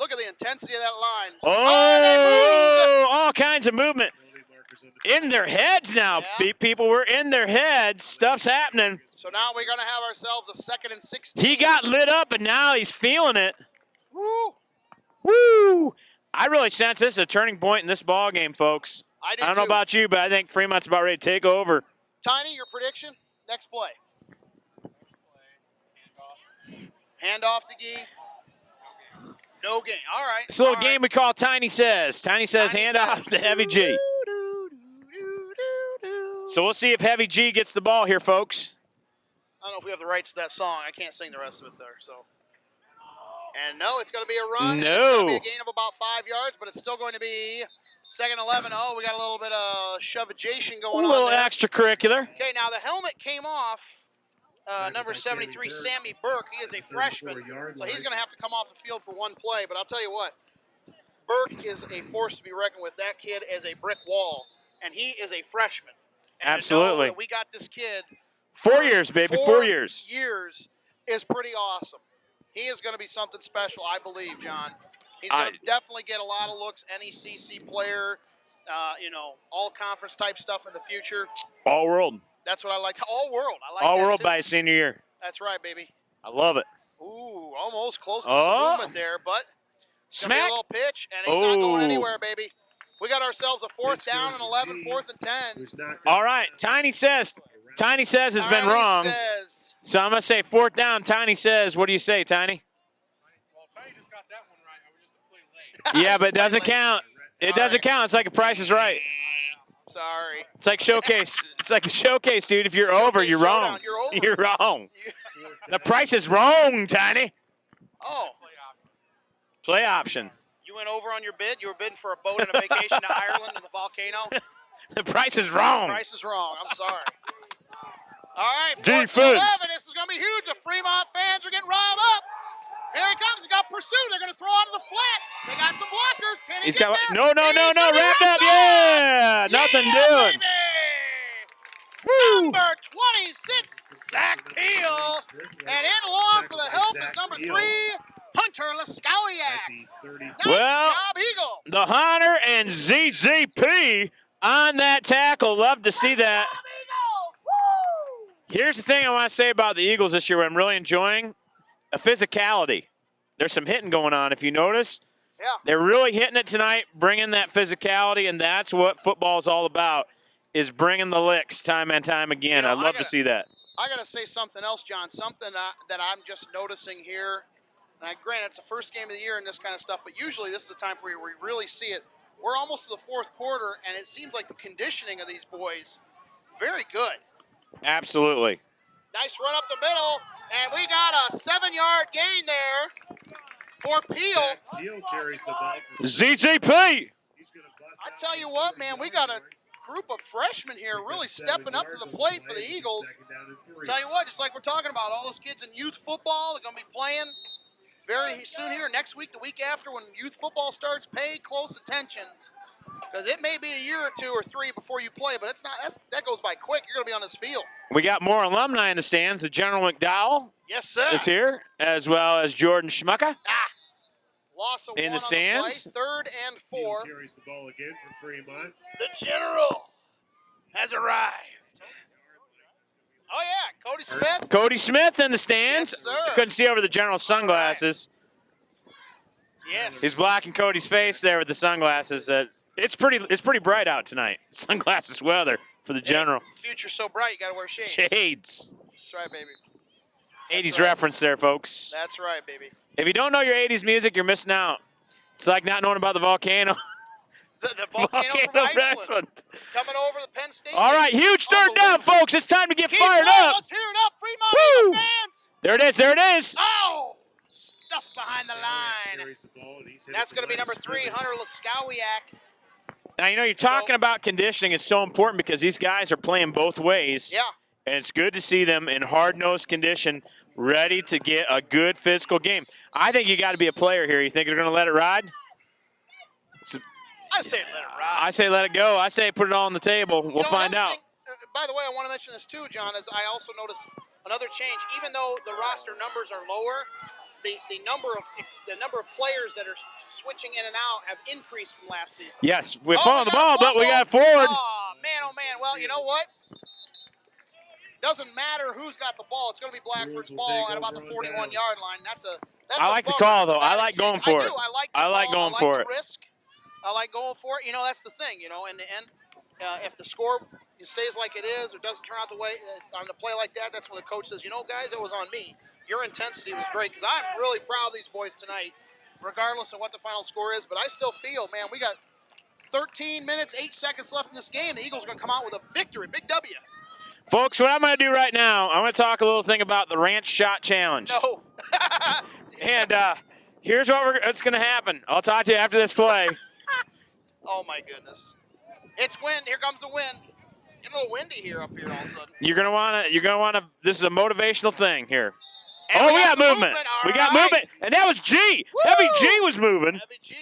Look at the intensity of that line. Oh, all kinds of movement. In their heads now. Yeah. People were in their heads. Stuff's happening. So now we're going to have ourselves a 2nd and 16. He got lit up, and now he's feeling it. Woo! Woo! I really sense this is a turning point in this ball game, folks. I don't know about you, but I think Fremont's about ready to take over. Tiny, your prediction? Next play. Handoff to Gee. No gain. All right. It's a little game we call Tiny Says. Tiny Says hand off to Heavy G. So we'll see if Heavy G gets the ball here, folks. I don't know if we have the rights to that song. I can't sing the rest of it there. So. And no, it's going to be a run. No. It's going to be a gain of about 5 yards, but it's still going to be 2nd 11. Oh, we got a little bit of shove-ation going on. A little there. extracurricular. Okay, now the helmet came off. Number 73, Sammy Burke. He is a freshman, so he's going to have to come off the field for one play. But I'll tell you what, Burke is a force to be reckoned with. That kid is a brick wall, and he is a freshman. And absolutely. we got this kid. 4 years, baby, 4 years. 4 years is pretty awesome. He is going to be something special, I believe, John. He's going to definitely get a lot of looks, NECC player, all-conference type stuff in the future. All world. That's what I like. All world. I like all that world too. by his senior year. That's right, baby. I love it. Ooh, almost close to some movement there, but smack. A little pitch, and he's not going anywhere, baby. We got ourselves a 4th down and 11, 4th and 10. All right, Tiny Says has been wrong. So I'm going to say 4th down. Tiny Says, what do you say, Tiny? Well, Tiny just got that one right. I was just a play late. Yeah, but it doesn't count. It doesn't count. It's like a Price is Right. Sorry. It's like Showcase. It's like a Showcase, dude. If you're over, you're wrong. You're over. You're wrong. The price is wrong, Tiny. Oh. Play option. You went over on your bid? You were bidding for a boat and a vacation to Ireland and the volcano? The price is wrong. The price is wrong. I'm sorry. All right. Defense. 11. This is going to be huge. The Fremont fans are getting riled up. Here he comes. He got pursued. They're going to throw onto the flat. They got some blockers. Can he get there? No. Wrapped up. Yeah. Nothing doing. Woo. Number 26, Zach Peel. And in along for the help is number 3, Hunter Laskowiak. Nice job, Eagle. The Hunter and ZZP on that tackle. Love to see that. Here's the thing I want to say about the Eagles this year, what I'm really enjoying. A physicality. There's some hitting going on, if you notice. Yeah. They're really hitting it tonight, bringing that physicality, and that's what football is all about, is bringing the licks time and time again. I love to see that. I got to say something else, John, something that I'm just noticing here. And granted, it's the first game of the year and this kind of stuff, but usually this is the time where we really see it. We're almost to the 4th quarter, and it seems like the conditioning of these boys, very good. Absolutely. Nice run up the middle, and we got a 7-yard gain there for Peel. Peel carries the ball. ZZP. I tell you what, man, we got a group of freshmen here really stepping up to the plate for the Eagles. Tell you what, just like we're talking about, all those kids in youth football, they're going to be playing. very soon here, next week, the week after, when youth football starts, pay close attention. Because it may be a year or 2 or 3 before you play, but it's not. That goes by quick. You're going to be on this field. We got more alumni in the stands. The General McDowell Yes, sir. is here, as well as Jordan Schmucka. Loss of In one the stands. on the play, 3rd and 4. Carries the ball again for Fremont. The General has arrived. Oh, yeah, Cody Smith. Cody Smith in the stands. Yes, sir. Couldn't see over the General's sunglasses. Yes. He's blocking Cody's face there with the sunglasses. It's pretty bright out tonight. Sunglasses weather for the General. The future's so bright, you got to wear shades. Shades. That's right, baby. 80s right. reference there, folks. That's right, baby. If you don't know your 80s music, you're missing out. It's like not knowing about the volcano. The volcano from Iceland. Coming over the Penn State. All right, huge third down, folks. It's time to get fired up. Let's hear it up, Fremont. Woo! The fans. There it is. There it is. Oh! Stuffed behind the line. Carries the ball, and he's hit That's it going to be from number last 3, scrimmage. Hunter Laskowiak. Now, you know, you're talking about conditioning. It's so important because these guys are playing both ways. Yeah. And it's good to see them in hard-nosed condition, ready to get a good physical game. I think you got to be a player here. You think they're going to let it ride? I say let it ride. I say let it go. I say put it all on the table. We'll find out. By the way, I want to mention this too, John, is I also noticed another change. Even though the roster numbers are lower, the number of players that are switching in and out have increased from last season. Yes, we're following the ball, but we got forward. Oh, man. Well, you know what? Doesn't matter who's got the ball. It's going to be Blackford's ball at about the 41-yard line. That's I like the call, though. I like going for it. I like going for it. The risk. I like going for it. You know, that's the thing. You know, in the end, if the score stays like it is or doesn't turn out the way on the play like that, that's when the coach says, you know, guys, it was on me. Your intensity was great because I'm really proud of these boys tonight, regardless of what the final score is. But I still feel, man, we got 13 minutes, 8 seconds left in this game. The Eagles are going to come out with a victory, big W. Folks, what I'm going to do right now, I'm going to talk a little thing about the Ranch Shot Challenge. No. And here's what's going to happen. I'll talk to you after this play. Oh, my goodness. It's wind. Here comes the wind. Getting a little windy here up here all of a sudden. You're going to want to, this is a motivational thing here. And we got some movement. All We got right. movement. And that was G. Woo! Heavy G was moving. Heavy G.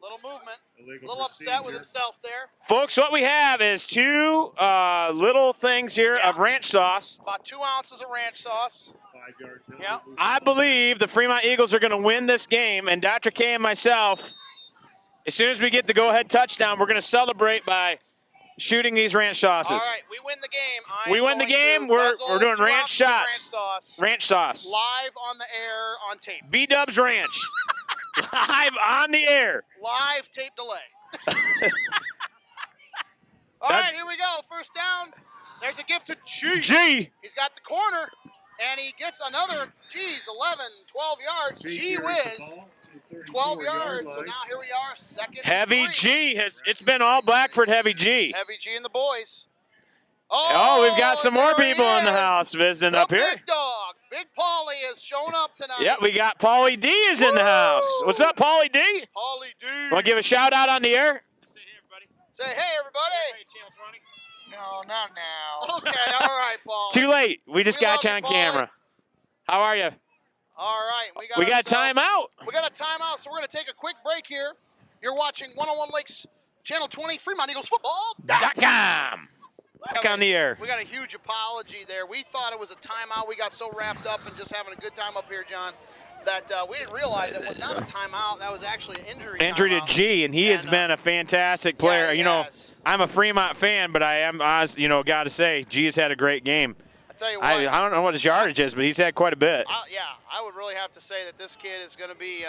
Little movement. Illegal A little upset with procedure. himself there. Folks, what we have is 2 little things here of ranch sauce. About 2 ounces of ranch sauce. 5-yard penalty. Yeah. I believe the Fremont Eagles are going to win this game, and Dr. K and myself, as soon as we get the go-ahead touchdown, we're going to celebrate by shooting these ranch sauces. All right, we win the game. We win the game. We're doing ranch shots. Ranch sauce. Live on the air on tape. B-Dubs Ranch. Live on the air. Live tape delay. All right, here we go. First down. There's a gift to G. G. He's got the corner, and he gets another, 11, 12 yards. Gee whiz. 12 yards. So now here we are, second and Heavy 3. G. It's been all Blackford Heavy G. Heavy G and the boys. Oh, we've got some more there he people in the is. house visiting The up here. big dog. Big Paulie has shown up tonight. Yeah, we got Paulie D is in the house. What's up, Paulie D? Paulie D. Want to give a shout out on the air? Say hey, everybody. Say hey, everybody. Hey, Channel 20. No, not now. Okay, all right, Paul. Too late. We just We got you love on you, Paulie. camera. How are you? All right, We got time out. We got a timeout, so we're going to take a quick break here. You're watching 101 Lakes Channel 20 Fremont Eagles football. .com. Back on the air. We got a huge apology there. We thought it was a timeout. We got so wrapped up and just having a good time up here, John, that we didn't realize it was not a timeout. That was actually an injury. Injury to timeout. G, and he has been a fantastic player. he You know, has. I'm a Fremont fan, but I got to say, G has had a great game. I tell you what. I don't know what his yardage is, but he's had quite a bit. I would really have to say that this kid is going to be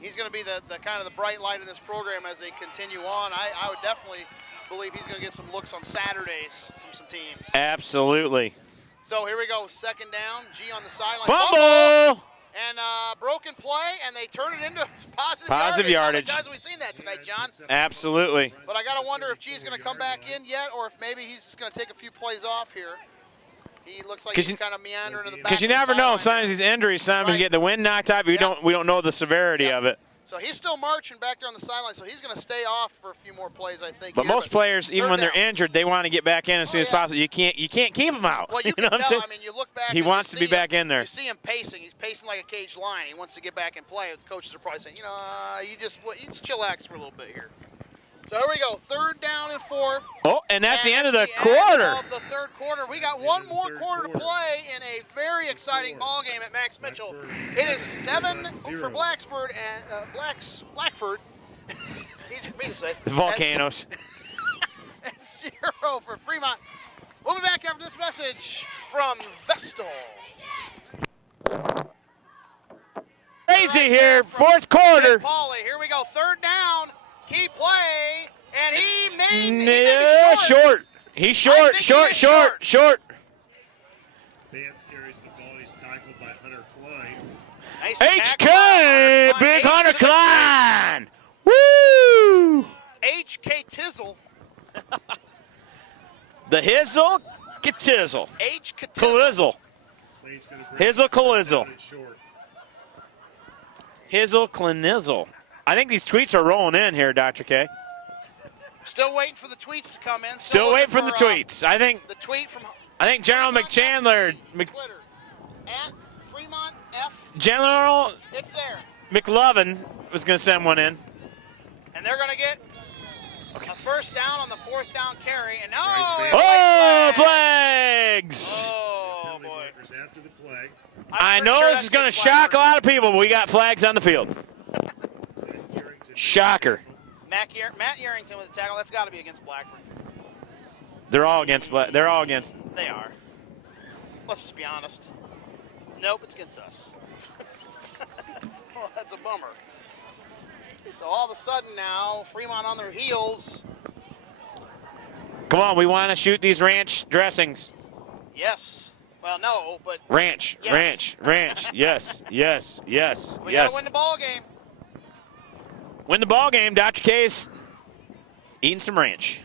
he's going to be the kind of the bright light in this program as they continue on. I would definitely believe he's going to get some looks on Saturdays from some teams. Absolutely. So here we go, second down, G on the sideline. Fumble! And broken play, and they turn it into positive yardage. How many times have we seen that tonight, John? Absolutely. But I got to wonder if G's going to come back in yet, or if maybe he's just going to take a few plays off here. He looks like he's kind of meandering in the back. Because you of the never know. sideline Sometimes these injuries, sometimes you get the wind knocked out, but we don't know the severity of it. So he's still marching back there on the sideline, so he's going to stay off for a few more plays, I think. But here, most players, even when they're injured, they want to get back in as soon as possible. You can't keep him out. Well, you know can what I'm tell. saying? I mean, you look back. He wants to be back in there. You see him pacing. He's pacing like a caged lion. He wants to get back and play. The coaches are probably saying, you just chillax for a little bit here. So here we go, 3rd down and 4. Oh, and that's the end of the quarter. quarter. End of the 3rd quarter. We got one more quarter to play in a very exciting ball game at Max Mitchell. It is 7 for Blackford and Blackford. Easy for me to say. The Volcanoes. And 0 for Fremont. We'll be back after this message from Vestal. Crazy here, 4th quarter. Pauly, here we go, 3rd down. Key play, and he may be short. He's short. Vance carries the ball. He's tackled by Hunter Klein. Nice HK, big Hunter Klein. Woo! HK Tizzle. The Hizzle, Katizzle. H. Calizzle. Hizzle, Calizzle. Hizzle, Clinizzle. I think these tweets are rolling in here, Dr. K. Still waiting for the tweets to come in. Still waiting for the tweets. I think the tweet from General McChandler. Twitter. At Fremont F. General It's there. McLovin was going to send one in. And they're going to get a 1st down on the 4th down carry. And flags! Oh, boy. After the play. I know this is going to shock a lot of people, but we got flags on the field. Shocker. Matt Yerington with the tackle. That's got to be against Blackford. They're all against. They are. Let's just be honest. Nope, it's against us. Well, that's a bummer. So all of a sudden now, Fremont on their heels. Come on, we want to shoot these ranch dressings. Yes. Well, no, but. Ranch. Yes. We got to win the ball game. Win the ball game, Dr. K's eating some ranch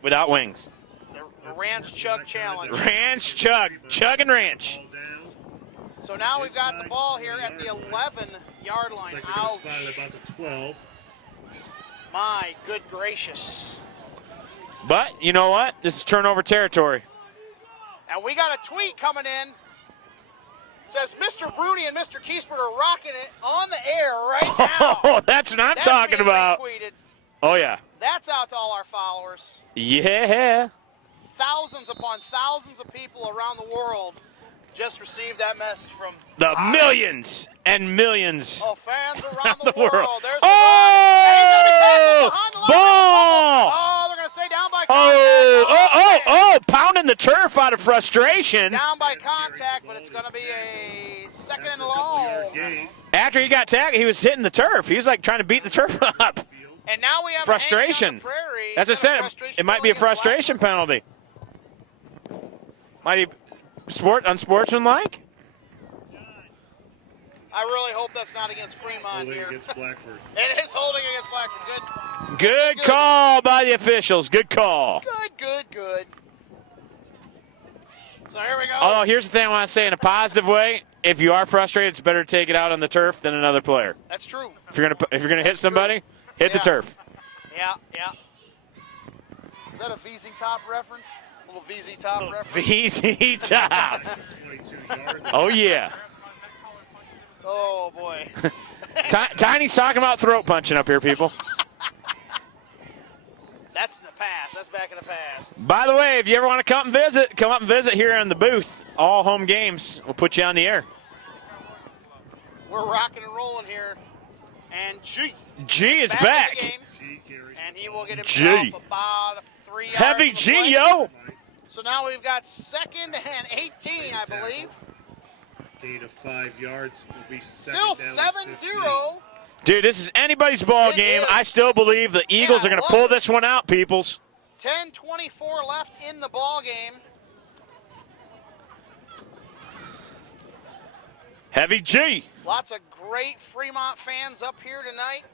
without wings. The Ranch Chug Challenge. Ranch Chug. Chug and ranch. So now we've got the ball here at the 11-yard line. Ouch. About the 12. My good gracious. But you know what? This is turnover territory. And we got a tweet coming in. Says Mr. Bruni and Mr. Kiesbert are rocking it on the air right now. Oh, that's what I'm talking about. Retweeted. Oh, yeah. That's out to all our followers. Yeah. Thousands upon thousands of people around the world just received that message from the millions and millions of fans around the world. There's the oh! run. Ball! Oh, they're going to say down by contact. Oh, pounding the turf out of frustration. Down by contact, but it's going to be a 2nd and long. After he got tagged, he was hitting the turf. He was like trying to beat the turf up. And now we have frustration. As I said, it might be a frustration penalty. Might be unsportsmanlike. I really hope that's not against Fremont holding here. Against Blackford. It is holding against Blackford. Good call by the officials. Good call. Good. So here we go. Oh, here's the thing I want to say in a positive way. If you are frustrated, it's better to take it out on the turf than another player. That's true. If you're gonna hit somebody, hit the turf. Yeah. Is that a VZ Top reference? A little VZ Top reference? VZ Top. Oh, yeah. Oh, boy. Tiny's talking about throat punching up here, people. That's in the past. That's back in the past. By the way, if you ever want to come up and visit here in the booth. All home games. We'll put you on the air. We're rocking and rolling here. And G is back. And he will get himself about a 3 yards. Heavy G, yo. So now we've got 2nd and 18, I believe. Gain of 5 yards will be still 7-0. Dude, this is anybody's ball game. I still believe the Eagles are going to pull this one out, peoples. 10:24 left in the ball game. Heavy G. Lots of great Fremont fans up here tonight.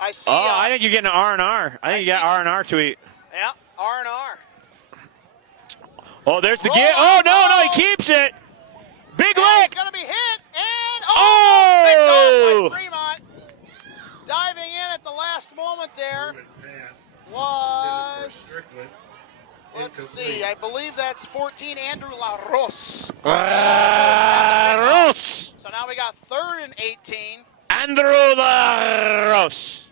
I see. I think you're getting an R&R. I think you got R&R tweet. Yeah, R&R. Oh, there's the get. Oh, no, he keeps it. Big lick. He's going to be hit. And oh! last moment there Pass. was, Strickland. let's see, I believe that's 14, Andrew LaRose. Rose. So now we got 3rd and 18. Andrew Rose.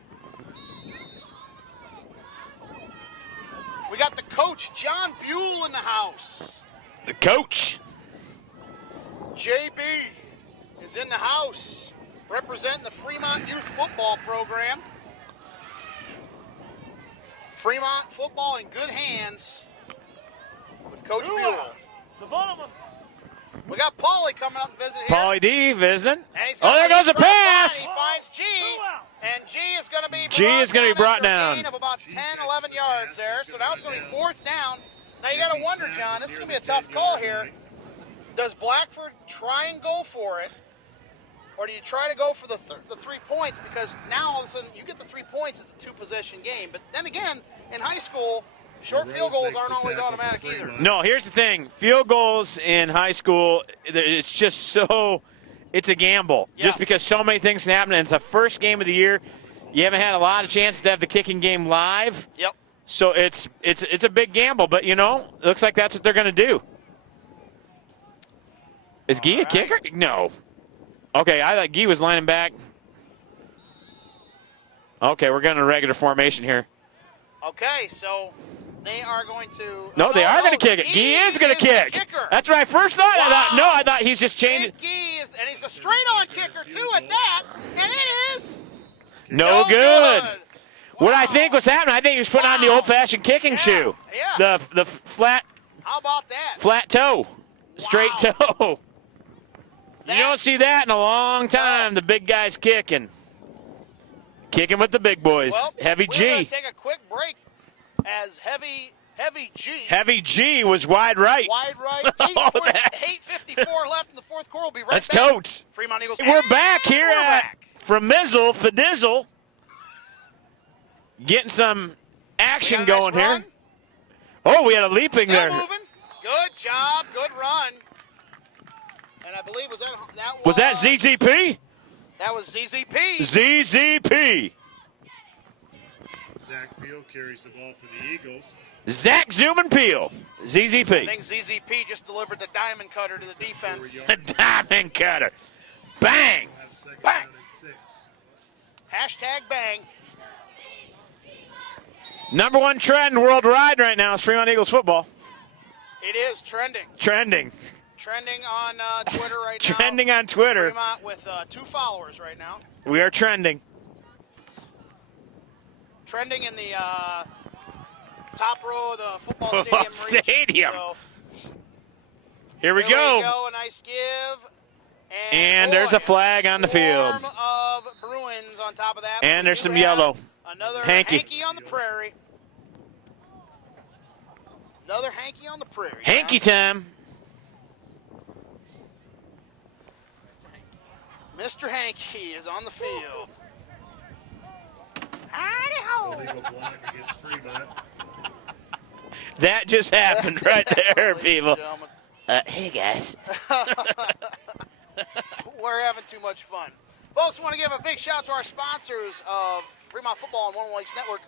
We got the coach, John Buell, in the house. The coach. JB is in the house, representing the Fremont Youth Football Program. Fremont football in good hands with Coach Buell. We got Paulie coming up and visiting here. Paulie D visiting. And he's Oh, there goes a he's throwing pass. He finds G, and G is going to be brought after a down. gain of about 10, 11 yards there. So now it's going to be 4th down. Now you got to wonder, John, this is going to be a tough call here. Does Blackford try and go for it, or do you try to go for the 3 points? Because now all of a sudden you get the 3 points, it's a 2-possession game. But then again, in high school, short field goals aren't always automatic either. No, here's the thing. Field goals in high school, it's just so, it's a gamble. Yeah. Just because so many things can happen. And it's the first game of the year. You haven't had a lot of chances to have the kicking game live. Yep. So it's a big gamble. But, you know, it looks like that's what they're going to do. Is Guy a kicker? No. Okay, I thought Guy was lining back. Okay, we're going to regular formation here. Okay, so they are going to. No, they are going to kick it. Guy is going to kick. Kicker. That's what I first thought. Wow. I thought he's just changing. Guy is, and he's a straight-on kicker too at that, and it is No good. What I Wow. think was happening, I think he was putting on the Wow. old-fashioned kicking shoe. Yeah. The flat How about that? toe, straight Wow. toe. You don't see that in a long time. The big guys kicking with the big boys. Well, Heavy we're going G. to take a quick break as Heavy G. Heavy G was wide right. Wide right. Oh, that's- 8:54 left in the 4th quarter. We'll be right That's back. totes. Fremont Eagles. We're back here We're at back. Framizzle Fadizzle. Getting some action We got a going nice here. run. Oh, we had a leaping Still there. moving. Good job. Good run. And I believe that Was that ZZP? That was ZZP. ZZP. Zach Beal carries the ball for the Eagles. Zach Zuman Peel. I ZZP. think ZZP just delivered the diamond cutter to the defense. The diamond cutter. Bang. We'll have second Bang. down and 6. Hashtag bang. Number one trend worldwide right now is Fremont Eagles football. It is trending. Trending. Trending on Twitter right now. Trending on Twitter. Fremont with 2 followers right now. We are trending. Trending in the top row of the football Football stadium. stadium. So Here we here we go. go. A nice give. And boy, there's a flag on the field. Swarm of Bruins on top of that. And We there's do some have yellow. Another Hanky. on the prairie. Another hanky on the prairie. Hanky time. Mr. Hanky is on the field. Illegal block against Fremont. That just happened right there, Ladies and people. gentlemen, Hey, guys. we're having too much fun. Folks, we want to give a big shout out to our sponsors of Fremont Football and One Lakes Network.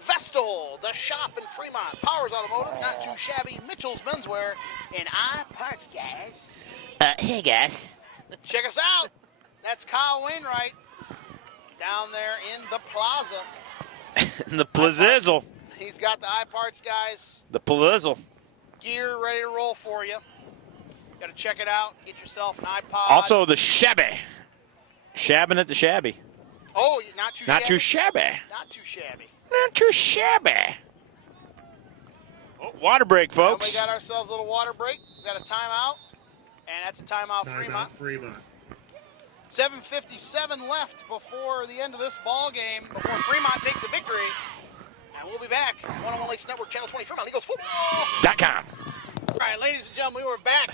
Vestal, the shop in Fremont. Powers Automotive, not too shabby. Mitchell's Menswear, and iParts, guys. Hey, guys. Check us out. That's Kyle Wainwright down there in the plaza. The Plazizzle. He's got the iParts, guys. The Plazizzle. Gear ready to roll for you. Got to check it out. Get yourself an iPod. Also, the Shabby. Shabbing at the Shabby. Oh, not too Not shabby. too shabby. Not too shabby. Not too shabby. Oh, water break, And folks. we got ourselves a little water break. We got a timeout, and that's a timeout, Fremont. Timeout Fremont. 7:57 left before the end of this ball game, before Fremont takes a victory. And we'll be back. One Lakes Network, Channel 20, Fremont Eagles Football. .com. All right, ladies and gentlemen, we were back.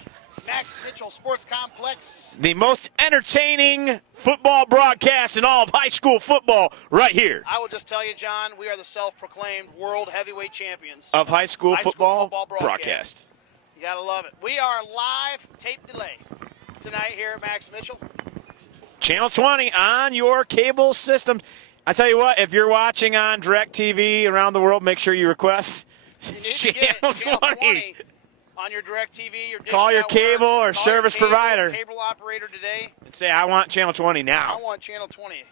Max Mitchell Sports Complex. The most entertaining football broadcast in all of high school football right here. I will just tell you, John, we are the self-proclaimed world heavyweight champions Of high school football broadcast. broadcast. You got to love it. We are live tape delay tonight here at Max Mitchell. Channel 20 on your cable system. I tell you what, if you're watching on DirecTV around the world, make sure you request You need to get Channel Channel 20. 20 on your DirecTV, your Dish Call your Network, cable or call service your provider. cable operator today. And say, I want Channel 20 now. I want Channel 20.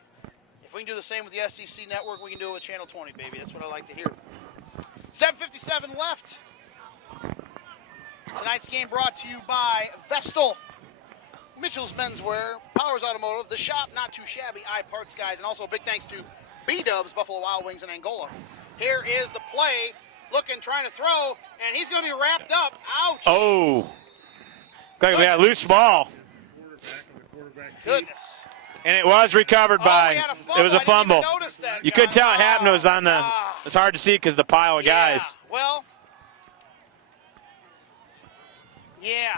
If we can do the same with the SEC network, we can do it with Channel 20, baby. That's what I like to hear. 7:57 left. Tonight's game brought to you by Vestal, Mitchell's Menswear, Powers Automotive, The Shop, Not Too Shabby, iParts Guys, and also big thanks to B-Dubs, Buffalo Wild Wings in Angola. Here is the play. Looking, trying to throw, and he's going to be wrapped up. Ouch. Oh. Like we had a loose ball. Goodness. And it was recovered by, we had a fumble. it was a I didn't even fumble. notice that, You couldn't John. tell it happened. It was on the, it's hard to see because the pile of guys. Well, yeah.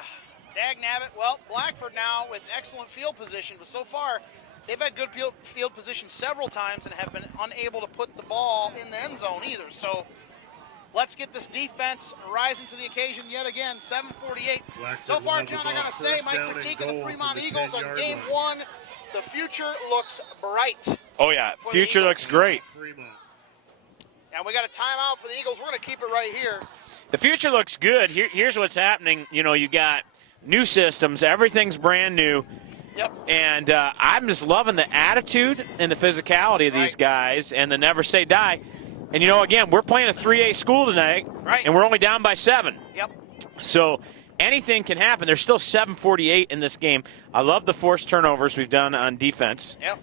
Dag nabbit. Well, Blackford now with excellent field position, but so far they've had good field position several times and have been unable to put the ball in the end zone either. So let's get this defense rising to the occasion yet again. 7:48. So far, John, I got to say, my critique of the Fremont Eagles on game one, the future looks bright. Oh, yeah. Future looks great. And we got a timeout for the Eagles. We're going to keep it right here. The future looks good. Here's what's happening. You know, you got new systems. Everything's brand new. Yep. And I'm just loving the attitude and the physicality of these guys and the never say die. And, you know, again, we're playing a 3A school tonight, and we're only down by 7. Yep. So anything can happen. There's still 7:48 in this game. I love the forced turnovers we've done on defense. Yep.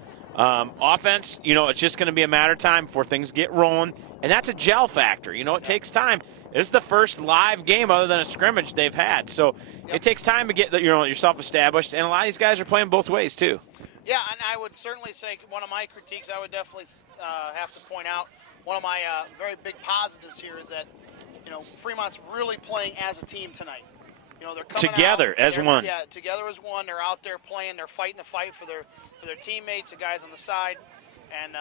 Offense, you know, it's just going to be a matter of time before things get rolling. And that's a gel factor. You know, it takes time. It's the first live game other than a scrimmage they've had. So it takes time to get yourself established. And a lot of these guys are playing both ways, too. Yeah, and I would certainly say one of my critiques I would definitely have to point out, one of my very big positives here is that, you know, Fremont's really playing as a team tonight. You know, they're coming together out, as one. Yeah, together as one. They're out there playing. They're fighting a fight for their teammates, the guys on the side, and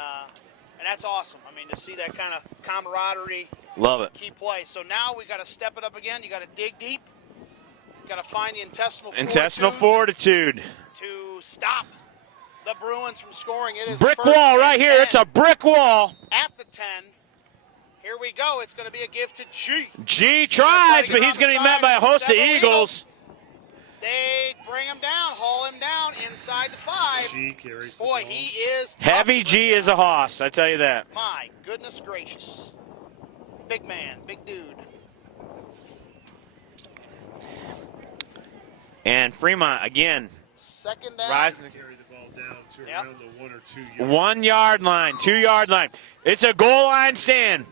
that's awesome. I mean, to see that kind of camaraderie. Love it. Key play. So now we got to step it up again. You got to dig deep. You got to find the intestinal fortitude to stop the Bruins from scoring. It is brick wall right here. 10. It's a brick wall. At the 10. Here we go. It's going to be a give to G. G tries, but he's going to be met by a host of Eagles. They bring him down, haul him down inside the 5. G carries the Boy, ball. he is tough. Heavy G is a hoss, I tell you that. My goodness gracious. Big man, big dude. And Fremont, again, second down. rising. Carry the ball down to around the 1 or 2 yard. 1 yard line, 2 yard line. It's a goal line stand.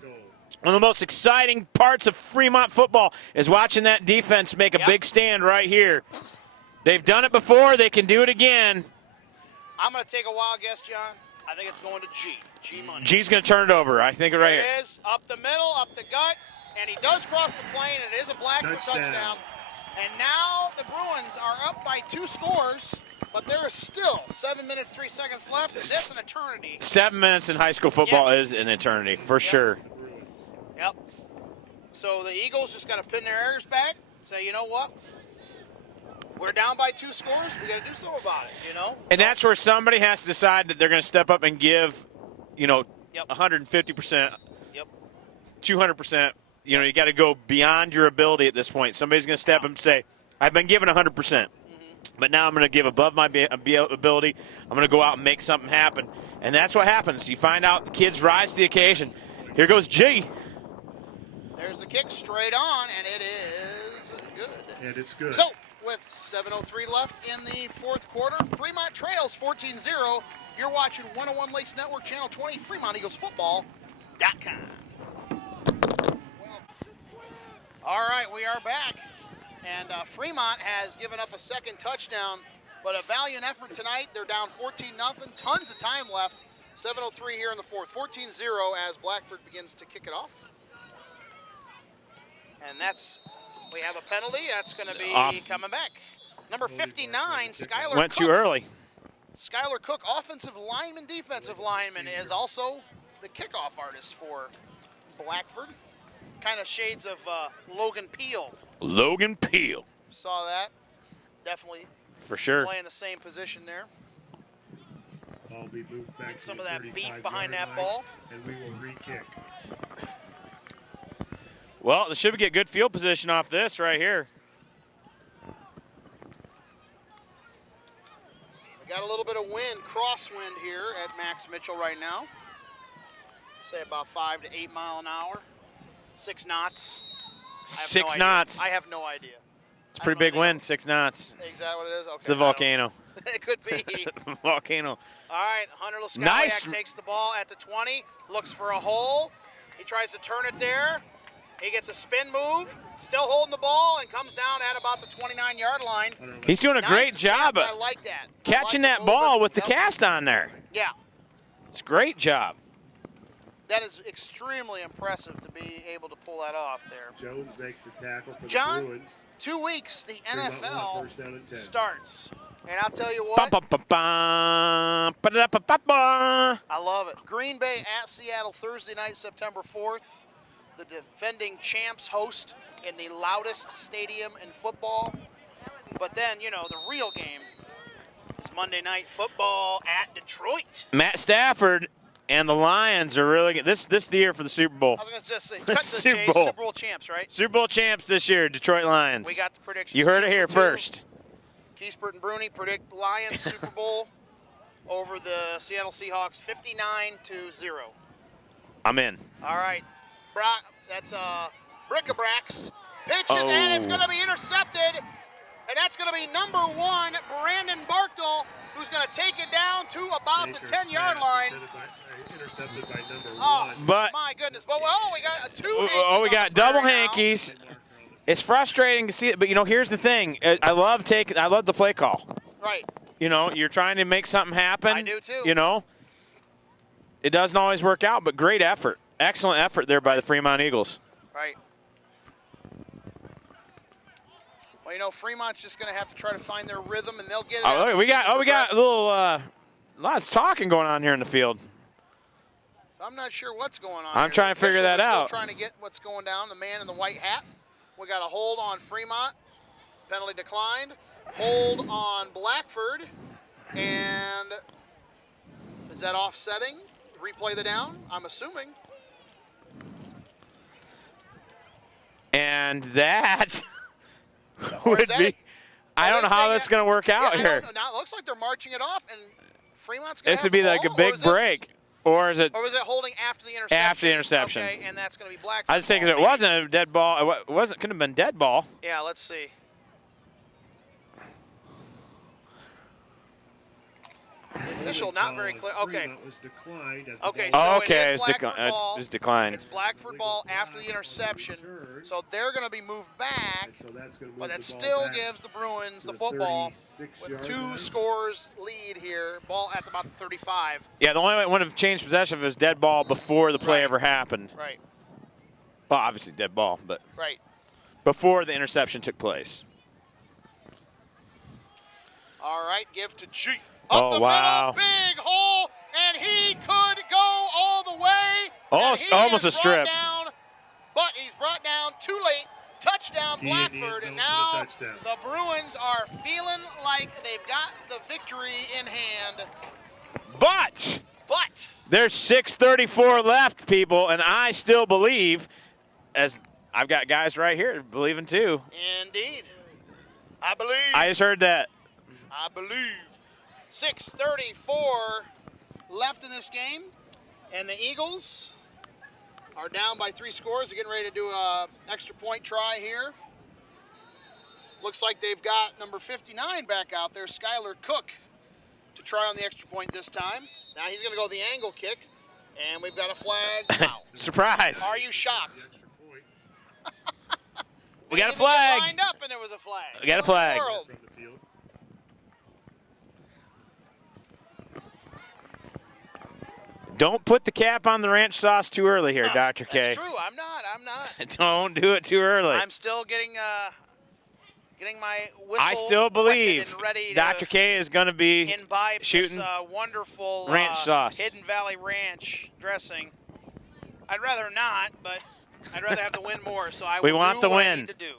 One of the most exciting parts of Fremont football is watching that defense make a big stand right here. They've done it before. They can do it again. I'm going to take a wild guess, John. I think it's going to G. G money. G's going to turn it over. I think it right here. here. It is. Up the middle, up the gut. And he does cross the plane. It is a Blackford touchdown. And now the Bruins are up by 2 scores. But there is still 7 minutes, 3 seconds left. And this is an eternity. 7 minutes in high school football is an eternity, for sure. Yep. So the Eagles just got to pin their ears back and say, you know what? We're down by 2 scores. We got to do something about it, you know? And that's where somebody has to decide that they're going to step up and give, 150%, 200%. You know, you got to go beyond your ability at this point. Somebody's going to step up and say, I've been given 100%. But now I'm going to give above my ability. I'm going to go out and make something happen. And that's what happens. You find out the kids rise to the occasion. Here goes G. There's the kick straight on, and it is good. And it's good. So, with 7:03 left in the 4th quarter, Fremont trails 14-0. You're watching 101 Lakes Network, Channel 20, FremontEaglesFootball.com. All right, we are back. And Fremont has given up a second touchdown, but a valiant effort tonight. They're down 14-0. Tons of time left. 7:03 here in the 4th. 14-0 as Blackford begins to kick it off. And we have a penalty. That's going to be coming back. Number 59, Skylar Went Cook. too early. Skylar Cook, offensive lineman, defensive lineman, is also the kickoff artist for Blackford. Kind of shades of Logan Peel. Logan Peel. Saw that. Definitely For sure. playing the same position there. Ball will be moved back Get some to of the that beef 35-yard behind that line, ball. and we will re-kick. Well, they should get good field position off this right here. We got a little bit of wind, crosswind here at Max Mitchell right now. Say about 5 to 8 mile an hour, 6 knots. 6 knots. I have no idea. It's a pretty big wind, 6 knots. Is that what it is? Okay. It's the volcano. It could be. Volcano. All right, Hunter Laskawiak Nice. takes the ball at the 20, looks for a hole. He tries to turn it there. He gets a spin move, still holding the ball, and comes down at about the 29-yard line. He's doing a Nice great job attempt. of I like that. catching I like that the ball movement. with the Yep. cast on there. Yeah, It's a great job. that is extremely impressive to be able to pull that off there. Jones makes the tackle for John, the Bruins. 2 weeks, the Fremont will have NFL first down and 10. starts. And I'll tell you what, Ba-ba-ba-ba, ba-da-ba-ba-ba. I love it. Green Bay at Seattle Thursday night, September 4th. The defending champs host in the loudest stadium in football. But then, you know, the real game is Monday Night Football at Detroit. Matt Stafford and the Lions are really good. This is the year for the Super Bowl. I was going to just say, cut to the Super chase, Bowl. Super Bowl champs, right? Super Bowl champs this year, Detroit Lions. We got the predictions. You heard it 2 here for 2. first. Kiesbert and Bruni predict Lions Super Bowl over the Seattle Seahawks 59-0. I'm in. All right. That's Brickabrax. Pitches, and it's going to be intercepted. And that's going to be number 1, Brandon Barkdale, who's going to take it down to about the 10-yard line. Intercepted by number 1. Oh, But my goodness. But, we got 2 hankies. we on got the double prayer now. hankies. It's frustrating to see it, but you know, here's the thing. I love the play call. Right. You know, you're trying to make something happen. I do too. You know, it doesn't always work out, but great effort. Excellent effort there by the Fremont Eagles. Right. Well, you know, Fremont's just going to have to try to find their rhythm, and they'll get it. Oh, as look, the we got season a progresses. little lots of talking going on here in the field. I'm not sure what's going on. I'm here. trying to figure Officials that are out. Still trying to get what's going down. The man in the white hat. We got a hold on Fremont. Penalty declined. Hold on Blackford. And is that offsetting? Replay the down, I'm assuming. And that Or would is that be. it? I don't know how this is going to work out I here. don't know. Now it looks like they're marching it off, and Fremont's going to This would be like a big break. Or is it? Or was it holding after the interception? After the interception. Okay, and that's going to be Blackford. I just think it wasn't a dead ball. It wasn't. Couldn't have been dead ball. Yeah, let's see. The official not very clear. Okay. Was declined as Okay, the so ball it is it's Blackford ball. it's declined. It's Blackford ball after the interception. So they're going to be moved back, so that's gonna move but the that ball still back gives the Bruins to the football 36-yard with 2 line. scores lead here. Ball at about the 35. Yeah, the only way it would have changed possession was dead ball before the play Right. ever happened. Right, Well, obviously dead ball, but right. before the interception took place. All right, give to G. Oh, Up the wow. middle, big hole, and he could go all the way. Almost- and he almost is a strip. brought down, but he's brought down too late. Touchdown, He in the end Blackford, zone and for the now touchdown. the Bruins are feeling like they've got the victory in hand. But But there's 6:34 left, people, and I still believe, as I've got guys right here believing too. indeed, I believe. I just heard that. I believe. 6:34 left in this game, and the Eagles are down by 3 scores. They're getting ready to do a extra point try here. Looks like they've got number 59 back out there, Skylar Cook, to try on the extra point this time. Now he's going to go the angle kick, and we've got a flag. Wow. Surprise. Are you shocked? Extra point We got a Didn't even get flag. lined up, and there was a flag. We got a What in the flag. world? from the field. Don't put the cap on the ranch sauce too early here, Dr. K. That's true. I'm not. Don't do it too early. I'm still getting my whistle. I still wetted believe and ready to Dr. K is going to be imbibe shooting this wonderful ranch sauce. Hidden Valley Ranch dressing. I'd rather not, but I'd rather have the win more. So I We will want do the what I win. need to do.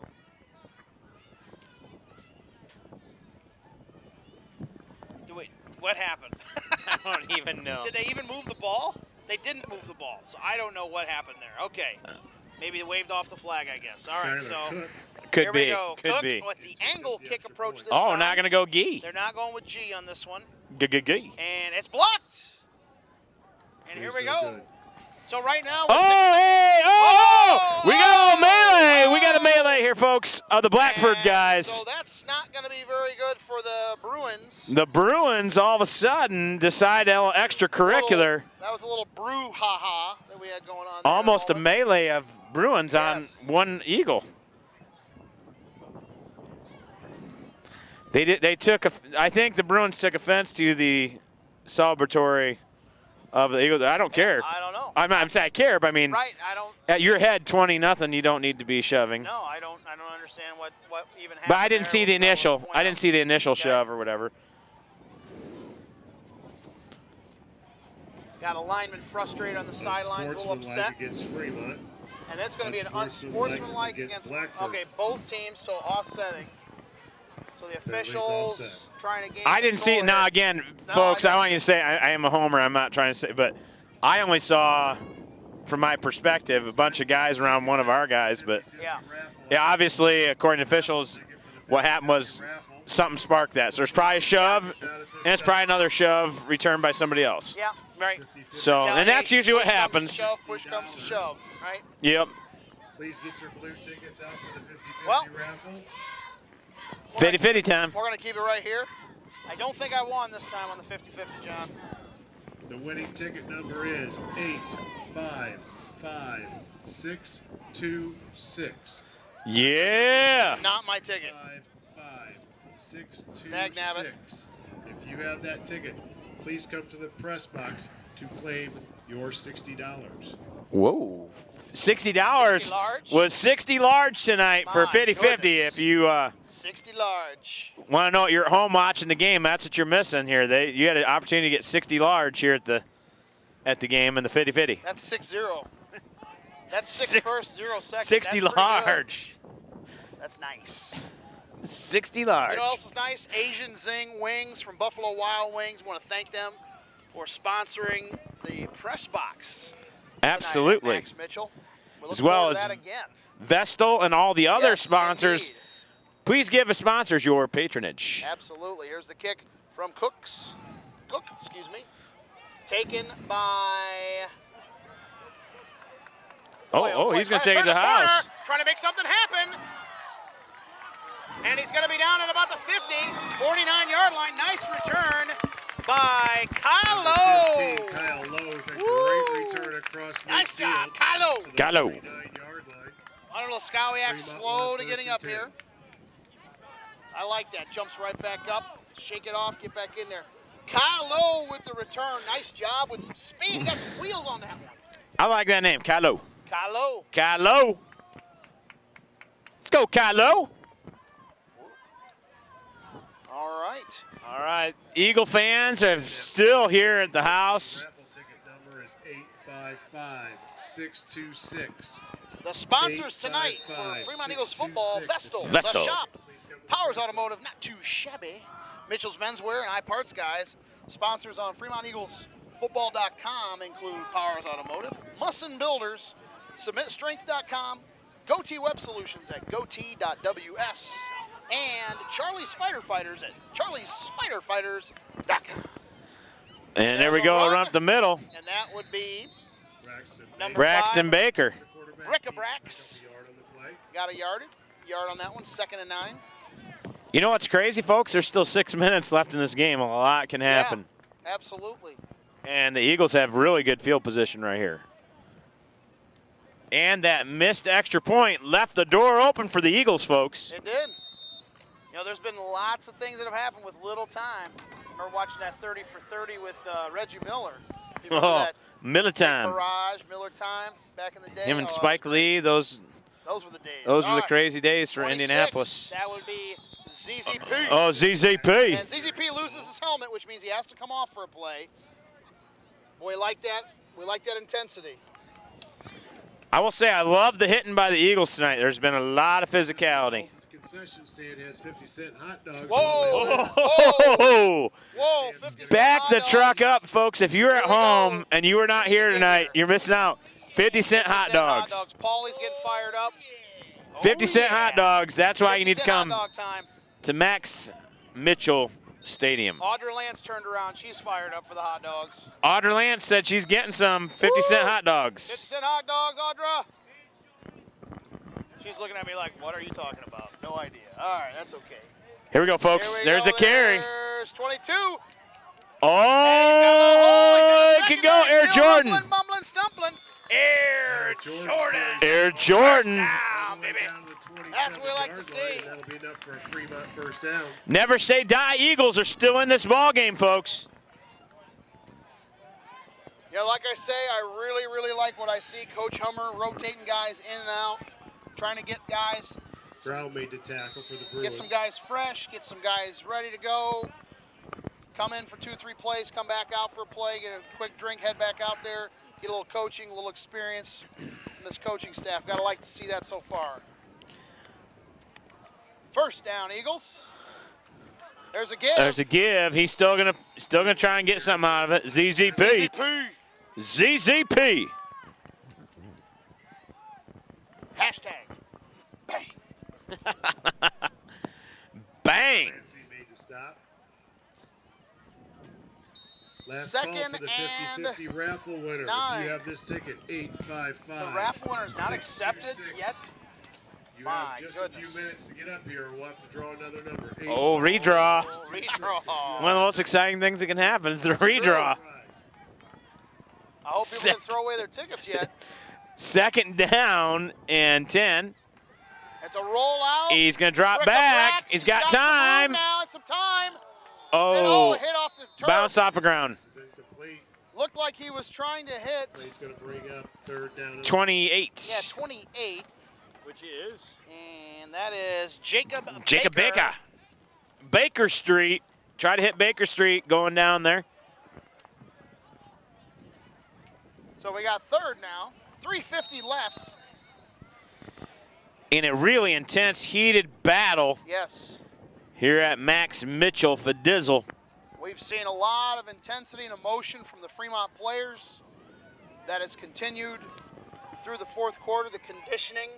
What happened? don't even know. Did they even move the ball? They didn't move the ball, so I don't know what happened there. Okay. Maybe they waved off the flag, I guess. All right, so Could here be. we go. Could Cook be. with the angle kick approach this Oh, time. not going to go Gee. They're not going with G on this one. Gee. And it's blocked. And here we go. So right now, Oh, hey! Oh! We got a little melee. We got a melee here, folks, of the Blackford guys. So that's not going to be very good for the Bruins. The Bruins all of a sudden decide a little extracurricular. That was a little brouhaha that we had going on there. Almost a melee of Bruins on one Eagle. They took. I think the Bruins took offense to the celebratory of the Eagles. I don't care. I don't know. I'm saying I care, but I mean, right? I don't. At your head, 20-0. You don't need to be shoving. No, I don't understand what even happened. But I didn't see the initial. I didn't see the initial shove or whatever. Got a lineman frustrated on the sidelines, a little upset. Against Fremont. And that's going to be an unsportsmanlike against Blackford. Okay, both teams, so offsetting. So the officials trying to gain I didn't see it. Now, again, folks, I want you to say I am a homer. I'm not trying to say, but I only saw, from my perspective, a bunch of guys around one of our guys. But yeah, obviously, according to officials, what happened was something sparked that. So there's probably a shove, and it's probably another shove returned by somebody else. Yeah, right. So, and that's usually what happens. Push comes to shove, right? Yep. Please get your blue tickets out for the 50-50 raffle. 50-50 time. We're going to keep it right here. I don't think I won this time on the 50-50, John. The winning ticket number is 855626. Yeah. Not my ticket. 55626. If you have that ticket, please come to the press box to claim your $60. Whoa. $60 was 60 large tonight for 50-50. If you 60 large. Want to know you're at home watching the game, that's what you're missing here. You had an opportunity to get 60 large here at the game in the 50-50. That's 6-0. That's 6 first, 0 second. 60 that's large. That's nice. 60 large. You know what else is nice? Asian Zing Wings from Buffalo Wild Wings. Want to thank them for sponsoring the press box. Absolutely. Max Mitchell. As well as Vestal and all the other sponsors. Indeed. Please give the sponsors your patronage. Absolutely. Here's the kick from Cook, excuse me. Taken by... He's going to take it to the house. Trying to make something happen. And he's going to be down at about the 50, 49-yard line. Nice return by Kyle Lowe. Kyle Lowe with a great return across midfield. Nice job, Kyle Lowe. Kyle Lowe. I don't know, Skowiak slow to getting up here. I like that. Jumps right back up. Shake it off, get back in there. Kyle Lowe with the return. Nice job with some speed. Got some wheels on that one. I like that name, Kyle Lowe. Kyle Lowe. Kyle Lowe. Let's go, Kyle Lowe. All right. All right. Eagle fans are still here at the house. Raffle ticket number is 855626. The sponsors tonight for Fremont Eagles football, Vestal. The shop. Powers Automotive, not too shabby. Mitchell's Menswear and iParts guys. Sponsors on FremontEaglesFootball.com include Powers Automotive, Musson Builders, SubmitStrength.com, Goatee Web Solutions at goatee.ws, and Charlie's Spider Fighters at charliespiderfighters.com. And there we go, run up the middle. And that would be Braxton Baker. Brickabracks. Got a yard on that one, 2nd and 9. You know what's crazy, folks? There's still 6 minutes left in this game. A lot can happen. Yeah, absolutely. And the Eagles have really good field position right here. And that missed extra point left the door open for the Eagles, folks. It did. You know, there's been lots of things that have happened with little time. I remember watching that 30 for 30 with Reggie Miller. Miller time. Barrage, Miller time back in the day. Him and Spike Lee, those were the days. Those were the crazy days for Indianapolis. That would be ZZP. Oh, ZZP. And ZZP loses his helmet, which means he has to come off for a play. Boy, we like that. We like that intensity. I will say I love the hitting by the Eagles tonight. There's been a lot of physicality. The concession stand has 50-cent hot dogs. Whoa! Whoa! Whoa! 50 Back hot the dogs. truck up, folks. If you're at Here we home go. and you were not here tonight, you're missing out. 50-cent hot 50-cent dogs. Paulie's getting fired up. 50-cent Oh, yeah. hot dogs. That's why you need to 50-cent hot come dog time. to Max Mitchell Stadium. Audrey Lance turned around. She's fired up for the hot dogs. Audrey Lance said she's getting some 50-cent hot dogs. 50-cent hot dogs, Audra. She's looking at me like, what are you talking about? No idea. All right, that's okay. Here we go, folks. Here we There's go. a carry. There's 22. Oh, it can go. Air Jordan. Mumbling, stumbling. Air Jordan. Air Jordan. Down, baby. That's what we like to see. That'll be enough for a Fremont first down. Never say die. Eagles are still in this ball game, folks. You know, like I say, I really, really like what I see. Coach Hummer rotating guys in and out, trying to get guys. Brown made the tackle for the Bruins. Get some guys fresh, get some guys ready to go. Come in for 2-3 plays, come back out for a play, get a quick drink, head back out there, get a little coaching, a little experience from this coaching staff. Gotta like to see that so far. First down, Eagles. There's a give. There's a give. He's still gonna try and get something out of it. ZZP. ZZP. Hashtag. Bang. Bang. Made the stop. Last Second call for the and 50-50 raffle winner. 9. If you have this ticket, 855. The raffle winner is not accepted 626. yet. You My have just goodness. a few minutes to get up here. We'll have to draw another number. Oh, redraw. Redraw. One of the most exciting things that can happen is the redraw. I hope people didn't throw away their tickets yet. Second down and 10. It's a rollout. He's going to drop Brick-a-brack. back. He's got some room time. now. It's some time. Oh, Hit off the turf. bounced off the ground. This is incomplete. Looked like he was trying to hit. He's going to bring up third down. 28. Yeah, 28. Which is? And that is Jacob Baker. Baker Street. Try to hit Baker Street going down there. So we got third now. 3:50 left. In a really intense, heated battle Yes. here at Max Mitchell for Dizzle. We've seen a lot of intensity and emotion from the Fremont players. That has continued through the fourth quarter. The conditioning,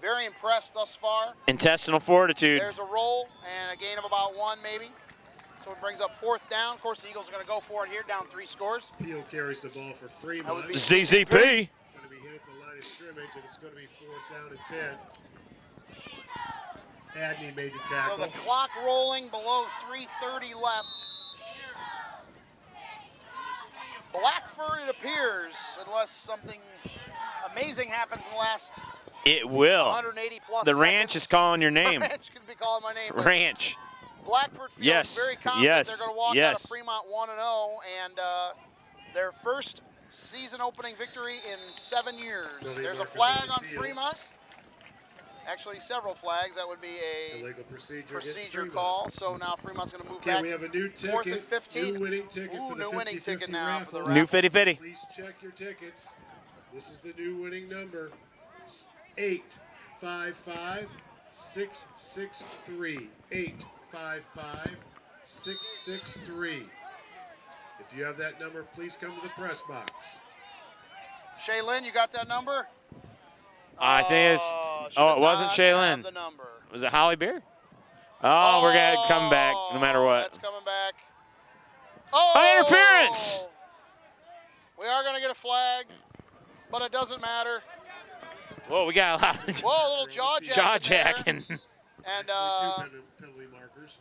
very impressed thus far. Intestinal fortitude. There's a roll and a gain of about 1 maybe. So it brings up fourth down. Of course, the Eagles are going to go for it here, down 3 scores. Peel carries the ball for Fremont. That would be ZZP. Going to be hit at the line of scrimmage, and it's going to be fourth down and 10. Adney made the So tackle. the clock rolling below 3:30 left. Blackford, it appears, unless something amazing happens in the last It will. 180 plus The ranch seconds. is calling your name. Ranch could be calling my name. but Ranch. Blackford feels Yes, very confident yes, they're going to walk out yes. of Fremont 1-0 and their first season opening victory in 7 years. Nobody There's a marking flag the on field. Fremont. Actually, several flags. That would be a Illegal procedure procedure against call. So now Fremont's going to move Okay, back. we have a new Fourth and ticket. 15. New winning ticket Ooh, for the new winning 50-50 ticket now for the raffle. New fitty-fitty. Please check your tickets. This is the new winning number. 855-663. 855-663. If you have that number, please come to the press box. Shaylin, you got that number? I think it's. She Oh, does it wasn't not Shaylin. have the number. Was it Holly Beer? Oh, we're going to come back no matter what. That's coming back. Oh! Interference! We are going to get a flag, but it doesn't matter. Whoa, we got a lot of Whoa, a little jaw jacking. jaw there. jacking. And penalty markers.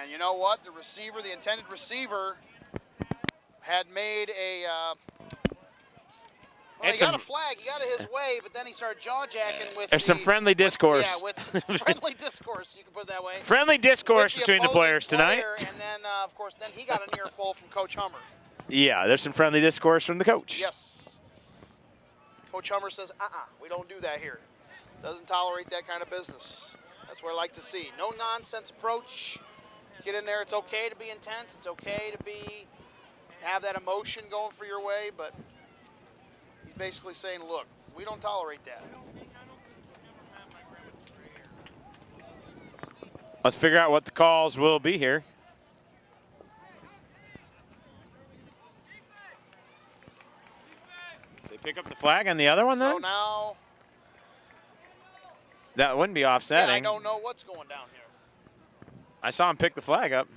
and you know what? The receiver, the intended receiver, had made a. Well, he got a flag. He got it his way, but then he started jaw jacking with. There's some friendly discourse. Yeah, with friendly discourse. You can put it that way. Friendly discourse With between the opposing players tonight. player, and then, of course, then he got an earful from Coach Hummer. Yeah, there's some friendly discourse from the coach. Yes. Coach Hummer says, we don't do that here. Doesn't tolerate that kind of business. That's what I like to see. No nonsense approach. Get in there. It's okay to be intense. It's okay to have that emotion going for your way, but he's basically saying, look, we don't tolerate that. Let's figure out what the calls will be here. They pick up the flag on the other one then? So now, That wouldn't be yeah, offsetting. I don't know what's going down here. I saw him pick the flag up.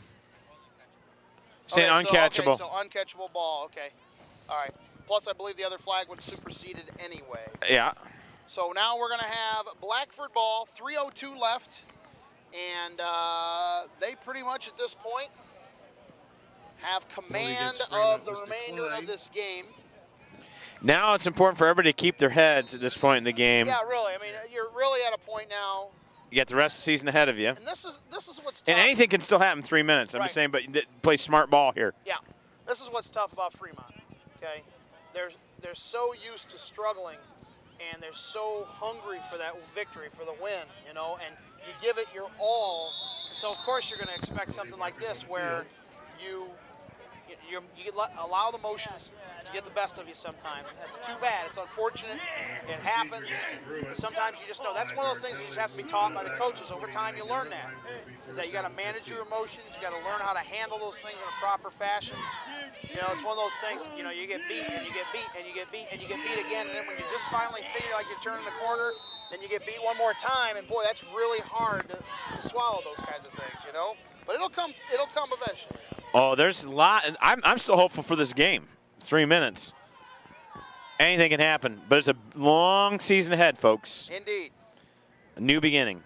Saying Okay, uncatchable. So uncatchable ball, okay. All right. Plus, I believe the other flag would have superseded anyway. Yeah. So now we're going to have Blackford ball, 3:02 left. And they pretty much at this point have command of the remainder of this game. Now it's important for everybody to keep their heads at this point in the game. Yeah, really. I mean, you're really at a point now. You got the rest of the season ahead of you. And this is what's tough. And anything can still happen in 3 minutes. I'm just saying, but play smart ball here. Yeah, this is what's tough about Fremont. Okay, they're so used to struggling, and they're so hungry for that victory, for the win. You know, and you give it your all. So of course you're going to expect something like this, where you allow the emotions to get the best of you sometimes. That's too bad. It's unfortunate. It happens. Sometimes you just know. That's one of those things that you just have to be taught by the coaches. Over time, you learn that. Is that you got to manage your emotions. You got to learn how to handle those things in a proper fashion. You know, it's one of those things. You know, you get beat and you get beat and you get beat and you get beat again. And then when you just finally feel like you're turning the corner, then you get beat one more time. And boy, that's really hard to swallow those kinds of things. You know. But it'll come eventually. Oh, there's a lot. And I'm still hopeful for this game. 3 minutes. Anything can happen. But it's a long season ahead, folks. Indeed. A new beginning.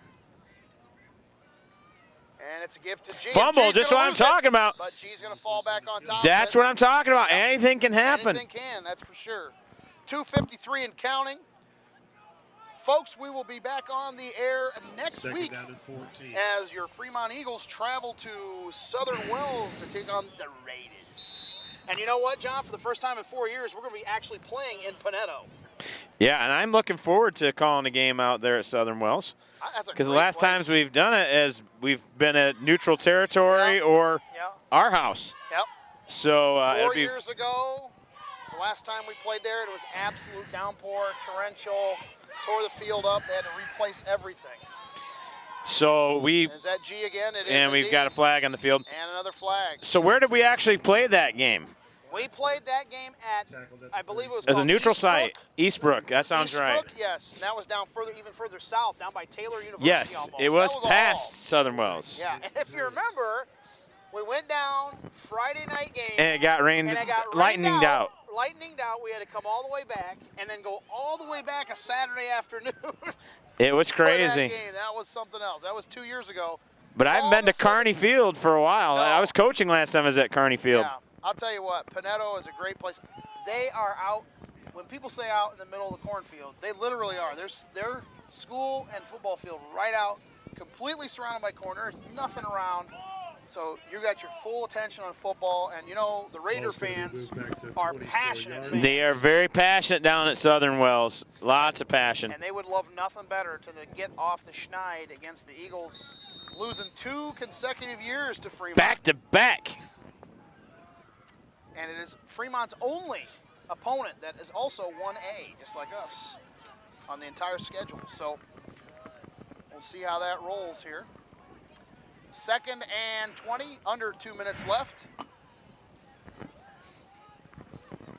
And it's a gift to G. Fumble, just what I'm talking about. But G's going to fall back on top. That's what I'm talking about. Anything can happen. Anything can, that's for sure. 2:53 and counting. Folks, we will be back on the air next week as your Fremont Eagles travel to Southern Wells to take on the Raiders. And you know what, John? For the first time in 4 years, we're going to be actually playing in Panetto. Yeah, and I'm looking forward to calling a game out there at Southern Wells. Because the last times we've done it is we've been at neutral territory or our house. Yep. So 4 years ago, the last time we played there, it was absolute downpour, torrential. Tore the field up. They had to replace everything. So is that G again? It is. And we've got a flag on the field. And another flag. So where did we actually play that game? We played that game at, I believe it was as called a neutral Eastbrook. site. Eastbrook. That sounds right. Eastbrook, yes. And that was down even further south, down by Taylor University. Yes, almost. it was that past Southern Wells. Yeah, and if you remember, we went down Friday night game. And it got lightninged out. Lightninged out. We had to come all the way back and then go all the way back a Saturday afternoon. It was crazy. That was something else. That was 2 years ago. But I haven't been to Kearney Field for a while. No. I was coaching last time I was at Kearney Field. Yeah, I'll tell you what, Panetto is a great place. They are out, when people say out in the middle of the cornfield, they literally are. There's their school and football field right out, completely surrounded by corners, nothing around. So you got your full attention on football, and you know the Raider fans are passionate fans. They are very passionate down at Southern Wells. Lots of passion. And they would love nothing better to get off the schneid against the Eagles, losing 2 consecutive years to Fremont. Back to back. And it is Fremont's only opponent that is also 1A, just like us, on the entire schedule. So we'll see how that rolls here. 2nd and 20, under 2 minutes left.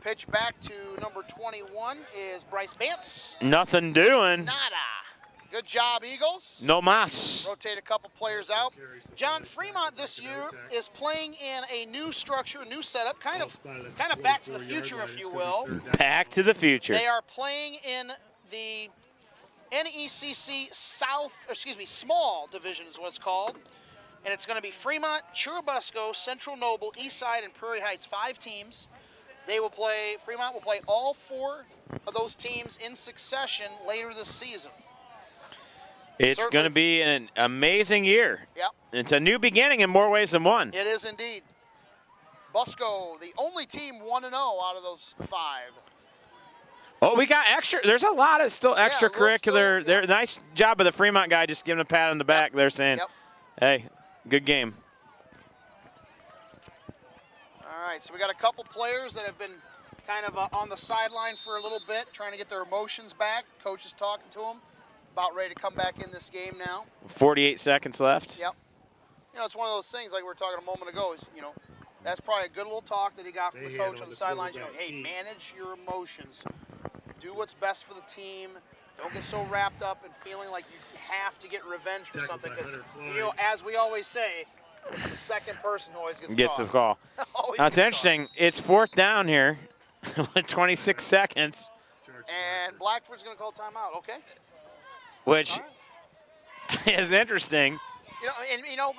Pitch back to number 21 is Bryce Bantz. Nothing doing. Nada. Good job, Eagles. No mas. Rotate a couple players out. John, Fremont this year is playing in a new structure, new setup, kind of back to the future, if you will. Back to the future. They are playing in the NECC small division is what it's called. And it's going to be Fremont, Churubusco, Central Noble, Eastside, and Prairie Heights, 5 teams. Fremont will play all 4 of those teams in succession later this season. It's going to be an amazing year. Yep. It's a new beginning in more ways than one. It is indeed. Busco, the only team 1-0 out of those 5. Oh, we got extra. There's a lot of still extracurricular. Yeah. Nice job of the Fremont guy just giving a pat on the back. They're saying, hey, good game. All right, so we got a couple players that have been kind of on the sideline for a little bit, trying to get their emotions back. Coach is talking to them, about ready to come back in this game now. 48 seconds left. Yep. you know, it's one of those things like we were talking a moment ago. Is, you know, that's probably a good little talk that he got from the coach on the sidelines. You know, hey, manage your emotions. Do what's best for the team. Don't get so wrapped up and feeling like you have to get revenge for something. Because, you know, as we always say, it's the second person who always gets the call. That's interesting. It's 4th down here with 26 seconds. And Blackford's going to call timeout. Okay. Which is interesting. You know, and you know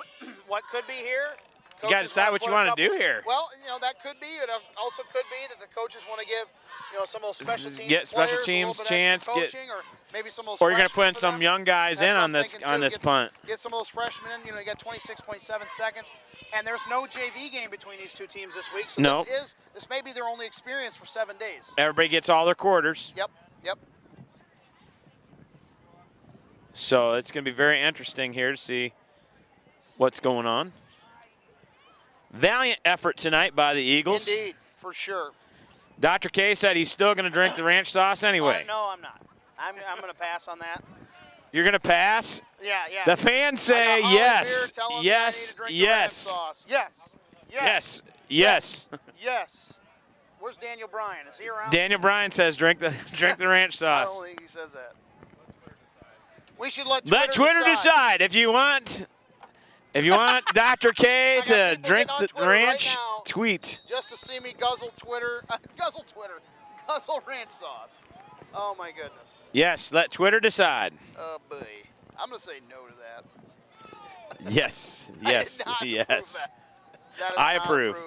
what could be here? You got to decide what you want to do here. Well, you know, that could be. It also could be that the coaches want to give, you know, some of those special teams get special teams chance, coaching, or maybe some of those. Or you're going to put in some young guys in on this punt. Get some of those freshmen in. You know, you got 26.7 seconds, and there's no JV game between these two teams this week. So this may be their only experience for 7 days. Everybody gets all their quarters. Yep. So it's going to be very interesting here to see what's going on. Valiant effort tonight by the Eagles. Indeed, for sure. Dr. K said he's still going to drink the ranch sauce anyway. No, I'm not. I'm going to pass on that. You're going to pass? Yeah. The fans say yes. Yes. Where's Daniel Bryan? Is he around? Daniel Bryan says drink the ranch sauce. I don't think he says that. We should let Twitter decide. If you want Dr. K to drink the ranch, right tweet. Just to see me guzzle ranch sauce. Oh my goodness. Yes, let Twitter decide. Oh boy, I'm gonna say no to that. Yes. I approve.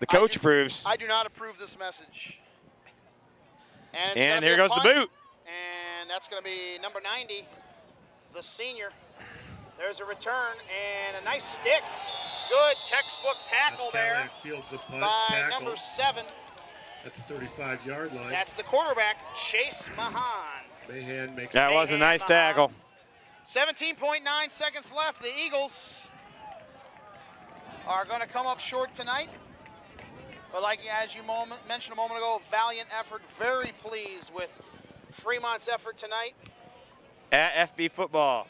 The coach approves. I do not approve this message. And here goes the boot. And that's going to be number 90, the senior. There's a return and a nice stick. Good textbook tackle there by number 7. At the 35-yard line. That's the quarterback, Chase Mahan. Mahan makes that was a nice tackle. 17.9 seconds left. The Eagles are going to come up short tonight. But like as you mentioned a moment ago, valiant effort. Very pleased with Fremont's effort tonight. At FB football.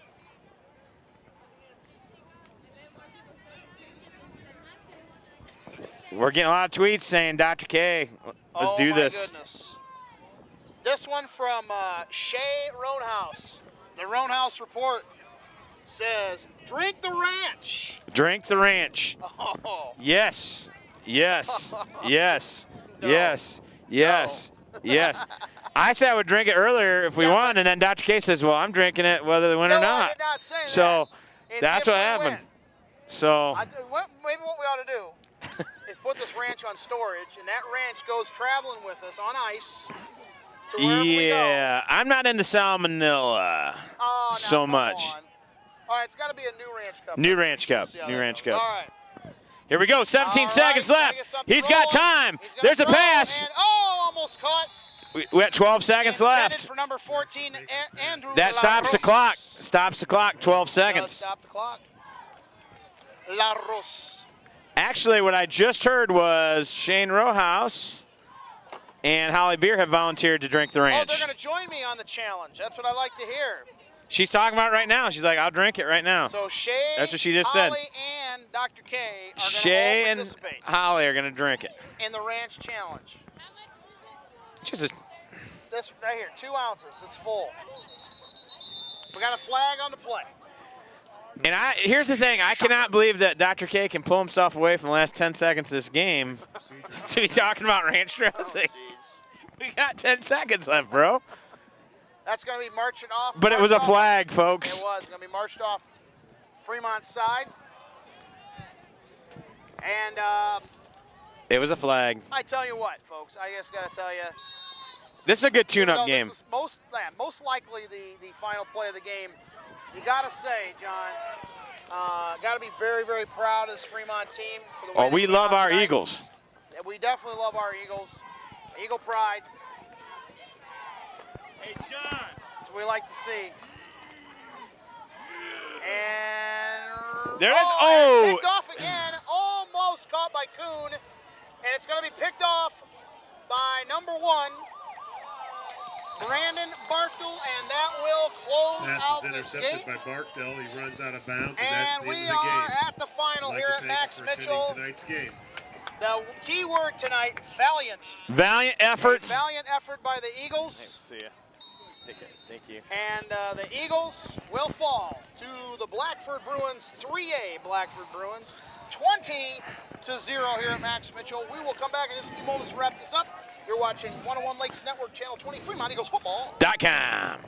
We're getting a lot of tweets saying, Dr. K, let's do this. Goodness. This one from Shay Roanhouse. The Roanhouse Report says, drink the ranch. Drink the ranch. Oh. Yes. I said I would drink it earlier if we won, and then Dr. K says, well, I'm drinking it whether they win or not. I did not say so that. That's what happened. So maybe what we ought to do is put this ranch on storage, and that ranch goes traveling with us on ice to wherever we go. Yeah, I'm not into salmonella so much. All right, it's got to be a new ranch cup. New ranch cup. All right. Here we go, 17 seconds left. He's got time. There's a pass. Almost caught. We got 12 seconds left. For number 14, Andrew that stops the clock. Stops the clock, 12 seconds. Stop the clock. La Rose. Actually, what I just heard was Shane Rowehouse and Holly Beer have volunteered to drink the ranch. Oh, they're going to join me on the challenge. That's what I like to hear. She's talking about it right now. She's like, I'll drink it right now. So Shay, that's what she just Holly, said. And Dr. K are going to Shay all and participate Holly are going to drink it. In the ranch challenge. Just this right here, 2 ounces. It's full. We got a flag on the play. And here's the thing. I cannot believe that Dr. K can pull himself away from the last 10 seconds of this game to be talking about ranch dressing. We got 10 seconds left, bro. That's going to be marching off. But it was a flag, folks. It was going to be marched off Fremont's side. And it was a flag. I tell you what, folks, I just got to tell you. This is a good tune-up game. This is most likely the final play of the game. You got to say, John, got to be very, very proud of this Fremont team. For the way we love our Eagles. We definitely love our Eagles. Eagle pride. Hey, John. That's what we like to see. And there it is. Picked off again. Almost caught by Kuhn. And it's going to be picked off by number 1. Brandon Barkdale, and that will close Pass out is this intercepted game. by Barkdale. He runs out of bounds, and And that's the we end of the are game. at the final I'd like here to at thank Max you for attending Mitchell. tonight's game. The key word tonight, valiant. Valiant efforts. A valiant effort by the Eagles. See ya. Take care. Thank you. And the Eagles will fall to the Blackford Bruins, 3A Blackford Bruins, 20-0 here at Max Mitchell. We will come back in just a few moments to wrap this up. You're watching 101 Lakes Network, Channel 20, Fremont Eagles Football. .com.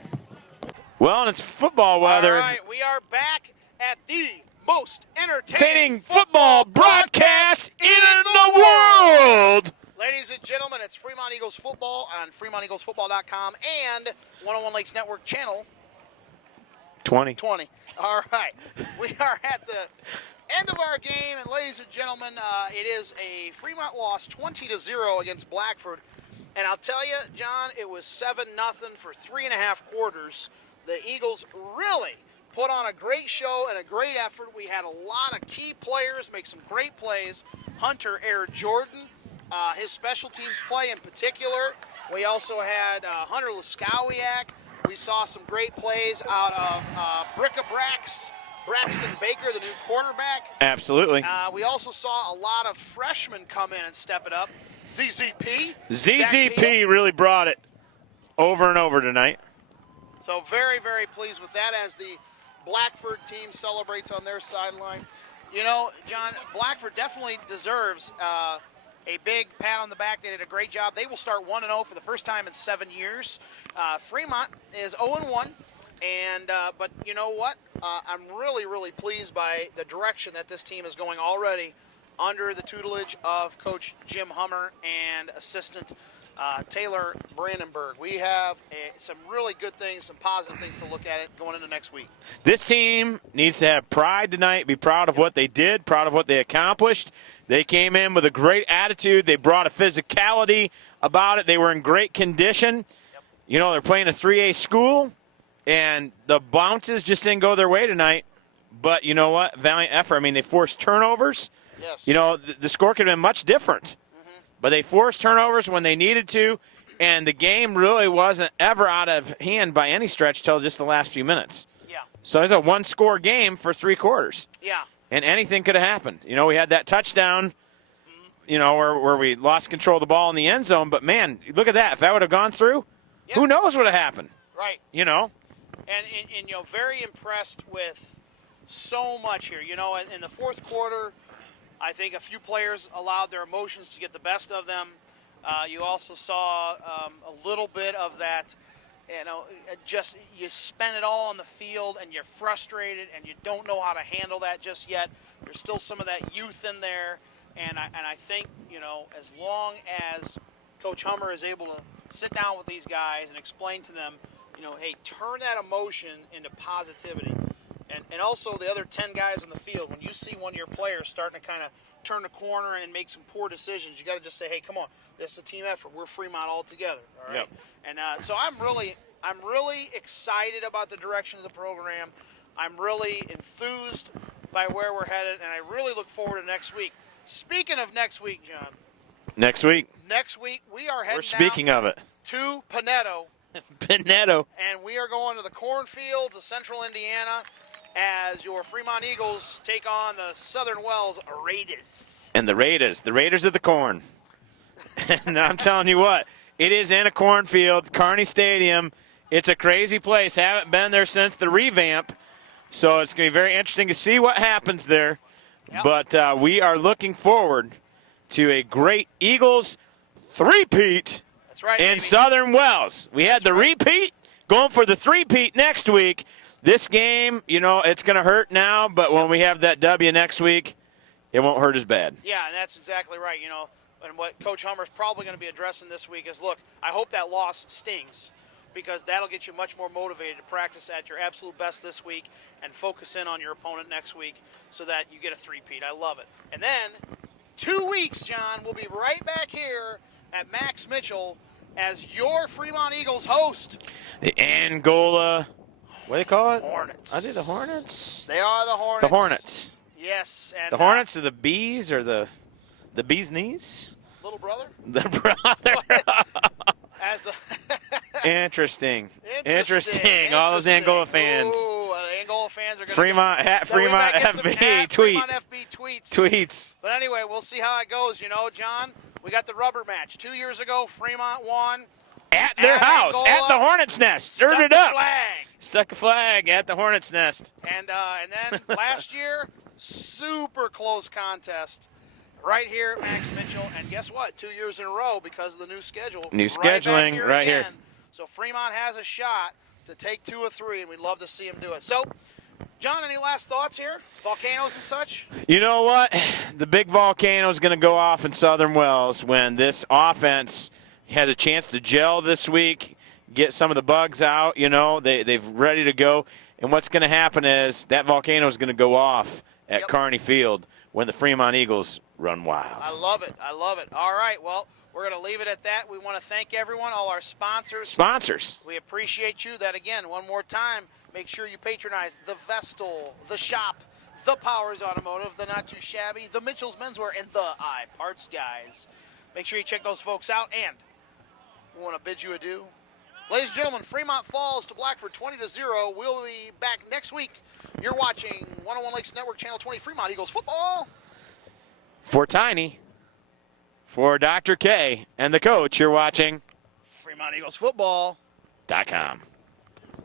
Well, and it's football weather. All right, we are back at the most Entertaining football broadcast in the world. Ladies and gentlemen, it's Fremont Eagles Football on FremontEaglesFootball.com and 101 Lakes Network Channel 20. All right, we are at the end of our game, and ladies and gentlemen, it is a Fremont loss 20-0 against Blackford. And I'll tell you, John, it was 7-0 for 3.5 quarters. The Eagles really put on a great show and a great effort. We had a lot of key players make some great plays. Hunter Air Jordan, his special teams play in particular. We also had Hunter Laskowiak. We saw some great plays out of Braxton Baker, the new quarterback. Absolutely. We also saw a lot of freshmen come in and step it up. ZZP. ZZP really brought it over and over tonight. So very, very pleased with that as the Blackford team celebrates on their sideline. You know, John, Blackford definitely deserves a big pat on the back. They did a great job. They will start 1-0 for the first time in 7 years. Fremont is 0-1. But you know what? I'm really, really pleased by the direction that this team is going already under the tutelage of Coach Jim Hummer and assistant Taylor Brandenburg. We have some really good things, some positive things to look at it going into next week. This team needs to have pride tonight, be proud of what they did, proud of what they accomplished. They came in with a great attitude. They brought a physicality about it. They were in great condition. Yep. You know, they're playing a 3A school, and the bounces just didn't go their way tonight. But you know what? Valiant effort. I mean, they forced turnovers. Yes. You know, the score could have been much different. But they forced turnovers when they needed to, and the game really wasn't ever out of hand by any stretch till just the last few minutes. Yeah. So it's a one-score game for 3 quarters. Yeah. And anything could have happened. You know, we had that touchdown, you know, where we lost control of the ball in the end zone. But, man, look at that. If that would have gone through, Yep. Who knows what would have happened? Right. You know? And you know, very impressed with so much here. You know, in the fourth quarter, I think a few players allowed their emotions to get the best of them. You also saw a little bit of that, you know, just you spend it all on the field and you're frustrated and you don't know how to handle that just yet. There's still some of that youth in there. And I think, you know, as long as Coach Hummer is able to sit down with these guys and explain to them, you know, hey, turn that emotion into positivity. And also the other 10 guys in the field, when you see one of your players starting to kind of turn the corner and make some poor decisions, you got to just say, hey, come on, this is a team effort. We're Fremont all together, all right? Yep. And so I'm really excited about the direction of the program. I'm really enthused by where we're headed, and I really look forward to next week. Speaking of next week, John. Next week we are heading to Panetto. Panetto. And we are going to the cornfields of central Indiana as your Fremont Eagles take on the Southern Wells Raiders. And the Raiders of the corn. And I'm telling you what, it is in a cornfield, Kearney Stadium. It's a crazy place. Haven't been there since the revamp. So it's going to be very interesting to see what happens there. Yep. But we are looking forward to a great Eagles three-peat. That's right, in baby. Southern Wells. We had the repeat, going for the three-peat next week. This game, you know, it's going to hurt now, but when we have that W next week, it won't hurt as bad. Yeah, and that's exactly right. You know, and what Coach Hummer's probably going to be addressing this week is, look, I hope that loss stings because that'll get you much more motivated to practice at your absolute best this week and focus in on your opponent next week so that you get a three-peat. I love it. And then 2 weeks, John, we'll be right back here at Max Mitchell as your Fremont Eagles host. The Angola, what do they call it? Hornets. Are they the Hornets? They are the Hornets. The Hornets. Yes. And the Hornets are the bees or the bee's knees? Little brother? The brother. Interesting. All those Angola fans. Ooh, Angola fans are going to Fremont FB Fremont FB tweets. But anyway, we'll see how it goes. You know, John, we got the rubber match. 2 years ago, Fremont won. At their house, Angola, at the Hornet's Nest. Stirred it up. Stuck a flag at the Hornet's Nest. And then last year, super close contest right here at Max Mitchell. And guess what? 2 years in a row because of the new schedule. New scheduling right here. So Fremont has a shot to take 2 of 3, and we'd love to see him do it. So, John, any last thoughts here? Volcanoes and such? You know what? The big volcano is going to go off in Southern Wells when this offense has a chance to gel this week, get some of the bugs out. You know, they've ready to go. And what's going to happen is that volcano is going to go off at Kearney Field when the Fremont Eagles run wild. I love it. All right, well, we're going to leave it at that. We want to thank everyone, all our sponsors. We appreciate you. That, again, one more time, make sure you patronize the Vestal, the Shop, the Powers Automotive, the Not Too Shabby, the Mitchell's Menswear, and the iParts guys. Make sure you check those folks out, and we want to bid you adieu. Ladies and gentlemen, Fremont falls to Blackford 20-0. We'll be back next week. You're watching 101 Lakes Network, Channel 20, Fremont Eagles football. For Tiny, for Dr. K, and the coach, you're watching Fremont Eagles football.com.